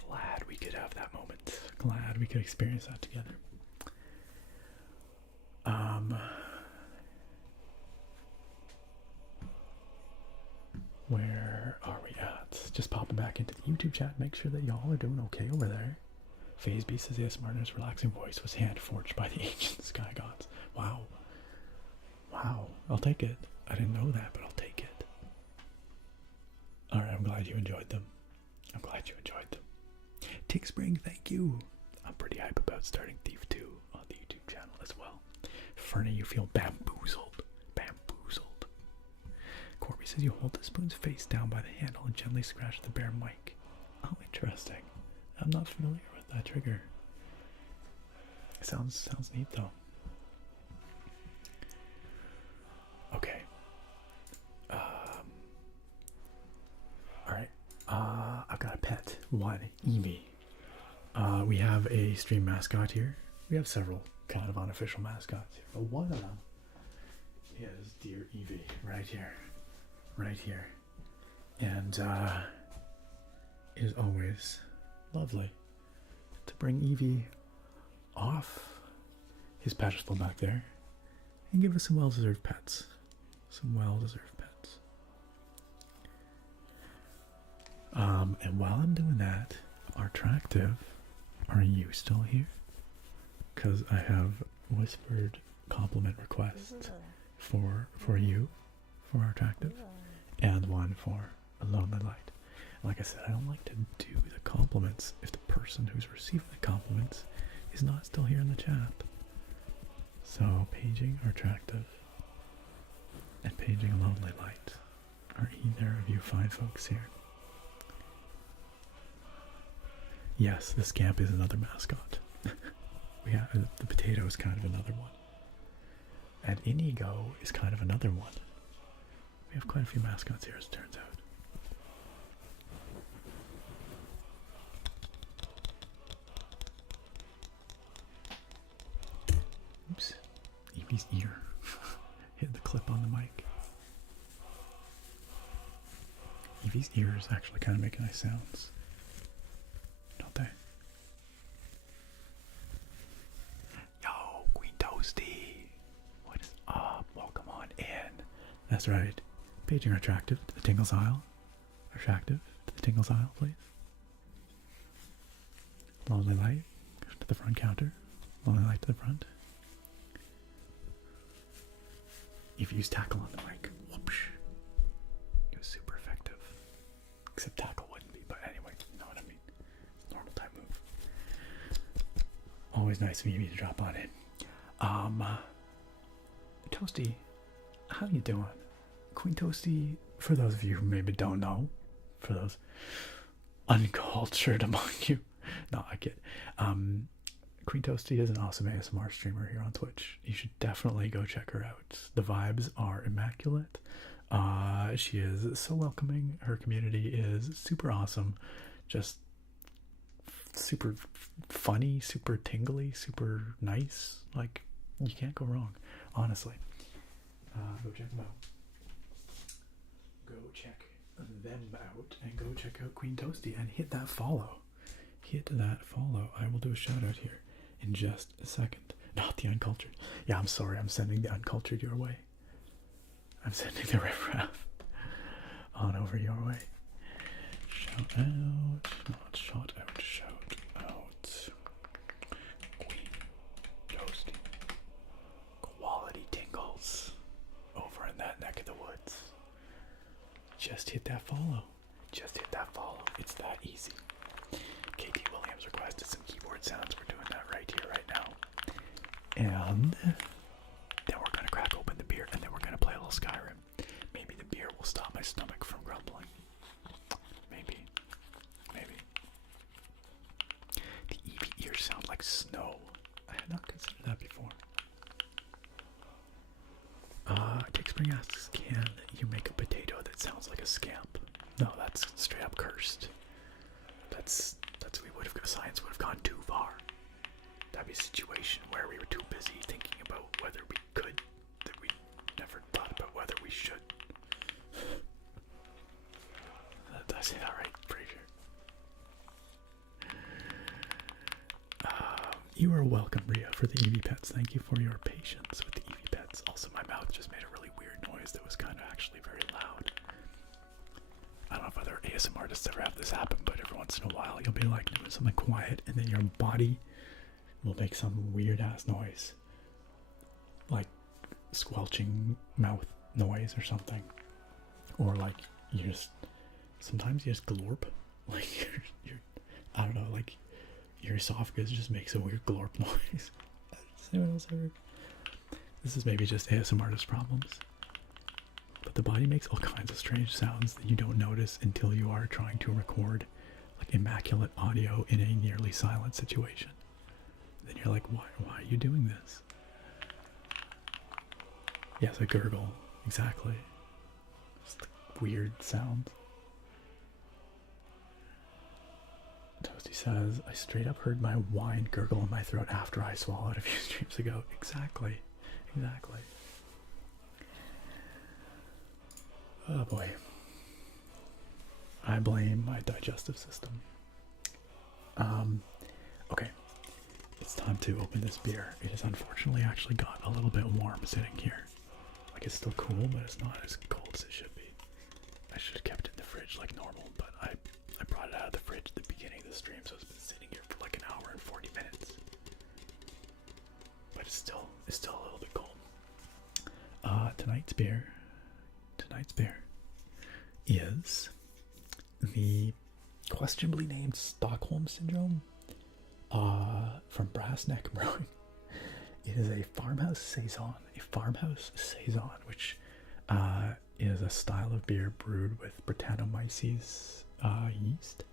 Glad we could have that moment. Glad we could experience that together. Where are we at? Just popping back into the YouTube chat. Make sure that y'all are doing okay over there. FazeB says, yes, Martin's relaxing voice was hand forged by the ancient sky gods. Wow. I'll take it. I didn't know that, but I'll take it. Alright, I'm glad you enjoyed them. Tickspring, thank you. I'm pretty hype about starting Thief 2 on the YouTube channel as well. Fernie, you feel bamboozled. Corby says you hold the spoon's face down by the handle and gently scratch the bare mic. Oh, interesting. I'm not familiar with that trigger. It sounds neat though. Okay. Alright. I've got a pet. One, Evie. We have a stream mascot here. We have several kind of unofficial mascots here, but one of them is dear Evie right here. And it is always lovely to bring Evie off his pedestal back there and give us some well-deserved pets. And while I'm doing that, Artractive, are you still here? Because I have whispered compliment requests for you, for Artractive, and one for A Lonely Light. Like I said, I don't like to do the compliments if the person who's receiving the compliments is not still here in the chat. So, paging Artractive and paging A Lonely Light. Are either of you fine folks here? Yes, the Scamp is another mascot. The Potato is kind of another one. And Inigo is kind of another one. We have quite a few mascots here, as it turns out. Oops. Evie's ear hit the clip on the mic. Evie's ears actually kind of make nice sounds, don't they? Yo, Queen Toasty, what is up? Welcome on in. That's right. Paging Attractive to the Tingles Isle. Attractive to the Tingles Isle, please. Lonely light to the front counter. Lonely light to the front. You've used tackle on the mic. Whoopsh. It was super effective. Except tackle wouldn't be, but anyway, you know what I mean. It's a normal type move. Always nice of you to drop on in. Toasty, how you doing? Queen Toasty, for those of you who maybe don't know, for those uncultured among you, no, I kid. Queen Toasty is an awesome ASMR streamer here on Twitch. You should definitely go check her out. The vibes are immaculate. She is so welcoming. Her community is super awesome. Just super funny, super tingly, super nice. Like, you can't go wrong, honestly. Go check them out. Go check them out and go check out Queen Toasty and hit that follow. Hit that follow. I will do a shout out here in just a second. Not the uncultured. Yeah, I'm sorry. I'm sending the uncultured your way. I'm sending the riffraff on over your way. Shout out. Not shout out. Shout out. Queen Toasty. Quality tingles over in that neck of the woods. Just hit that follow. Just hit that follow. It's that easy. KT Williams requested some keyboard sounds. We're doing that right here, right now. And then we're going to crack open the beer and then we're going to play a little Skyrim. Maybe the beer will stop my stomach from grumbling. Maybe. Maybe. The Eevee ears sound like snow. I had not considered that before. Dick Spring asks, can you make a potato that sounds like a scamp? No, that's straight up cursed. Science would have gone too far. That'd be a situation where we were too busy thinking about whether we could that we never thought about whether we should. Did I say that right? Pretty sure. You are welcome, Ria, for the Eevee pets. Thank you for your patience with the Eevee pets. Also, my mouth just made a really weird noise that was kind of actually very loud. I don't know if other ASMR artists ever have this happen, but every once in a while you'll be like doing something quiet and then your body will make some weird ass noise. Like squelching mouth noise or something. Or like sometimes you just glorp. Like you're I don't know, like your esophagus just makes a weird glorp noise. Has anyone else ever? This is maybe just ASMR artist problems. But the body makes all kinds of strange sounds that you don't notice until you are trying to record like immaculate audio in a nearly silent situation. Then you're like, why are you doing this? Yes, a gurgle. Exactly. Just weird sounds. Toasty says, I straight up heard my wine gurgle in my throat after I swallowed a few streams ago. Exactly. Exactly. Oh boy. I blame my digestive system. Okay. It's time to open this beer. It has unfortunately actually got a little bit warm sitting here. Like it's still cool, but it's not as cold as it should be. I should have kept it in the fridge like normal, but I brought it out of the fridge at the beginning of the stream, so it's been sitting here for like an hour and 40 minutes. But it's still a little bit cold. Tonight's beer is the questionably named Stockholm Syndrome from Brass Neck Brewing. It is a farmhouse saison, which is a style of beer brewed with Brettanomyces yeast,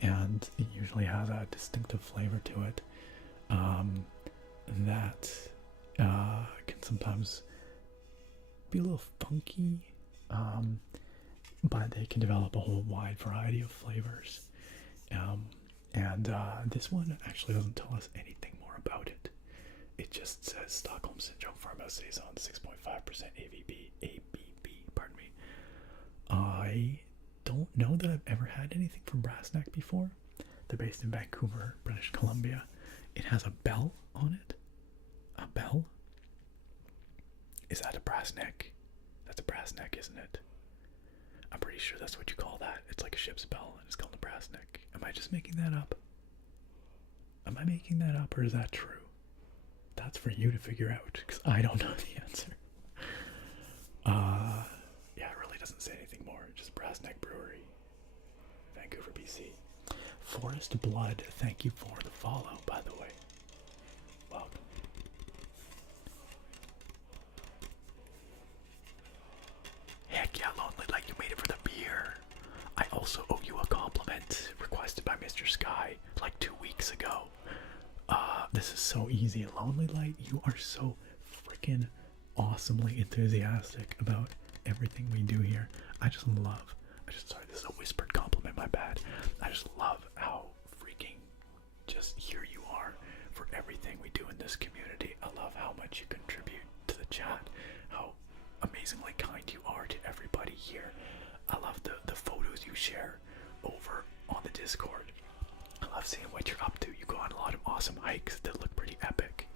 and it usually has a distinctive flavor to it that can sometimes be a little funky, but they can develop a whole wide variety of flavors. And this one actually doesn't tell us anything more about it. It just says Stockholm Syndrome Farmhouse Saison, 6.5% ABV, pardon me. I don't know that I've ever had anything from Brass Neck before. They're based in Vancouver, British Columbia. It has a bell on it. A bell? Is that a brass neck? That's a brass neck, isn't it? I'm pretty sure that's what you call that. It's like a ship's bell and it's called a brass neck. Am I just making that up? Am I making that up, or is that true? That's for you to figure out, because I don't know the answer. Yeah, it really doesn't say anything more. Just Brass Neck Brewery, Vancouver, BC. Forest Blood, thank you for the follow, by the way. Welcome. Heck yeah, Lonely, like you made it for the beer. I also owe you a compliment requested by Mr. Sky like 2 weeks ago. This is so easy. Lonely Light, you are so freaking awesomely enthusiastic about everything we do here. Sorry, this is a whispered compliment, my bad. I just love how freaking just here you are for everything we do in this community. I love how much you contribute to the chat, how amazingly kind you are to everybody here. I love the photos you share over on the Discord. I love seeing what you're up to. You go on a lot of awesome hikes that look pretty epic.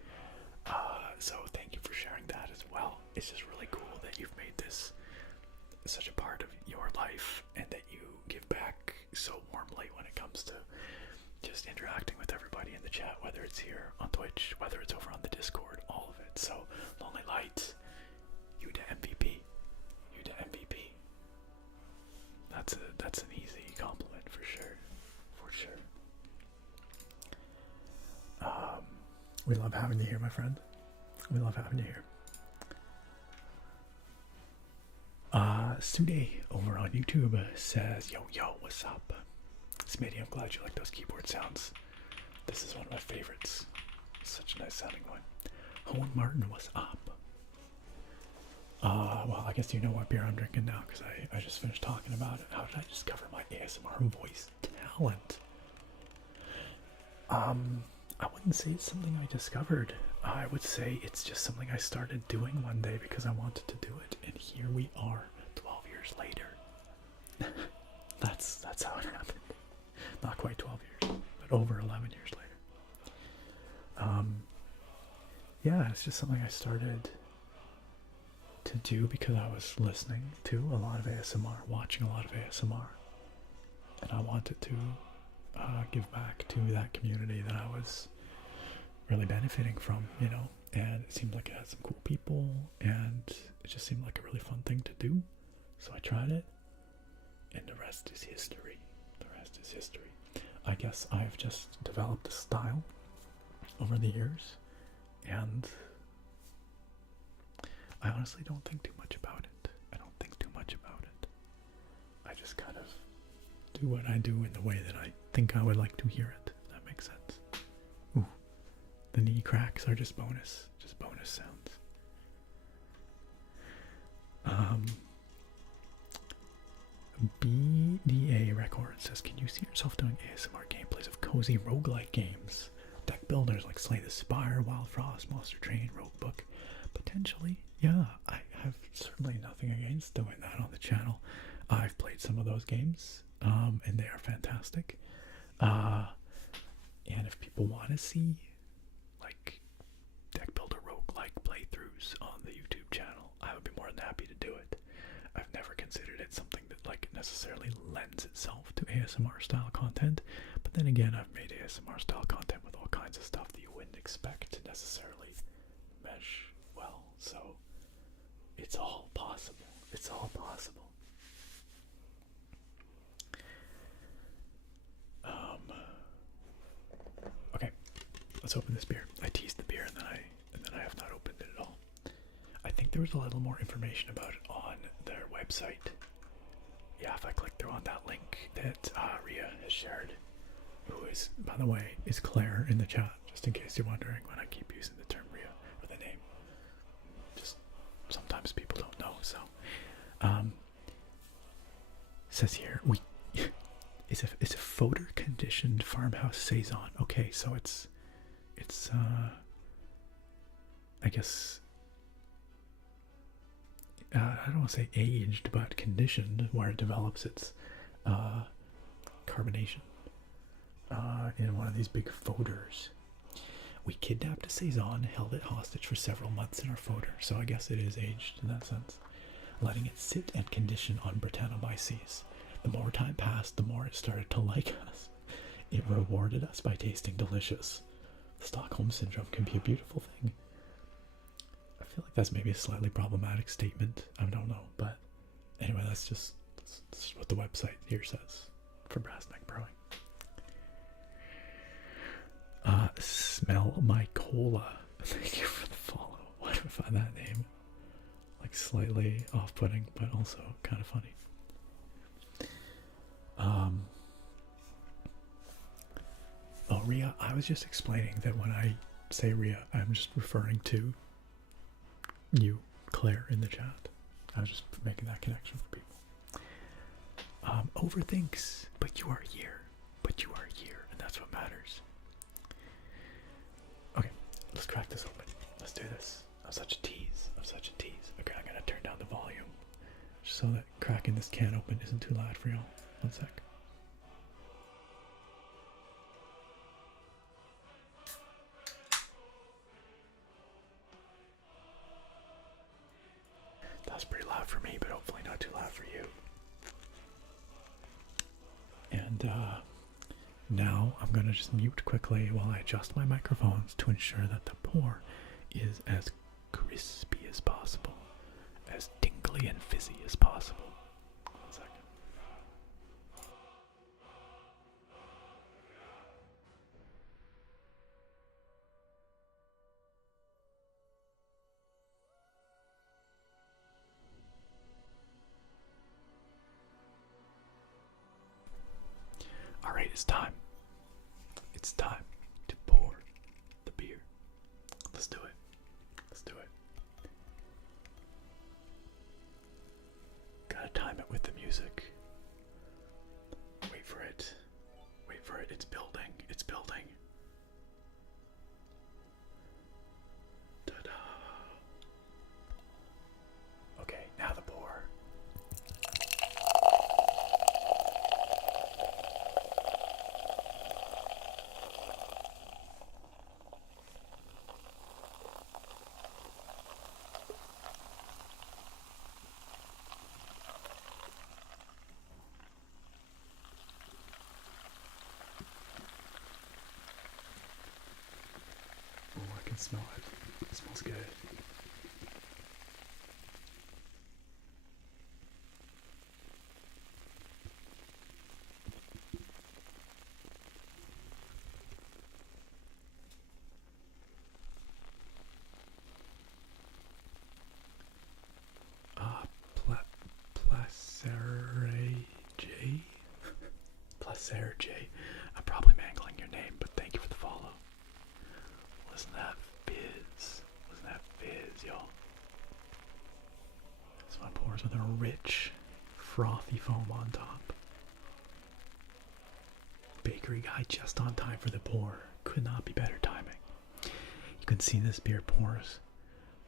So thank you for sharing that as well. It's just really cool that you've made this such a part of your life and that you give back so warmly when it comes to just interacting with everybody in the chat, whether it's here on Twitch, whether it's over on the Discord, all of it. So Lonely Lights, you to MVP. You to MVP. That's an easy compliment for sure. For sure. We love having you here, my friend. We love having you here. Sude over on YouTube says, yo, what's up? Smitty, I'm glad you like those keyboard sounds. This is one of my favorites. Such a nice sounding one. Owen Martin, what's up? Well, I guess you know what beer I'm drinking now, because I just finished talking about it. How did I discover my ASMR voice talent? I wouldn't say it's something I discovered. I would say it's just something I started doing one day because I wanted to do it, and here we are 12 years later. that's how it happened. Not quite 12 years, but over 11 years later. Yeah, it's just something I started to do because I was listening to a lot of ASMR, watching a lot of ASMR, and I wanted to give back to that community that I was really benefiting from, you know, and it seemed like it had some cool people, and it just seemed like a really fun thing to do, so I tried it, and the rest is history. The rest is history. I guess I've just developed a style over the years, and I honestly don't think too much about it. I don't think too much about it. I just kind of do what I do in the way that I think I would like to hear it. If that makes sense. Ooh, the knee cracks are just bonus sounds. BDA Records says, can you see yourself doing ASMR gameplays of cozy roguelike games? Deck builders like Slay the Spire, Wild Frost, Monster Train, Roguebook. Potentially, yeah, I have certainly nothing against doing that on the channel. I've played some of those games, and they are fantastic. And if people want to see like deck builder roguelike playthroughs on the YouTube channel, I would be more than happy to do it. I've never considered it something that like necessarily lends itself to ASMR style content, but then again, I've made ASMR style content with all kinds of stuff that you wouldn't expect to necessarily mesh well, so it's all possible. It's all possible. Okay, let's open this beer. I teased the beer and then I have not opened it at all. I think there was a little more information about it on their website. Yeah, if I click through on that link that Ria has shared, who is, by the way, is Claire in the chat, just in case you're wondering when I keep using the term Ria or the name. Just sometimes people don't know, so. Says here, it's a photo conditioned farmhouse saison. Okay, so it's I guess I don't want to say aged, but conditioned, where it develops its carbonation in one of these big foeders. We kidnapped a saison, held it hostage for several months in our foeder, so I guess it is aged in that sense, letting it sit and condition on Brettanomyces. The more time passed, the more it started to like us. It rewarded us by tasting delicious. Stockholm Syndrome can be a beautiful thing. I feel like that's maybe a slightly problematic statement. I don't know, but anyway, that's just what the website here says for Brassneck Brewing. Smell my cola. Thank you for the follow. Why do I find that name like slightly off-putting, but also kind of funny? Oh, Rhea, I was just explaining that when I say Rhea, I'm just referring to you, Claire, in the chat. I was just making that connection for people. Overthinks, but you are here. But you are here, and that's what matters. Okay, let's crack this open. Let's do this. I'm such a tease. I'm such a tease. Okay, I'm gonna turn down the volume just so that cracking this can open isn't too loud for y'all. One sec. That's pretty loud for me, but hopefully not too loud for you. And now I'm going to just mute quickly while I adjust my microphones to ensure that the pour is as crispy as possible, as tingly and fizzy as possible. 1 second. Alright, it's time. It's time to pour the beer. Let's do it. Let's do it. Gotta time it with the music. Wait for it. Wait for it. It's building. It's building. Ta-da. Okay, now the pour. Smell it. It smells good. Placer J. I'm probably mangling your name, but thank you for the follow. Listen to that fizz. Listen to that fizz, y'all. This one pours with a rich, frothy foam on top. Bakery guy just on time for the pour. Could not be better timing. You can see this beer pours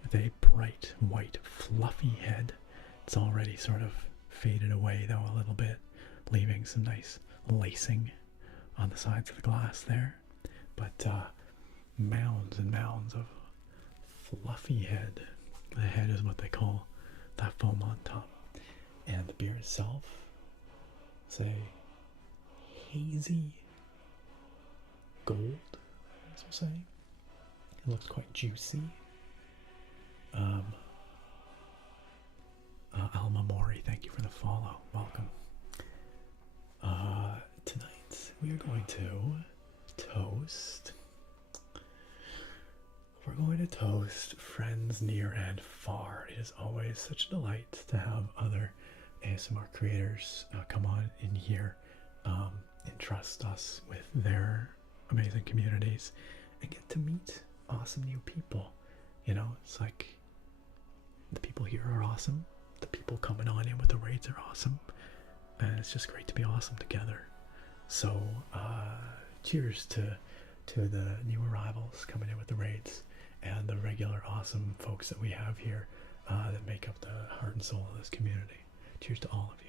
with a bright, white, fluffy head. It's already sort of faded away, though, a little bit, leaving some nice lacing on the sides of the glass there. But mounds and mounds of fluffy head. The head is what they call that foam on top. And the beer itself is a hazy gold, as we're saying. It looks quite juicy. Alma Mori, thank you for the follow. Welcome. Tonight we are going to toast. We're going to toast friends near and far. It is always such a delight to have other ASMR creators come on in here and trust us with their amazing communities and get to meet awesome new people. You know, it's like the people here are awesome. The people coming on in with the raids are awesome. And it's just great to be awesome together. So, cheers to the new arrivals coming in with the raids and the regular awesome folks that we have here that make up the heart and soul of this community. Cheers to all of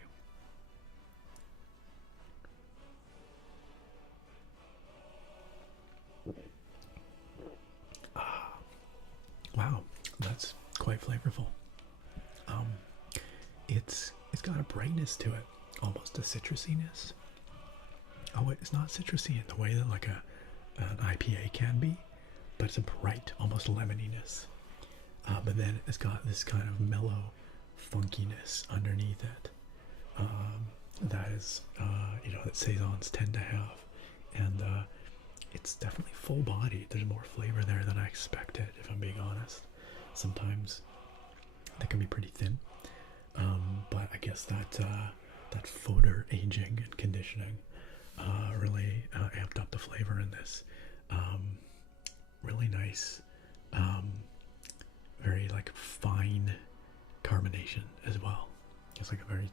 you. Wow, that's quite flavorful. It's got a brightness to it, almost a citrusiness. Oh, it's not citrusy in the way that like an IPA can be, but it's a bright, almost lemoniness. But then it's got this kind of mellow funkiness underneath it. That is, that saisons tend to have, and it's definitely full bodied. There's more flavor there than I expected, if I'm being honest. Sometimes they can be pretty thin, but I guess that fodder aging and conditioning really amped up the flavor in this. Really nice, very like fine carbonation as well. It's like a very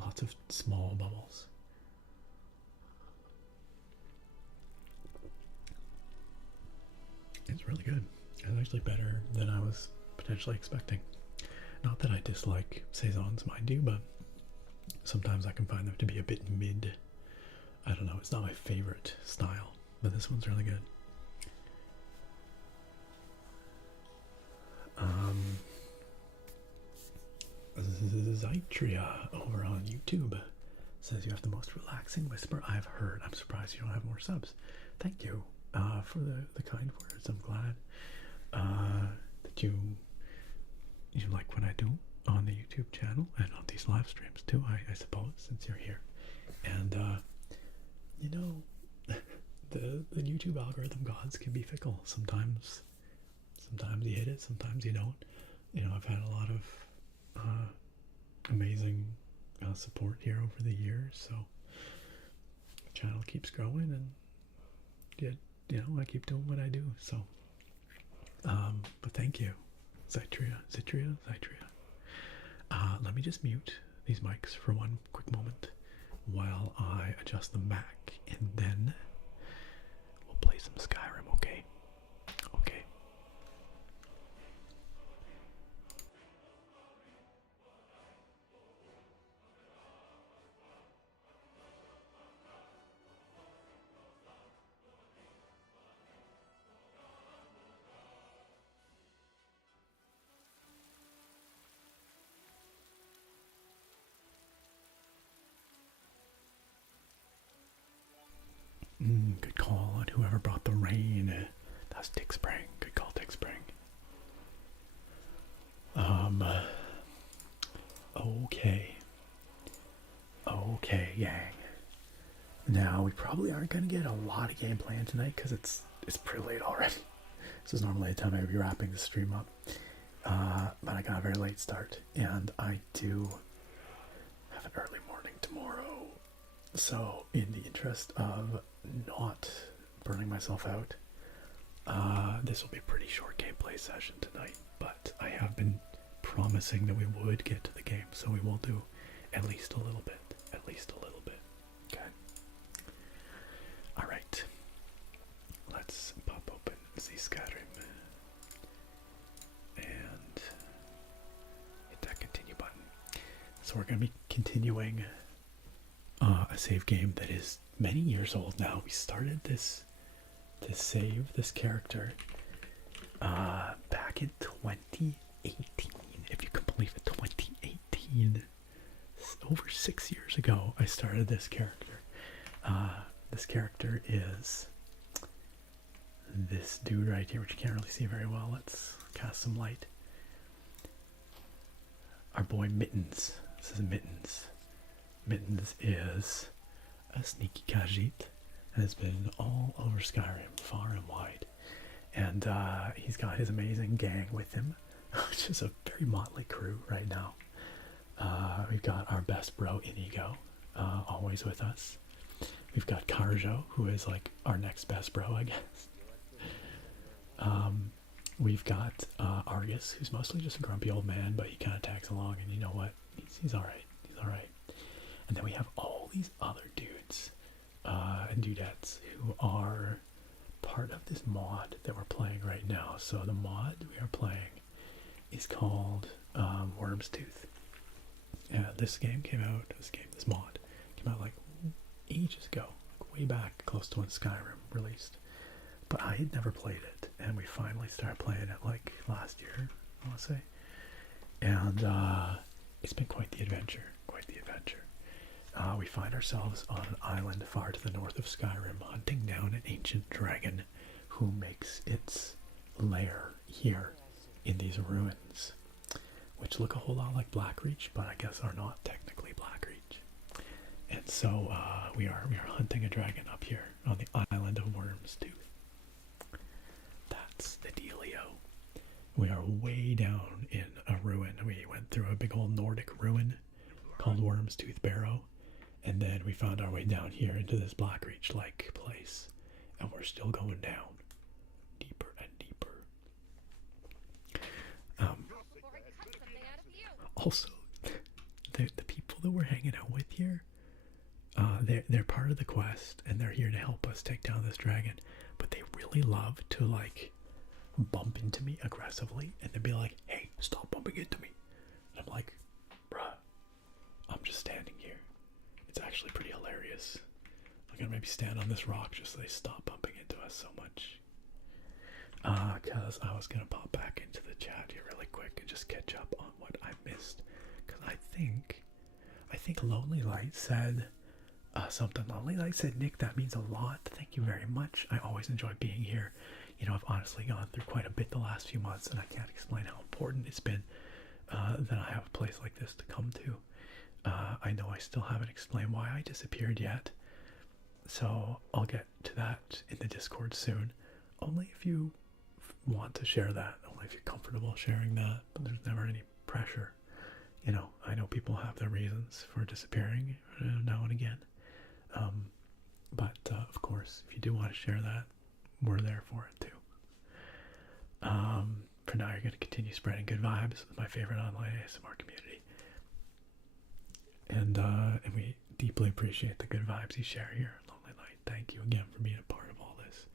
lots of small bubbles. It's really good. It's actually better than I was potentially expecting. Not that I dislike saisons, mind you, but sometimes I can find them to be a bit mid. I don't know, it's not my favorite style, but this one's really good. Zytria over on YouTube says you have the most relaxing whisper I've heard. I'm surprised you don't have more subs. Thank you for the kind words. I'm glad that you like what I do on the YouTube channel and on these live streams too, I suppose, since you're here. And the YouTube algorithm gods can be fickle. Sometimes you hit it, sometimes you don't. I've had a lot of amazing support here over the years, so the channel keeps growing, and I keep doing what I do. So, but thank you, Zytria. Let me just mute these mics for one quick moment while I adjust them back, and then we'll play some Skyrim. Okay. Good call on whoever brought the rain. That's Dick Spring. Good call, Dick Spring. Okay, gang. Now we probably aren't gonna get a lot of gameplay in tonight because it's pretty late already. This is normally the time I would be wrapping the stream up. But I got a very late start, and I do have an early morning tomorrow. So, in the interest of not burning myself out, this will be a pretty short gameplay session tonight, but I have been promising that we would get to the game, so we will do at least a little bit. Okay. Alright. Let's pop open the Skyrim and hit that continue button. So we're going to be continuing a save game that is many years old now. We started this to save this character back in 2018, if you can believe it. 2018, over 6 years ago I started this character. This character is this dude right here, which you can't really see very well. Let's cast some light. Our boy Mittens. This is Mittens. Mittens is a sneaky Khajiit and has been all over Skyrim, far and wide. And he's got his amazing gang with him, which is a very motley crew right now. We've got our best bro Inigo, always with us. We've got Carjo, who is like our next best bro, I guess. We've got Argus, who's mostly just a grumpy old man, but he kind of tags along, and you know what? He's alright. And then we have all these other dudes and dudettes who are part of this mod that we're playing right now. So the mod we are playing is called Worm's Tooth. This mod came out like ages ago, way back, close to when Skyrim released. But I had never played it, and we finally started playing it like last year, I want to say. And it's been quite the adventure. We find ourselves on an island far to the north of Skyrim, hunting down an ancient dragon who makes its lair here in these ruins, which look a whole lot like Blackreach, but I guess are not technically Blackreach. And so we are hunting a dragon up here on the island of Worm's Tooth. That's the dealio. We are way down in a ruin. We went through a big old Nordic ruin called Worm's Tooth Barrow, and then we found our way down here into this Blackreach-like place, and we're still going down deeper and deeper. Also, the people that we're hanging out with here, they're part of the quest, and they're here to help us take down this dragon, but they really love to like bump into me aggressively and then be like, hey, stop bumping into me. And I'm like, bruh, I'm just standing here. It's actually pretty hilarious. I'm gonna maybe stand on this rock just so they stop bumping into us so much. Because I was gonna pop back into the chat here really quick and just catch up on what I missed. Because I think Lonely Light said something. Lonely Light said, Nick, that means a lot. Thank you very much. I always enjoy being here. You know, I've honestly gone through quite a bit the last few months, and I can't explain how important it's been that I have a place like this to come to. I know I still haven't explained why I disappeared yet, so I'll get to that in the Discord soon. Only if you want to share that, only if you're comfortable sharing that, but there's never any pressure. You know, I know people have their reasons for disappearing now and again. But of course, if you do want to share that, we're there for it too. For now, you're going to continue spreading good vibes with my favorite online ASMR community. And we deeply appreciate the good vibes you share here at Lonely Light. Thank you again for being a part of all this.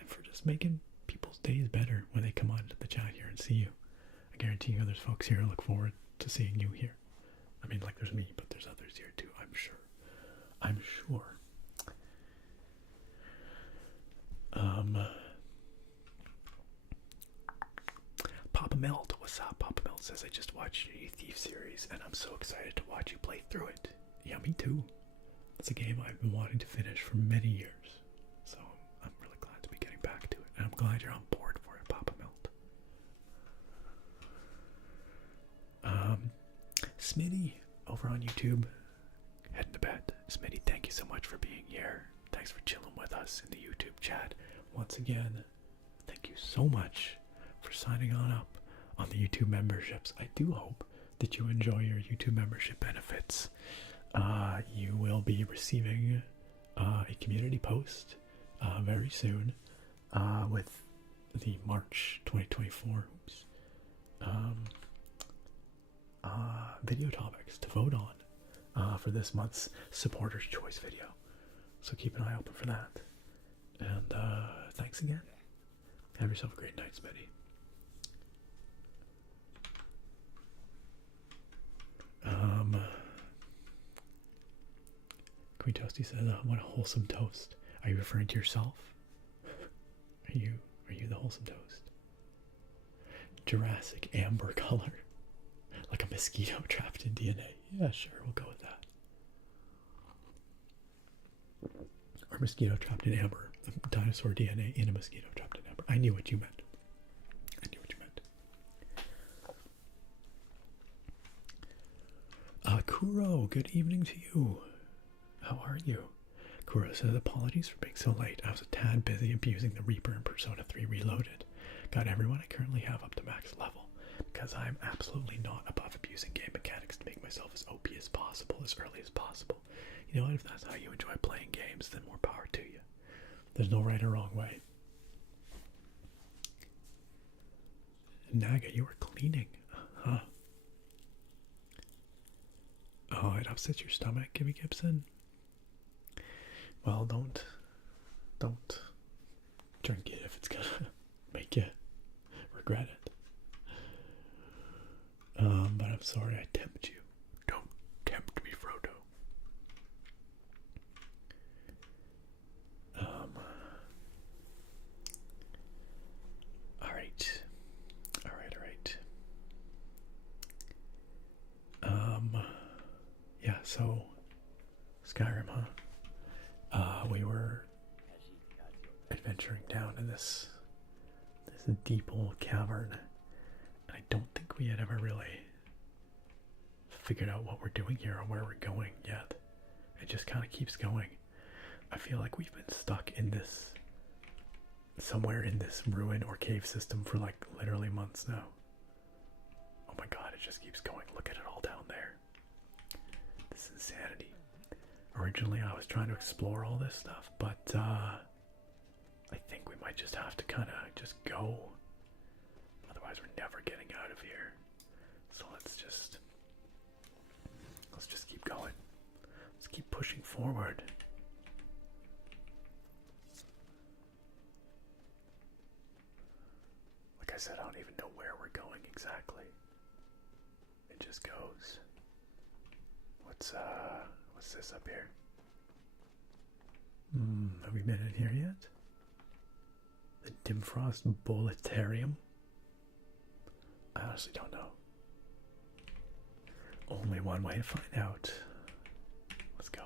And for just making people's days better when they come on to the chat here and see you. I guarantee you there's folks here who look forward to seeing you here. I mean, like, there's me, but there's others here too, I'm sure. I'm sure. Papa Melt, what's up? Papa Melt says, I just watched your new Thief series, and I'm so excited to watch you play through it. Yeah, me too. It's a game I've been wanting to finish for many years, so I'm really glad to be getting back to it, and I'm glad you're on board for it, Papa Melt. Smitty, over on YouTube, heading to bed. Smitty, thank you so much for being here. Thanks for chilling with us in the YouTube chat. Once again, thank you so much for signing on up on the YouTube memberships. I do hope that you enjoy your YouTube membership benefits. You will be receiving a community post very soon with the March 2024 video topics to vote on for this month's Supporters Choice video. So keep an eye open for that. And thanks again. Have yourself a great night, Smitty. Queen Toasty says, what a wholesome toast. Are you referring to yourself? Are you the wholesome toast? Jurassic amber color. Like a mosquito trapped in DNA. Yeah, sure, we'll go with that. Or mosquito trapped in amber. Dinosaur DNA in a mosquito trapped in amber. I knew what you meant. Kuro, good evening to you. How are you? Kuro says, apologies for being so late. I was a tad busy abusing the Reaper in Persona 3 Reloaded. Got everyone I currently have up to max level, because I'm absolutely not above abusing game mechanics to make myself as OP as possible, as early as possible. You know what, if that's how you enjoy playing games, then more power to you. There's no right or wrong way. Naga, you were cleaning. Huh. Oh, it upsets your stomach, Gibby Gibson? Well, don't drink it if it's gonna make you regret it. But I'm sorry I tempt you. Don't tempt me, Frodo. Alright. Yeah, so Skyrim, huh? We were adventuring down in this deep old cavern, and I don't think we had ever really figured out what we're doing here or where we're going yet. It just kind of keeps going. I feel like we've been stuck in this, somewhere in this ruin or cave system for like literally months now. Oh my god, it just keeps going. Look at it all down there. This is insanity. Originally I was trying to explore all this stuff, but I think we might just have to kind of just go. Otherwise we're never getting out of here. So let's just keep going. Let's keep pushing forward. Like I said, I don't even know where we're going exactly. It just goes. What's this up here? Have we been in here yet? The Dimfrost Bolitarium? I honestly don't know. Only one way to find out. Let's go.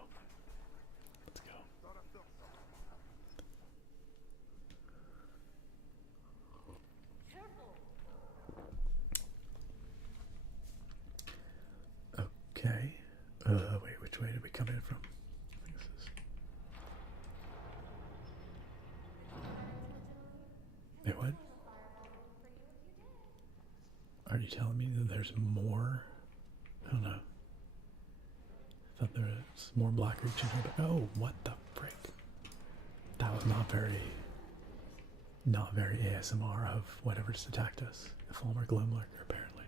Let's go. Okay. Wait, which way did we come in from? I think this is... Wait, what? Are you telling me that there's more? I don't know. I thought there was more black reach in here, but oh, what the frick? That was not very ASMR of whatever just attacked us. The Fulmer Gloomlurker, apparently.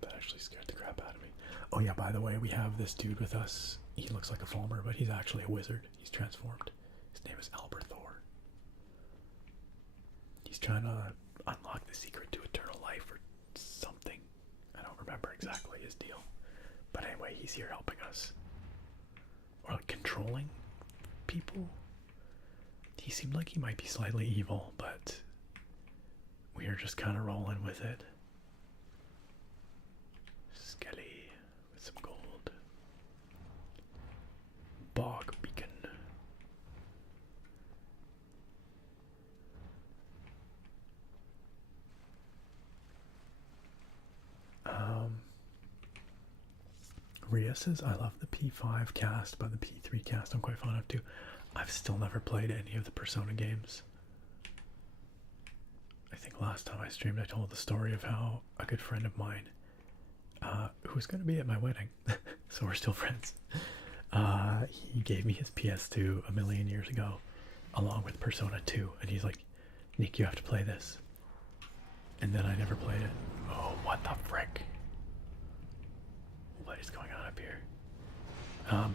That actually scared the crap out of me. Oh yeah, by the way, we have this dude with us. He looks like a Fulmer, but he's actually a wizard. He's transformed. His name is Albert Thor. He's trying to unlock the secret to eternal life or something. I don't remember exactly his deal. But anyway, he's here helping us. Or like controlling people. He seemed like he might be slightly evil, but we are just kind of rolling with it. Skelly with some gold. Bog beacon. Rhea says, I love the P5 cast, but the P3 cast I'm quite fond of too. I've still never played any of the Persona games. I think last time I streamed I told the story of how a good friend of mine, who's going to be at my wedding, so we're still friends, he gave me his PS2 a million years ago along with Persona 2, and he's like, Nick, you have to play this. And then I never played it. Oh, what the frick? What is going on up here?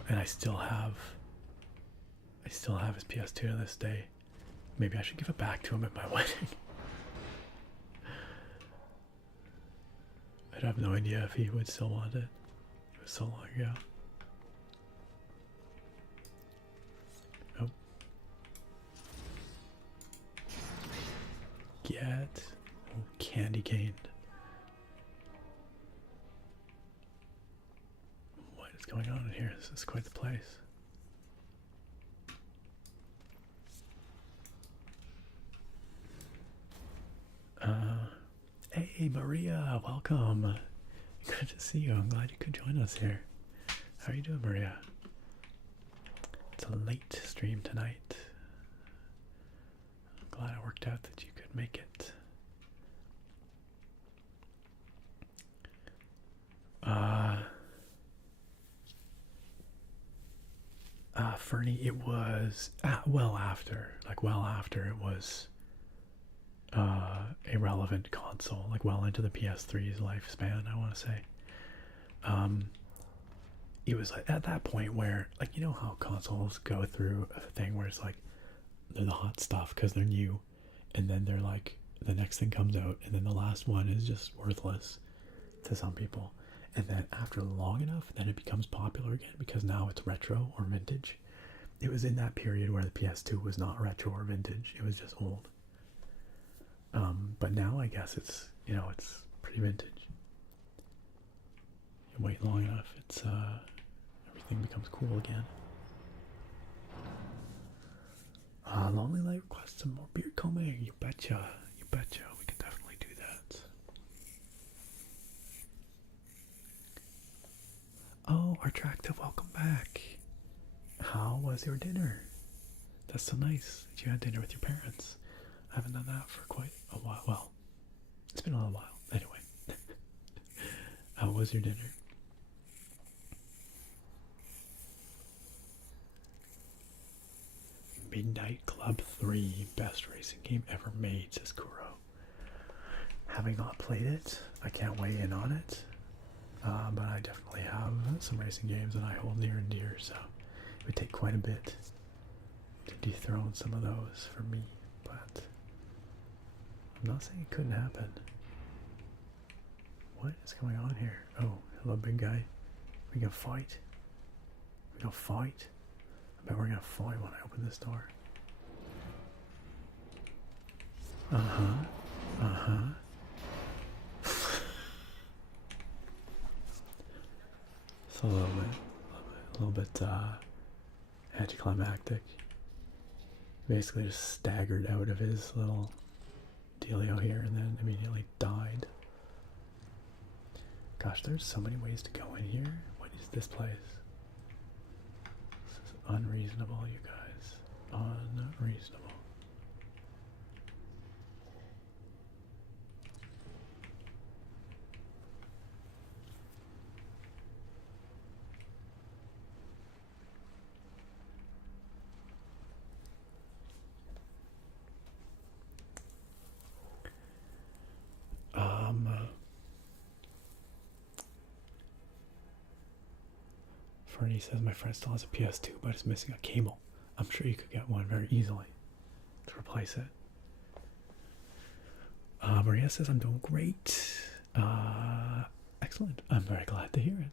And I still have his PS2 to this day. Maybe I should give it back to him at my wedding. I'd have no idea if he would still want it. It was so long ago. Oh. Get candy cane. What is going on in here? This is quite the place. Hey Maria, welcome. Good to see you. I'm glad you could join us here. How are you doing, Maria? It's a late stream tonight. I'm glad it worked out that you could make it. Fernie, it was well after it was a relevant console, like well into the PS3's lifespan, I want to say. It was like at that point where, like, you know how consoles go through a thing where it's like they're the hot stuff because they're new, and then they're like the next thing comes out, and then the last one is just worthless to some people, and then after long enough then it becomes popular again because now it's retro or vintage. It was in that period where the PS2 was not retro or vintage, it was just old. But now I guess it's, you know, it's pretty vintage. You wait long enough, it's everything becomes cool again. Lonely Light requests some more beer coming. You betcha. You betcha. We can definitely do that. Oh, Attractive, welcome back. How was your dinner? That's so nice that you had dinner with your parents. I haven't done that for quite a while. Well, it's been a little while. Anyway, how was your dinner? Midnight Club 3, best racing game ever made, says Kuro. Having not played it, I can't weigh in on it, but I definitely have some racing games that I hold near and dear, so it would take quite a bit to dethrone some of those for me, but I'm not saying it couldn't happen. What is going on here? Oh, hello, big guy. We gonna fight? We gonna fight? I bet we're gonna fight when I open this door. It's a little bit anticlimactic. Basically just staggered out of his little dealio here and then immediately died. Gosh, there's so many ways to go in here. What is this place? This is unreasonable, you guys. Unreasonable. Fernie says my friend still has a PS2, but it's missing a cable. I'm sure you could get one very easily to replace it. Maria says I'm doing great. Excellent. I'm very glad to hear it.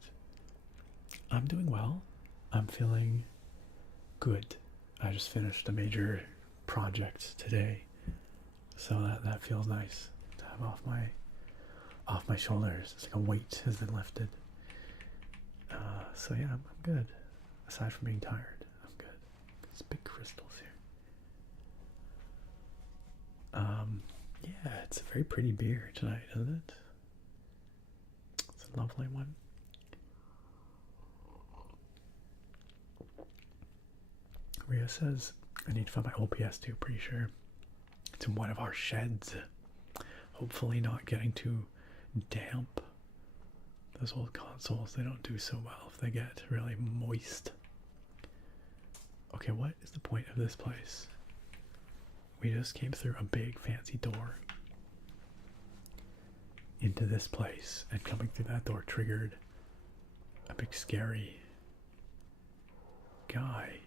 I'm doing well. I'm feeling good. I just finished a major project today, so that feels nice to have off my shoulders. It's like a weight has been lifted. So yeah, I'm good. Aside from being tired, I'm good. There's big crystals here. Yeah, it's a very pretty beer tonight, isn't it? It's a lovely one. Ria says, I need to find my old PS2, pretty sure. It's in one of our sheds. Hopefully not getting too damp. Those old consoles, they don't do so well if they get really moist. Okay, what is the point of this place? We just came through a big fancy door into this place, and coming through that door triggered a big scary guy.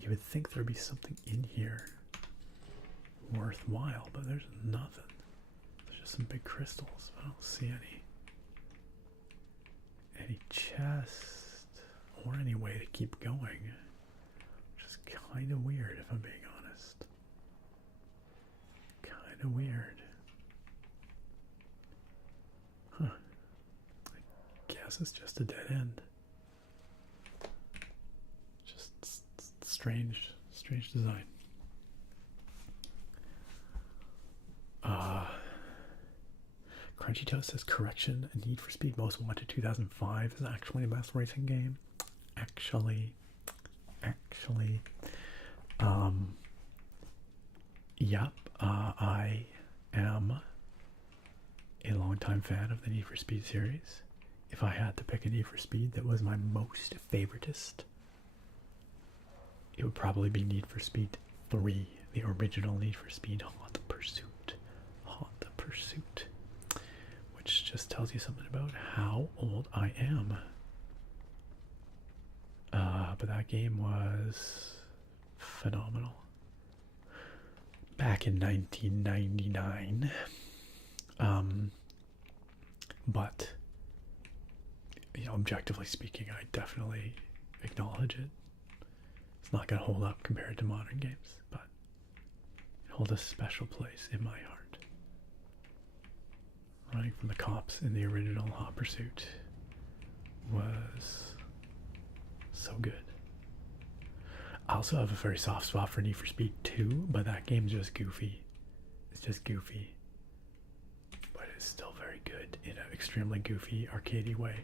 You would think there'd be something in here worthwhile, but there's nothing. There's just some big crystals, but I don't see any chest or any way to keep going, which is kind of weird if I'm being honest. Kind of weird. Huh. I guess it's just a dead end. Just strange design. Crunchy Toast says correction, Need for Speed Most Wanted 2005 is actually the best racing game. Actually, yep, I am a longtime fan of the Need for Speed series. If I had to pick a Need for Speed that was my most favoritist, it would probably be Need for Speed 3, the original Need for Speed Hot Pursuit. Hot Pursuit. Which just tells you something about how old I am. But that game was phenomenal. Back in 1999. But, you know, objectively speaking, I definitely acknowledge it. It's not going to hold up compared to modern games, but it holds a special place in my heart. running from the cops in the original Hot Pursuit was so good. I also have a very soft spot for Need for Speed 2, but that game's just goofy. It's just goofy. But it's still very good in an extremely goofy, arcadey way.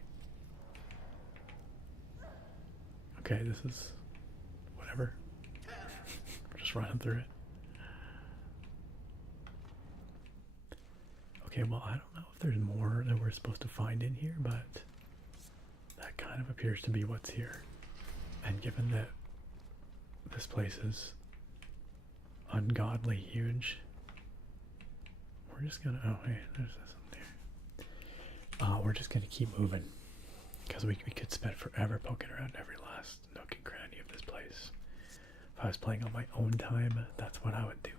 Okay, this is whatever. We're just running through it. Okay, well, I don't know if there's more that we're supposed to find in here, but that kind of appears to be what's here. And given that this place is ungodly huge, we're just gonna, oh hey, there's something there. We're just gonna keep moving, because we could spend forever poking around every last nook and cranny of this place. If I was playing on my own time, that's what I would do.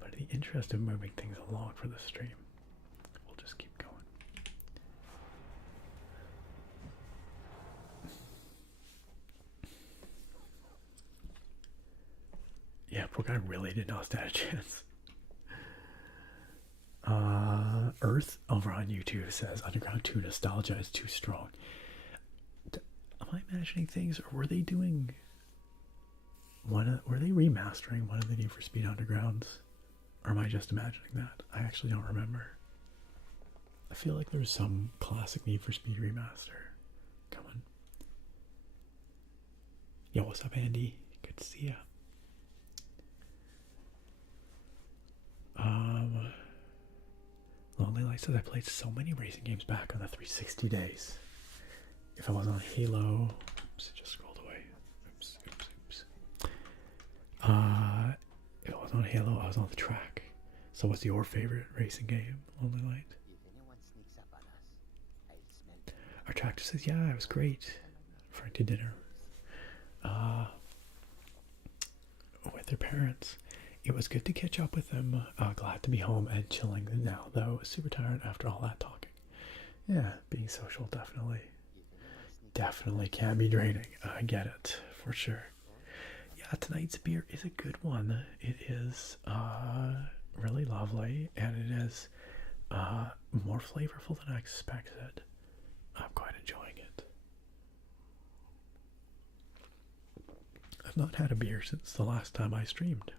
But in the interest of moving things along for the stream, we'll just keep going. Yeah, poor guy really did not stand a chance. Earth over on YouTube says Underground 2 nostalgia is too strong. Am I imagining things, or were they doing were they remastering one of the Need for Speed Undergrounds? Or am I just imagining that? I actually don't remember. I feel like there's some classic Need for Speed remaster coming. Yo, what's up, Andy? Good to see ya. Lonely Light says I played so many racing games back on the 360 days. If I was on Halo, oops, it just scrolled away. Oops. If I was on Halo, I was on the track. So what's your favorite racing game, Lonely Light? Our tractor says, yeah, it was great. Frank to dinner. With their parents. It was good to catch up with them. Glad to be home and chilling now, though. Super tired after all that talking. Yeah, being social definitely can be draining. I get it, for sure. Yeah, tonight's beer is a good one. It is really lovely, and it is more flavorful than I expected. I'm quite enjoying it. I've not had a beer since the last time I streamed.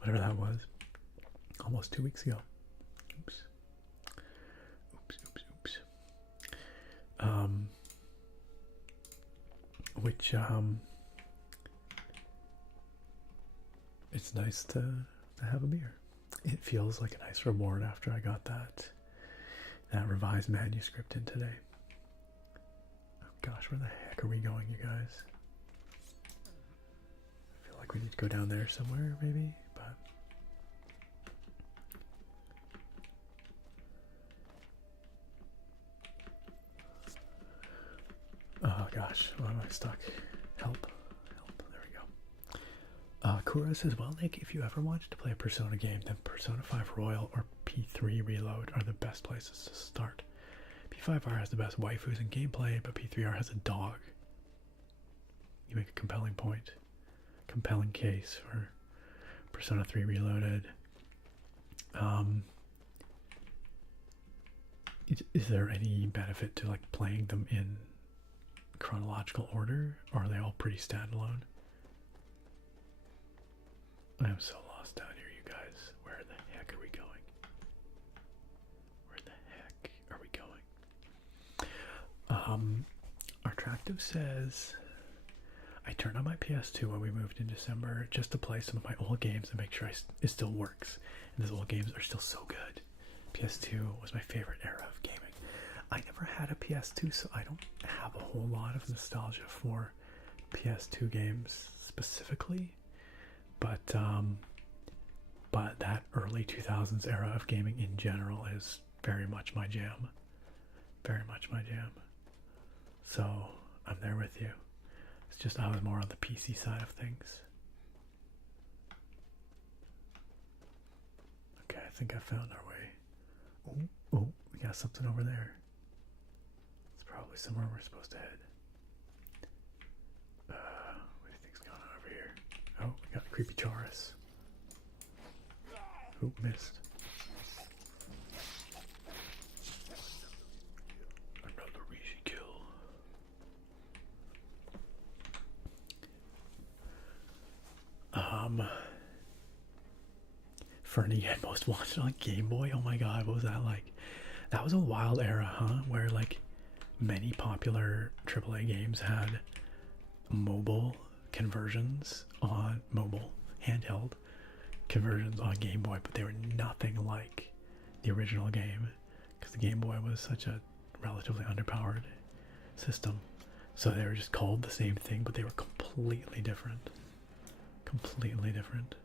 Whatever that was. Almost 2 weeks ago. Oops. It's nice to have a beer. It feels like a nice reward after I got that revised manuscript in today. Oh gosh, where the heck are we going, you guys? I feel like we need to go down there somewhere, maybe, but oh gosh, why am I stuck? Help. There we go. Kura says, well, Nick, if you ever wanted to play a Persona game, then Persona 5 Royal or P3 Reload are the best places to start. P5R has the best waifus and gameplay, but P3R has a dog. You make a compelling point. Compelling case for Persona 3 Reloaded. Is there any benefit to like playing them in chronological order, or are they all pretty standalone? I am so lost down here, you guys. Where the heck are we going? Where the heck are we going? Artractive says, I turned on my PS2 when we moved in December just to play some of my old games and make sure it still works. And those old games are still so good. PS2 was my favorite era of gaming. I never had a PS2, so I don't have a whole lot of nostalgia for PS2 games specifically. But that early 2000s era of gaming in general is very much my jam. Very much my jam. So I'm there with you. It's just I was more on the PC side of things. Okay, I think I found our way. Oh, we got something over there. It's probably somewhere we're supposed to head. What do you think's going on over here? Oh, we got a creepy Taurus. Oop, missed. Fernie most watched on Game Boy. Oh my god, what was that like? That was a wild era, huh? Where like many popular AAA games had mobile conversions on mobile handheld conversions on Game Boy, but they were nothing like the original game because the Game Boy was such a relatively underpowered system. So they were just called the same thing, but they were completely different. Completely different.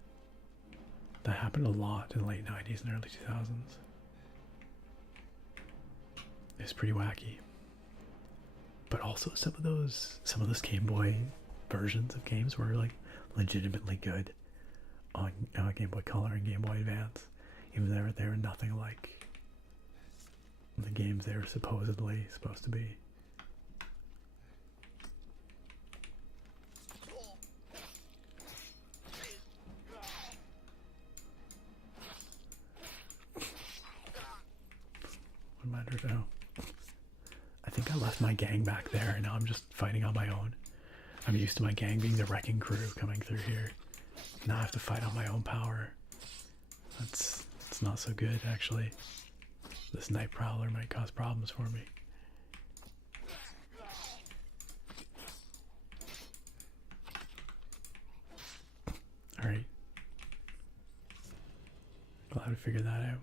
That happened a lot in the late 90s and early 2000s. It's pretty wacky. But also some of those Game Boy versions of games were like legitimately good on Game Boy Color and Game Boy Advance. Even though they were nothing like the games they were supposedly supposed to be. What am I doing now? I think I left my gang back there and now I'm just fighting on my own. I'm used to my gang being the wrecking crew coming through here. Now I have to fight on my own power. It's not so good actually. This night prowler might cause problems for me. Alright. Glad we figured that out.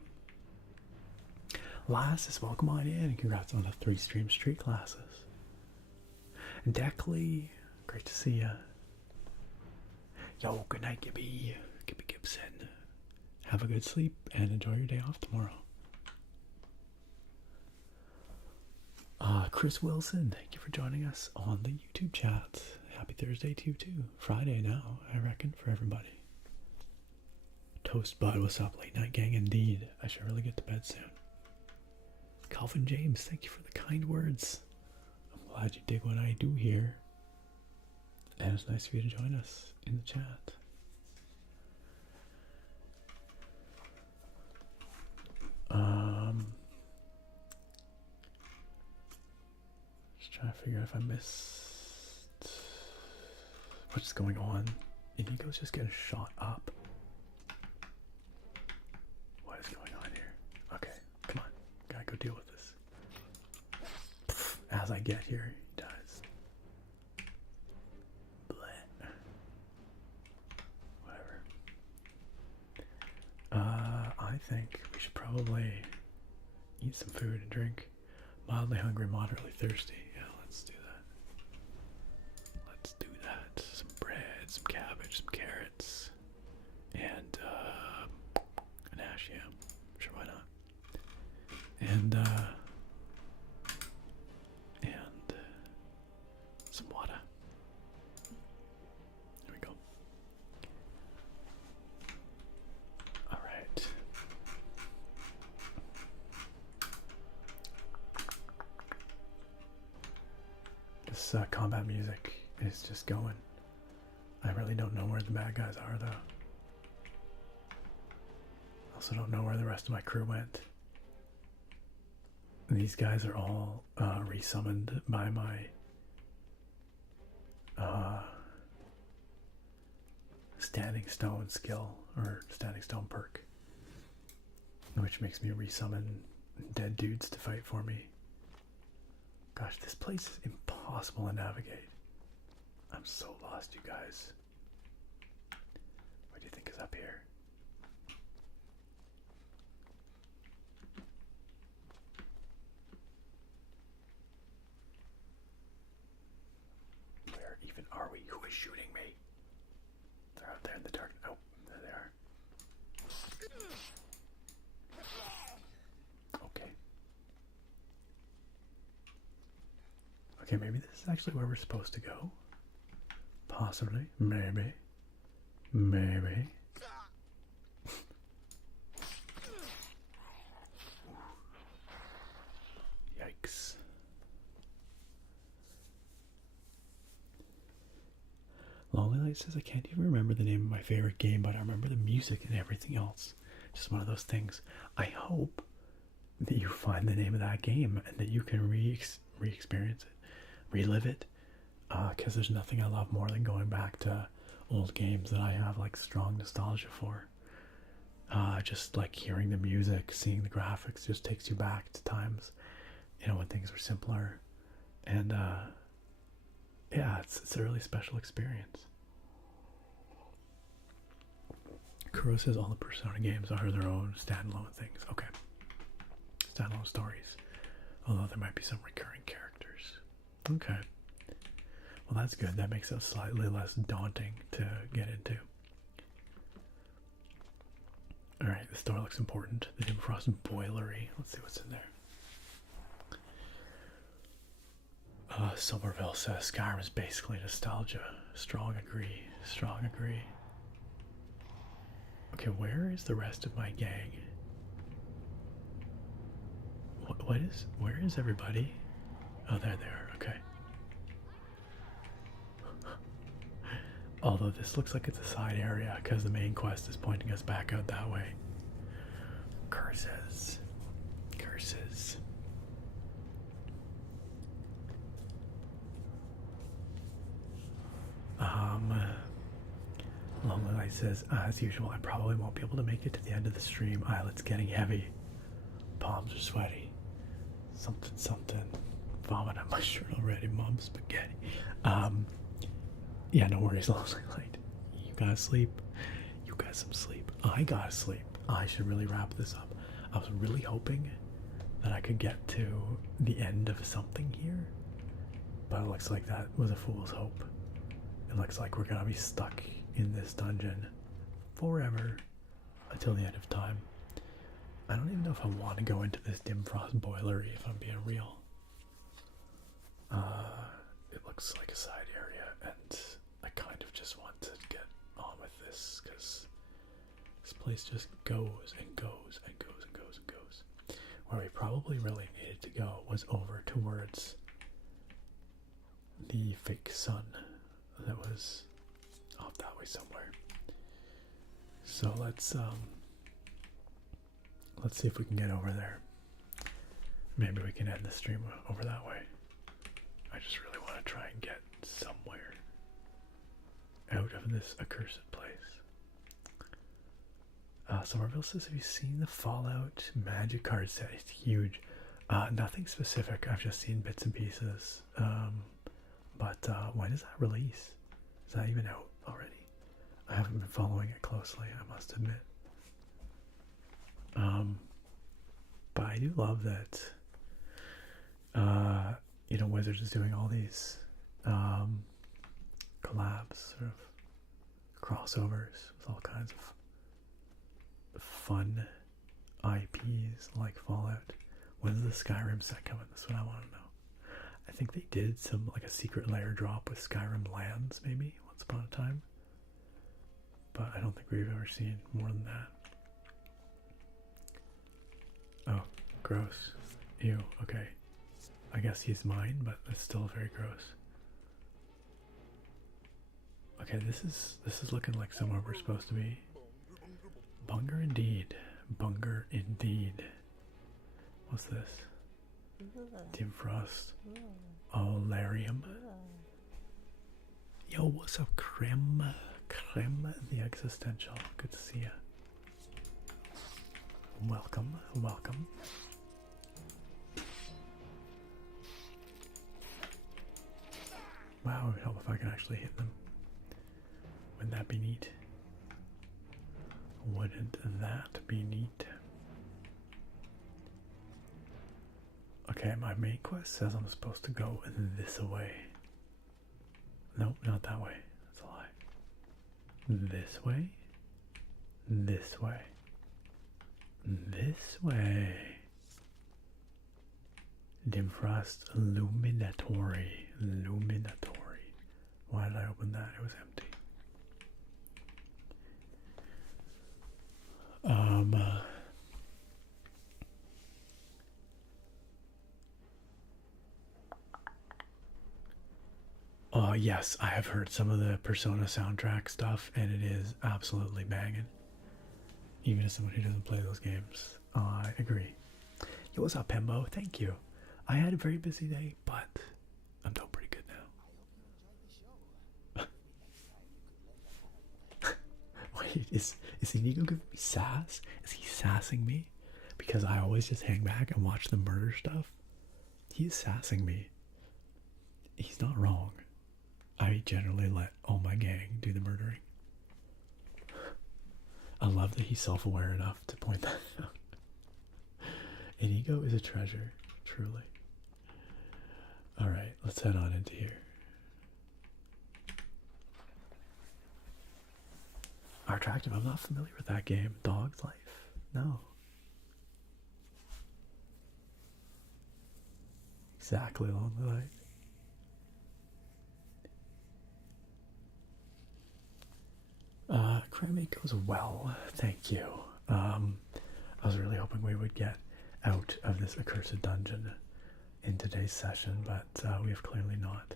Lassus, welcome on in and congrats on the 3 stream streak, Lassus. Deckley, great to see ya. Yo, good night, Gibby. Gibby Gibson. Have a good sleep and enjoy your day off tomorrow. Chris Wilson, thank you for joining us on the YouTube chat. Happy Thursday to you too. Friday now, I reckon, for everybody. Toast Bud, what's up? Late night gang indeed. I should really get to bed soon. Calvin James, thank you for the kind words. I'm glad you dig what I do here. And it's nice for you to join us in the chat. Just trying to figure out if I missed what's going on. Indigo's just getting shot up. What is going on here? Okay, come on. Gotta go deal with this. As I get here, he dies. Bleh. Whatever. I think we should probably eat some food and drink. Mildly hungry, moderately thirsty. Yeah, let's do that. Let's do that. Some bread, some cabbage, some carrots, and an ash yam. Sure, why not? And some water. There we go. All right. This combat music is just going. I really don't know where the bad guys are, though. Also don't know where the rest of my crew went. These guys are all resummoned by my Standing Stone skill, or Standing Stone perk, which makes me resummon dead dudes to fight for me. Gosh, this place is impossible to navigate. I'm so lost, you guys. What do you think is up here? Where even are we? Who is shooting me? They're out there in the dark. Oh, there they are. Okay. Okay, maybe this is actually where we're supposed to go. Possibly. Maybe. Maybe. Yikes. Lonely Light says, I can't even remember the name of my favorite game, but I remember the music and everything else. Just one of those things. I hope that you find the name of that game and that you can re-experience it, relive it, because there's nothing I love more than going back to old games that I have like strong nostalgia for. Just like hearing the music, seeing the graphics just takes you back to times, when things were simpler. And yeah, it's a really special experience. Kuro says all the Persona games are their own standalone things. Okay. Standalone stories. Although there might be some recurring characters. Okay. Well, that's good. That makes it slightly less daunting to get into. Alright, this door looks important. The Diaphragm boilery. Let's see what's in there. Somerville says Skyrim is basically nostalgia. Strong agree. Strong agree. Okay, where is the rest of my gang? Where is everybody? Oh, there they are. Okay. Although this looks like it's a side area because the main quest is pointing us back out that way. Curses. Curses. Lonely Light says, as usual, I probably won't be able to make it to the end of the stream. Eyelids getting heavy. Palms are sweaty. Something, something. Vomit on my shirt already. Mom spaghetti. Yeah, no worries, Lonely Light. You gotta sleep. You got some sleep. I gotta sleep. I should really wrap this up. I was really hoping that I could get to the end of something here, but it looks like that was a fool's hope. It looks like we're gonna be stuck in this dungeon forever until the end of time. I don't even know if I want to go into this Diaphragm boilery, if I'm being real. It looks like a side area, and I kind of just want to get on with this because this place just goes and goes and goes and goes and goes. Where we probably really needed to go was over towards the fake sun that was off that way somewhere. So let's see if we can get over there. Maybe we can end the stream over that way. I just really want to try and get somewhere out of this accursed place. Somerville says, have you seen the Fallout Magic card set? It's huge. Nothing specific. I've just seen bits and pieces. But when does that release? Is that even out already? I haven't been following it closely, I must admit. But I do love that, Wizards is doing all these collabs, sort of crossovers with all kinds of fun IPs like Fallout. When's the Skyrim set coming? That's what I want to know. I think they did some, like a secret layer drop with Skyrim lands, maybe, once upon a time. But I don't think we've ever seen more than that. Oh, gross. Ew, okay. I guess he's mine, but it's still very gross. Okay, this is looking like somewhere we're supposed to be. Bunger indeed. Bunger indeed. What's this? Dim Frost. Olarium. Yo, what's up, Creme? Creme the Existential. Good to see you. Welcome, welcome. Wow, it would help if I could actually hit them. Wouldn't that be neat? Wouldn't that be neat? Okay, my main quest says I'm supposed to go this way. Nope, not that way. That's a lie. This way? This way. This way. Dimfrost Illuminatory. Illuminatory. Why did I open that? It was empty. Yes, I have heard some of the Persona soundtrack stuff, and it is absolutely banging. Even as someone who doesn't play those games, I agree. Yo, what's up, Pembo? Thank you. I had a very busy day, but I'm doing pretty good now. Wait, is Is Inigo giving me sass? Is he sassing me? Because I always just hang back and watch the murder stuff. He's sassing me. He's not wrong. I generally let all my gang do the murdering. I love that he's self-aware enough to point that out. Inigo is a treasure, truly. Alright, let's head on into here. Attractive, I'm not familiar with that game. Dog's Life? No. Exactly along the line. Cremate goes well, thank you. I was really hoping we would get out of this accursed dungeon in today's session, but we have clearly not.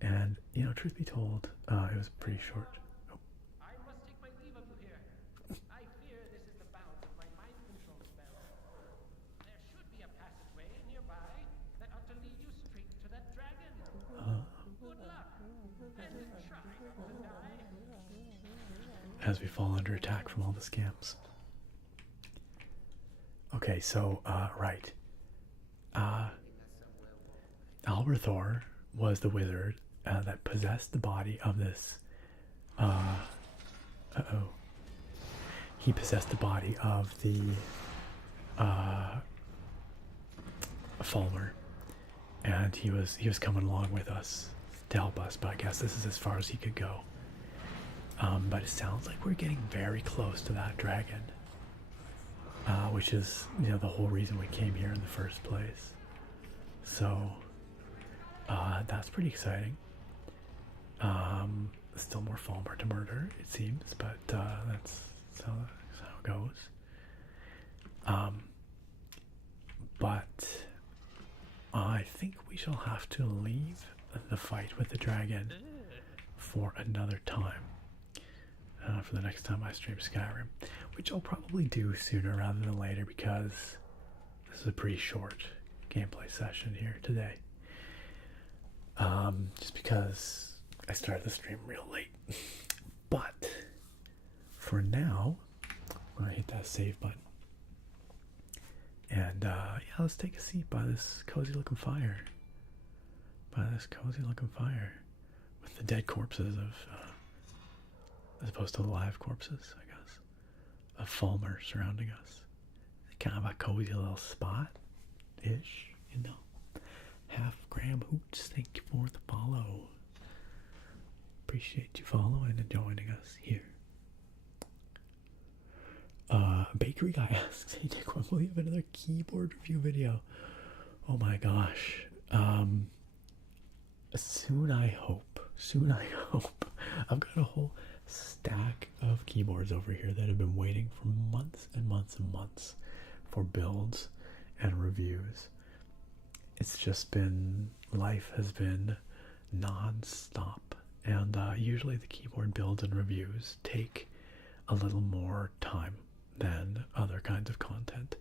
And, you know, truth be told, it was pretty short. Oh. I must take my leave of you here. I fear this is the bounds of my mind control spell. There should be a passageway nearby that ought to lead you straight to that dragon. Good luck, and try not to die. As we fall under attack from all the scamps. Okay, so, right. Alberthor was the wizard that possessed the body of this, he possessed the body of the, Falmer. And he was coming along with us to help us, but I guess this is as far as he could go. But it sounds like we're getting very close to that dragon. Which is, you know, the whole reason we came here in the first place. So, that's pretty exciting. Still more Falmer to murder, it seems, but that's how it goes. But I think we shall have to leave the fight with the dragon for another time. For the next time I stream Skyrim, which I'll probably do sooner rather than later because this is a pretty short gameplay session here today. Just because I started the stream real late. But for now, I'm going to hit that save button. And yeah, let's take a seat by this cozy looking fire. With the dead corpses of as opposed to the live corpses, I guess, of Falmer surrounding us. Kind of a cozy little spot-ish, you know. Half Graham Hoots, thank you for the follow. Appreciate you following and joining us here. Bakery Guy asks, hey Nick, when will you have another keyboard review video? Oh my gosh. Soon I hope. I've got a whole stack of keyboards over here that have been waiting for months and months and months for builds and reviews. It's just been, life has been non-stop, and usually the keyboard builds and reviews take a little more time than other kinds of content.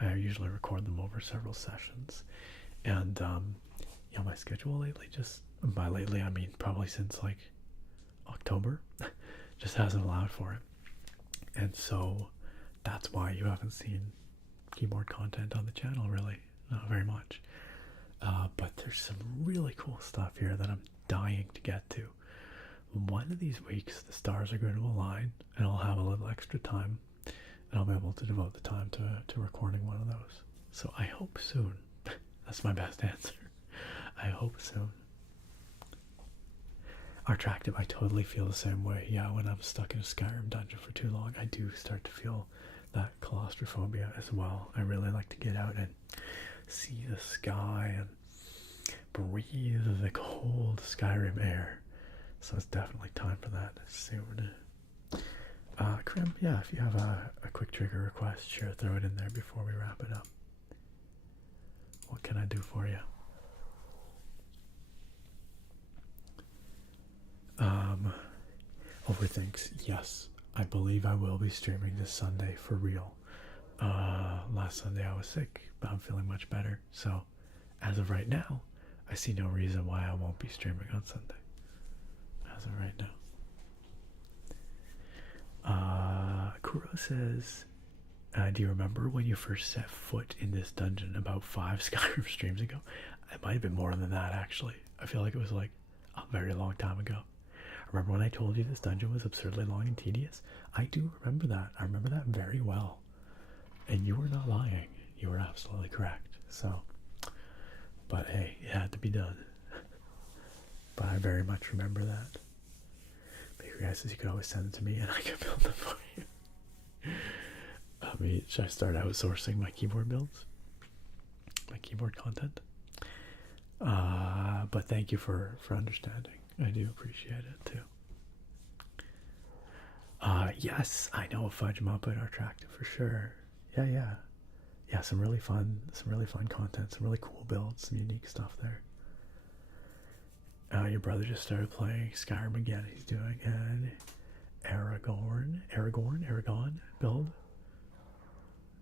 I usually record them over several sessions, and you know, my schedule lately, just by lately I mean probably since like October, just hasn't allowed for it. And so that's why you haven't seen keyboard content on the channel, really, not very much. But there's some really cool stuff here that I'm dying to get to. One of these weeks the stars are going to align and I'll have a little extra time and I'll be able to devote the time to recording one of those. So I hope soon. That's my best answer. I hope soon. Attractive, I totally feel the same way. Yeah, when I'm stuck in a Skyrim dungeon for too long, I do start to feel that claustrophobia as well. I really like to get out and see the sky and breathe the cold Skyrim air. So it's definitely time for that soon. Krim, yeah, if you have a quick trigger request, sure, throw it in there before we wrap it up. What can I do for you? Overthinks, yes, I believe I will be streaming this Sunday for real. Last Sunday I was sick, but I'm feeling much better. So, as of right now, I see no reason why I won't be streaming on Sunday. As of right now. Kuro says, do you remember when you first set foot in this dungeon about 5 Skyrim streams ago? It might have been more than that, actually. I feel like it was like a very long time ago. Remember when I told you this dungeon was absurdly long and tedious? I do remember that. I remember that very well. And you were not lying. You were absolutely correct. So, but hey, it had to be done. But I very much remember that. Bakery Guy says you could always send it to me and I can build them for you. I mean, should I start outsourcing my keyboard builds? My keyboard content? But thank you for understanding. I do appreciate it too. Yes, I know Fudge Muppet are attractive for sure. Yeah, some really fun content, some really cool builds, some unique stuff there. Your brother just started playing Skyrim again. He's doing an Aragon build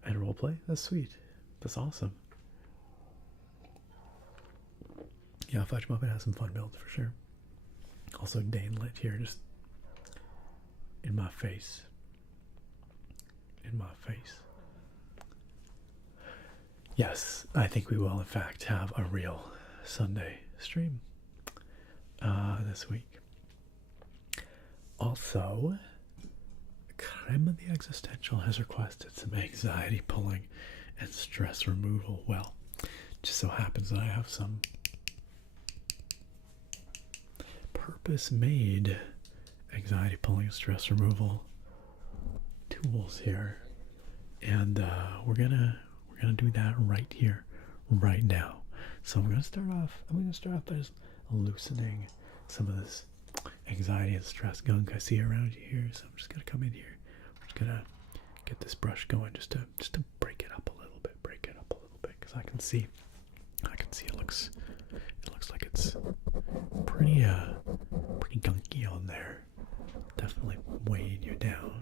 and roleplay. That's sweet. That's awesome. Yeah, Fudge Muppet has some fun builds for sure. Also, Dane Lit here, just in my face. In my face. Yes, I think we will in fact have a real Sunday stream this week. Also, Creme of the Existential has requested some anxiety pulling and stress removal. Well, just so happens that I have some purpose-made anxiety pulling and stress removal tools here, and we're gonna do that right here, right now. So I'm gonna start off by just loosening some of this anxiety and stress gunk I see around you here. So I'm just gonna come in here. We're just gonna get this brush going just to break it up a little bit, because I can see it looks like it's pretty gunky on there. Definitely weighing you down.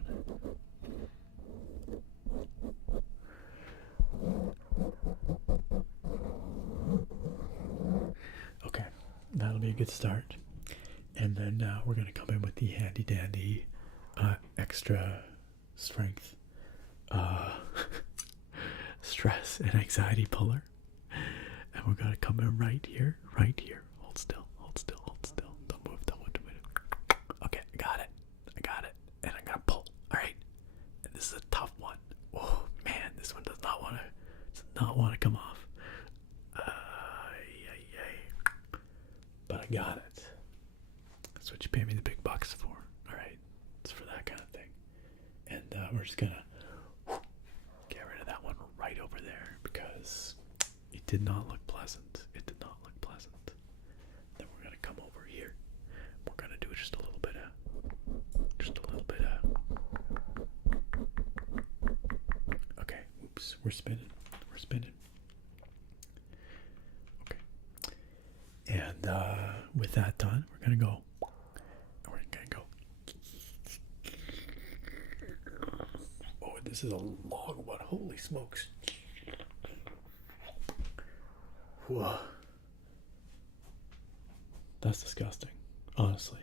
Okay, that'll be a good start. And then we're going to come in with the handy dandy extra strength stress and anxiety puller. And we're going to come in right here. Hold still. Don't move. Okay, I got it. And I'm going to pull. All right. And this is a tough one. Oh, man, this one does not want to come off. But I got it. That's what you pay me the big bucks for. All right. It's for that kind of thing. And we're just going to get rid of that one right over there because it did not look pleasant. Then we're going to come over here. We're going to do just a little bit of okay, oops, we're spinning. Okay. And with that done, we're going to go. Oh, this is a long one. Holy smokes. Whoa. That's disgusting. Honestly.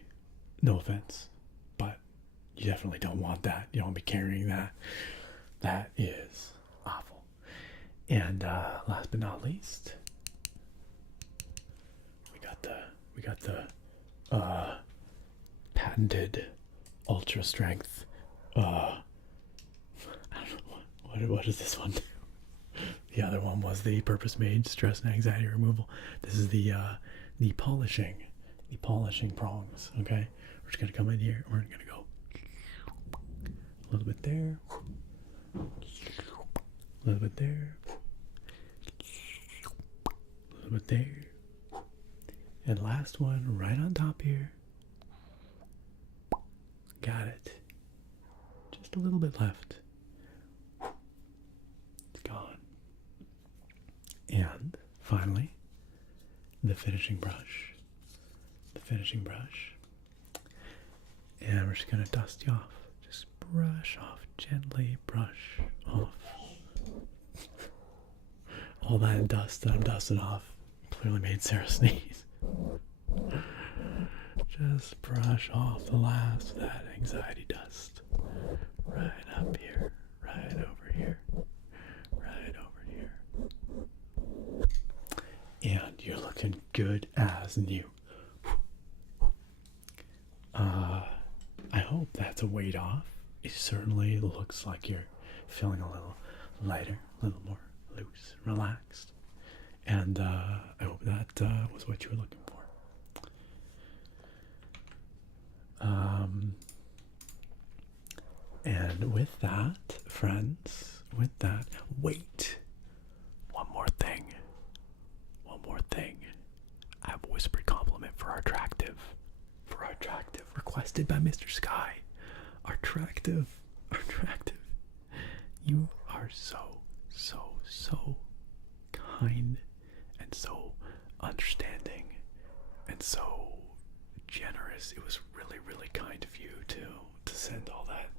No offense. But you definitely don't want that. You don't want to be carrying that. That is awful. And last but not least, we got the patented ultra strength I don't know what does this one do? The other one was the purpose-made stress and anxiety removal. This is the polishing prongs. Okay, we're just gonna come in here. We're gonna go a little bit there, a little bit there, a little bit there, and last one right on top here. Got it. Just a little bit left. It's gone. And finally, the finishing brush. And we're just going to dust you off. Just brush off, gently brush off. All that dust that I'm dusting off clearly made Sarah sneeze. Just brush off the last of that anxiety dust. as new. I hope that's a weight off. It certainly looks like you're feeling a little lighter, a little more loose, relaxed. And I hope that was what you were looking for. And with that, friends, with that, wait. One more thing. I have a whispered compliment for our attractive. Requested by Mr. Sky. Our attractive. You are so kind and so understanding and so generous. It was really kind of you to send all that,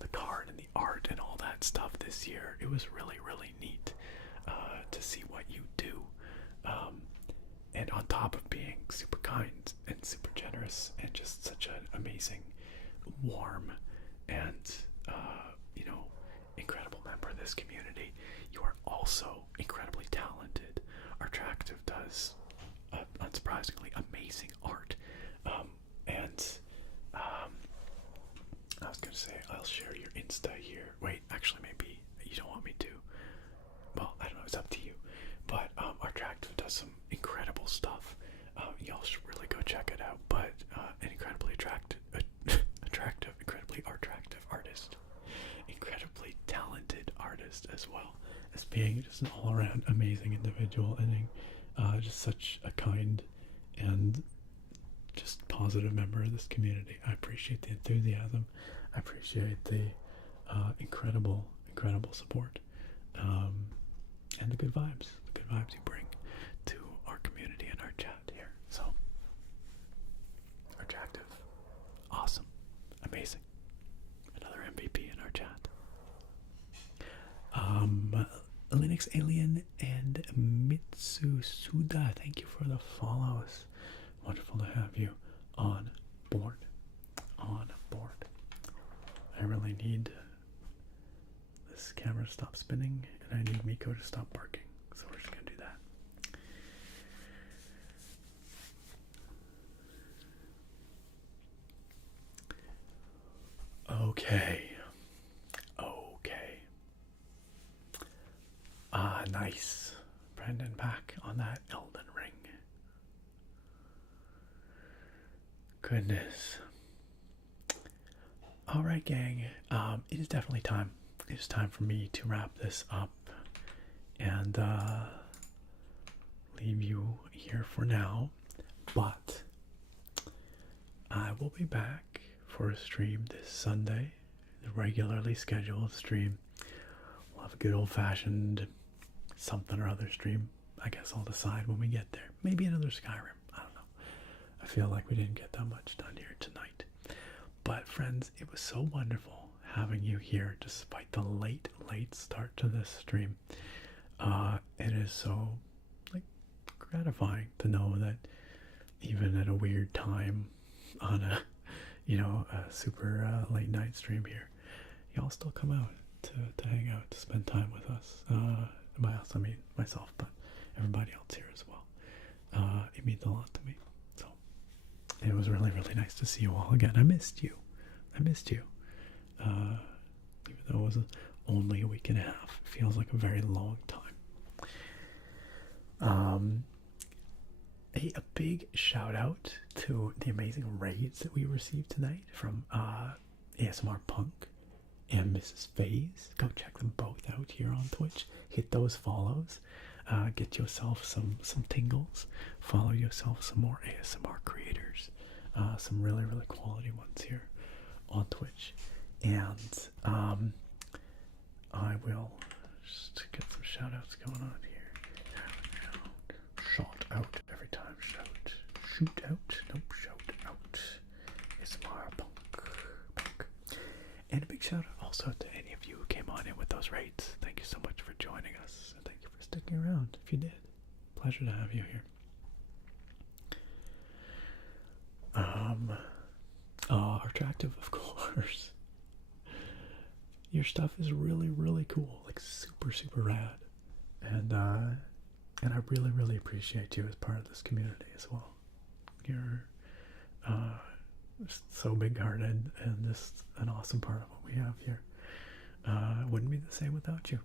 the card and the art and all that stuff this year. It was really neat to see what you do. And on top of being super kind and super generous and just such an amazing, warm, and incredible member of this community, you are also incredibly talented. Our Attractive does unsurprisingly amazing art, I was gonna say I'll share your Insta here. Wait, actually maybe you don't want me to. Well, I don't know, it's up to you. But our Attractive does some incredible stuff. Y'all should really go check it out. But an incredibly attractive, incredibly attractive artist, incredibly talented artist, as well as being just an all-around amazing individual, and just such a kind and just positive member of this community. I appreciate the enthusiasm. I appreciate the incredible support, and the good vibes you bring to our community and our chat here. So, Attractive, awesome, amazing, another MVP in our chat. Linux Alien and Mitsusuda, thank you for the follows. Wonderful to have you on board. I really need this camera to stop spinning, and I need Miko to stop barking. So we're just gonna do that. Okay. Nice. Brandon back on that Elden Ring. Goodness. Alright, gang. It is definitely time. It is time for me to wrap this up and leave you here for now. But I will be back for a stream this Sunday, the regularly scheduled stream. We'll have a good old-fashioned something or other stream. I guess I'll decide when we get there. Maybe another Skyrim. I don't know. I feel like we didn't get that much done here tonight. But friends, it was so wonderful having you here despite the late start to this stream. It is so gratifying to know that even at a weird time on a a super late night stream here, y'all still come out to hang out, to spend time with us. By us, I mean myself, but everybody else here as well. It means a lot to me. So it was really nice to see you all again. I missed you. Even though it was only a week and a half, it feels like a very long time. A big shout out to the amazing raids that we received tonight from ASMR Punk and Mrs. FaZe. Go check them both out here on Twitch. Hit those follows. Get yourself some tingles. Follow yourself some more ASMR creators. Some really quality ones here on Twitch. And I will just get some shout outs going on here. Shout out every time. Shoot out. Nope, shout out. ASMR Punk. And a big shout out also to any of you who came on in with those raids. Thank you so much for joining us. And thank you for sticking around if you did. Pleasure to have you here. Attractive, of course. Your stuff is really cool. Like super rad. And I really appreciate you as part of this community as well. You're just so big-hearted and just an awesome part of what we have here. It wouldn't be the same without you.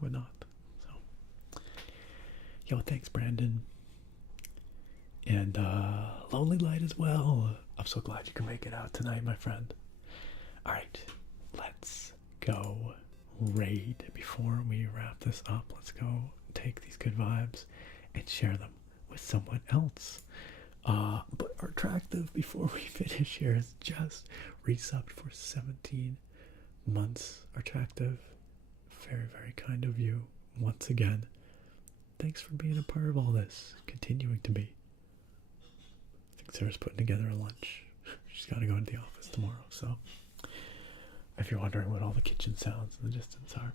Would not. So, yo, thanks, Brandon. And Lonely Light as well. I'm so glad you can make it out tonight, my friend. Alright, let's go raid. Before we wrap this up, let's go take these good vibes and share them with someone else. But our attractive, before we finish here, is just resubbed for 17 months. Attractive, very, very kind of you once again. Thanks for being a part of all this, continuing to be. I think Sarah's putting together a lunch. She's got to go into the office tomorrow, so if you're wondering what all the kitchen sounds in the distance are.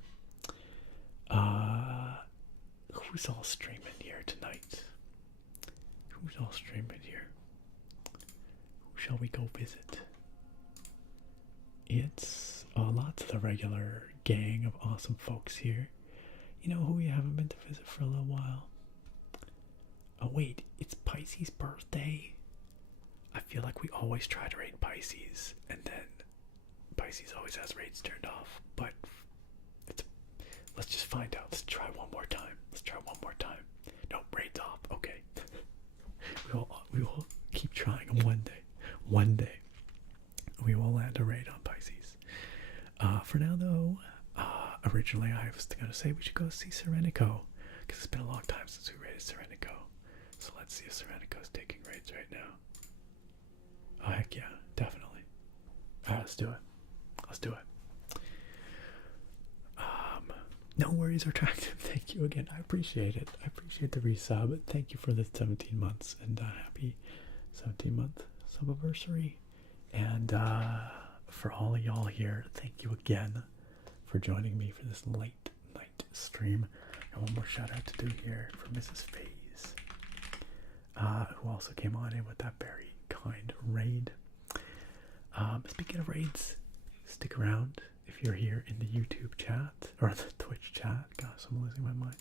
Who's all streaming here tonight? Who's all streaming here? Who shall we go visit? It's lots of the regular gang of awesome folks here. You know who we haven't been to visit for a little while? Oh wait, it's Pisces' birthday. I feel like we always try to raid Pisces, and then Pisces always has raids turned off. But let's just find out. Let's try one more time. No, raids off. Okay. we will keep trying. One day, we will land a raid on Pisces. For now, though, originally I was going to say we should go see Serenico, because it's been a long time since we raided Serenico. So let's see if Serenico's taking raids right now. Oh, heck yeah, definitely. Alright, let's do it. No worries, attractive. Thank you again. I appreciate it. I appreciate the resub. Thank you for the 17 months, and happy 17-month subiversary. And for all of y'all here, thank you again for joining me for this late night stream. And one more shout out to do here for Mrs. FaZe, who also came on in with that very kind raid. Speaking of raids, stick around if you're here in the YouTube chat or the Twitch chat. Gosh, I'm losing my mind.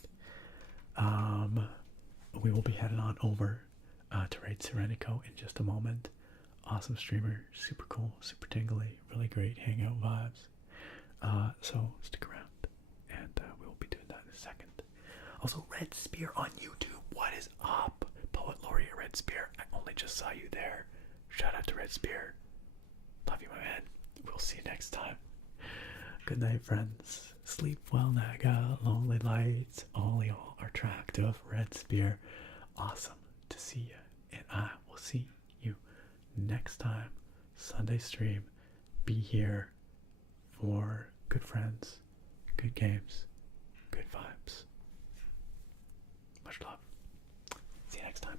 We will be heading on over to raid Serenico in just a moment. Awesome streamer, super cool, super tingly, really great hangout vibes. So stick around, and we will be doing that in a second. Also, Red Spear on YouTube. What is up, Poet Laureate Red Spear? I only just saw you there. Shout out to Red Spear. Love you, my man. We'll see you next time. Good night, friends. Sleep well, Naga, Lonely Lights, all y'all are attractive. Red Spear, awesome to see you. And I will see you next time. Sunday stream. Be here for good friends, good games, good vibes. Much love. See you next time.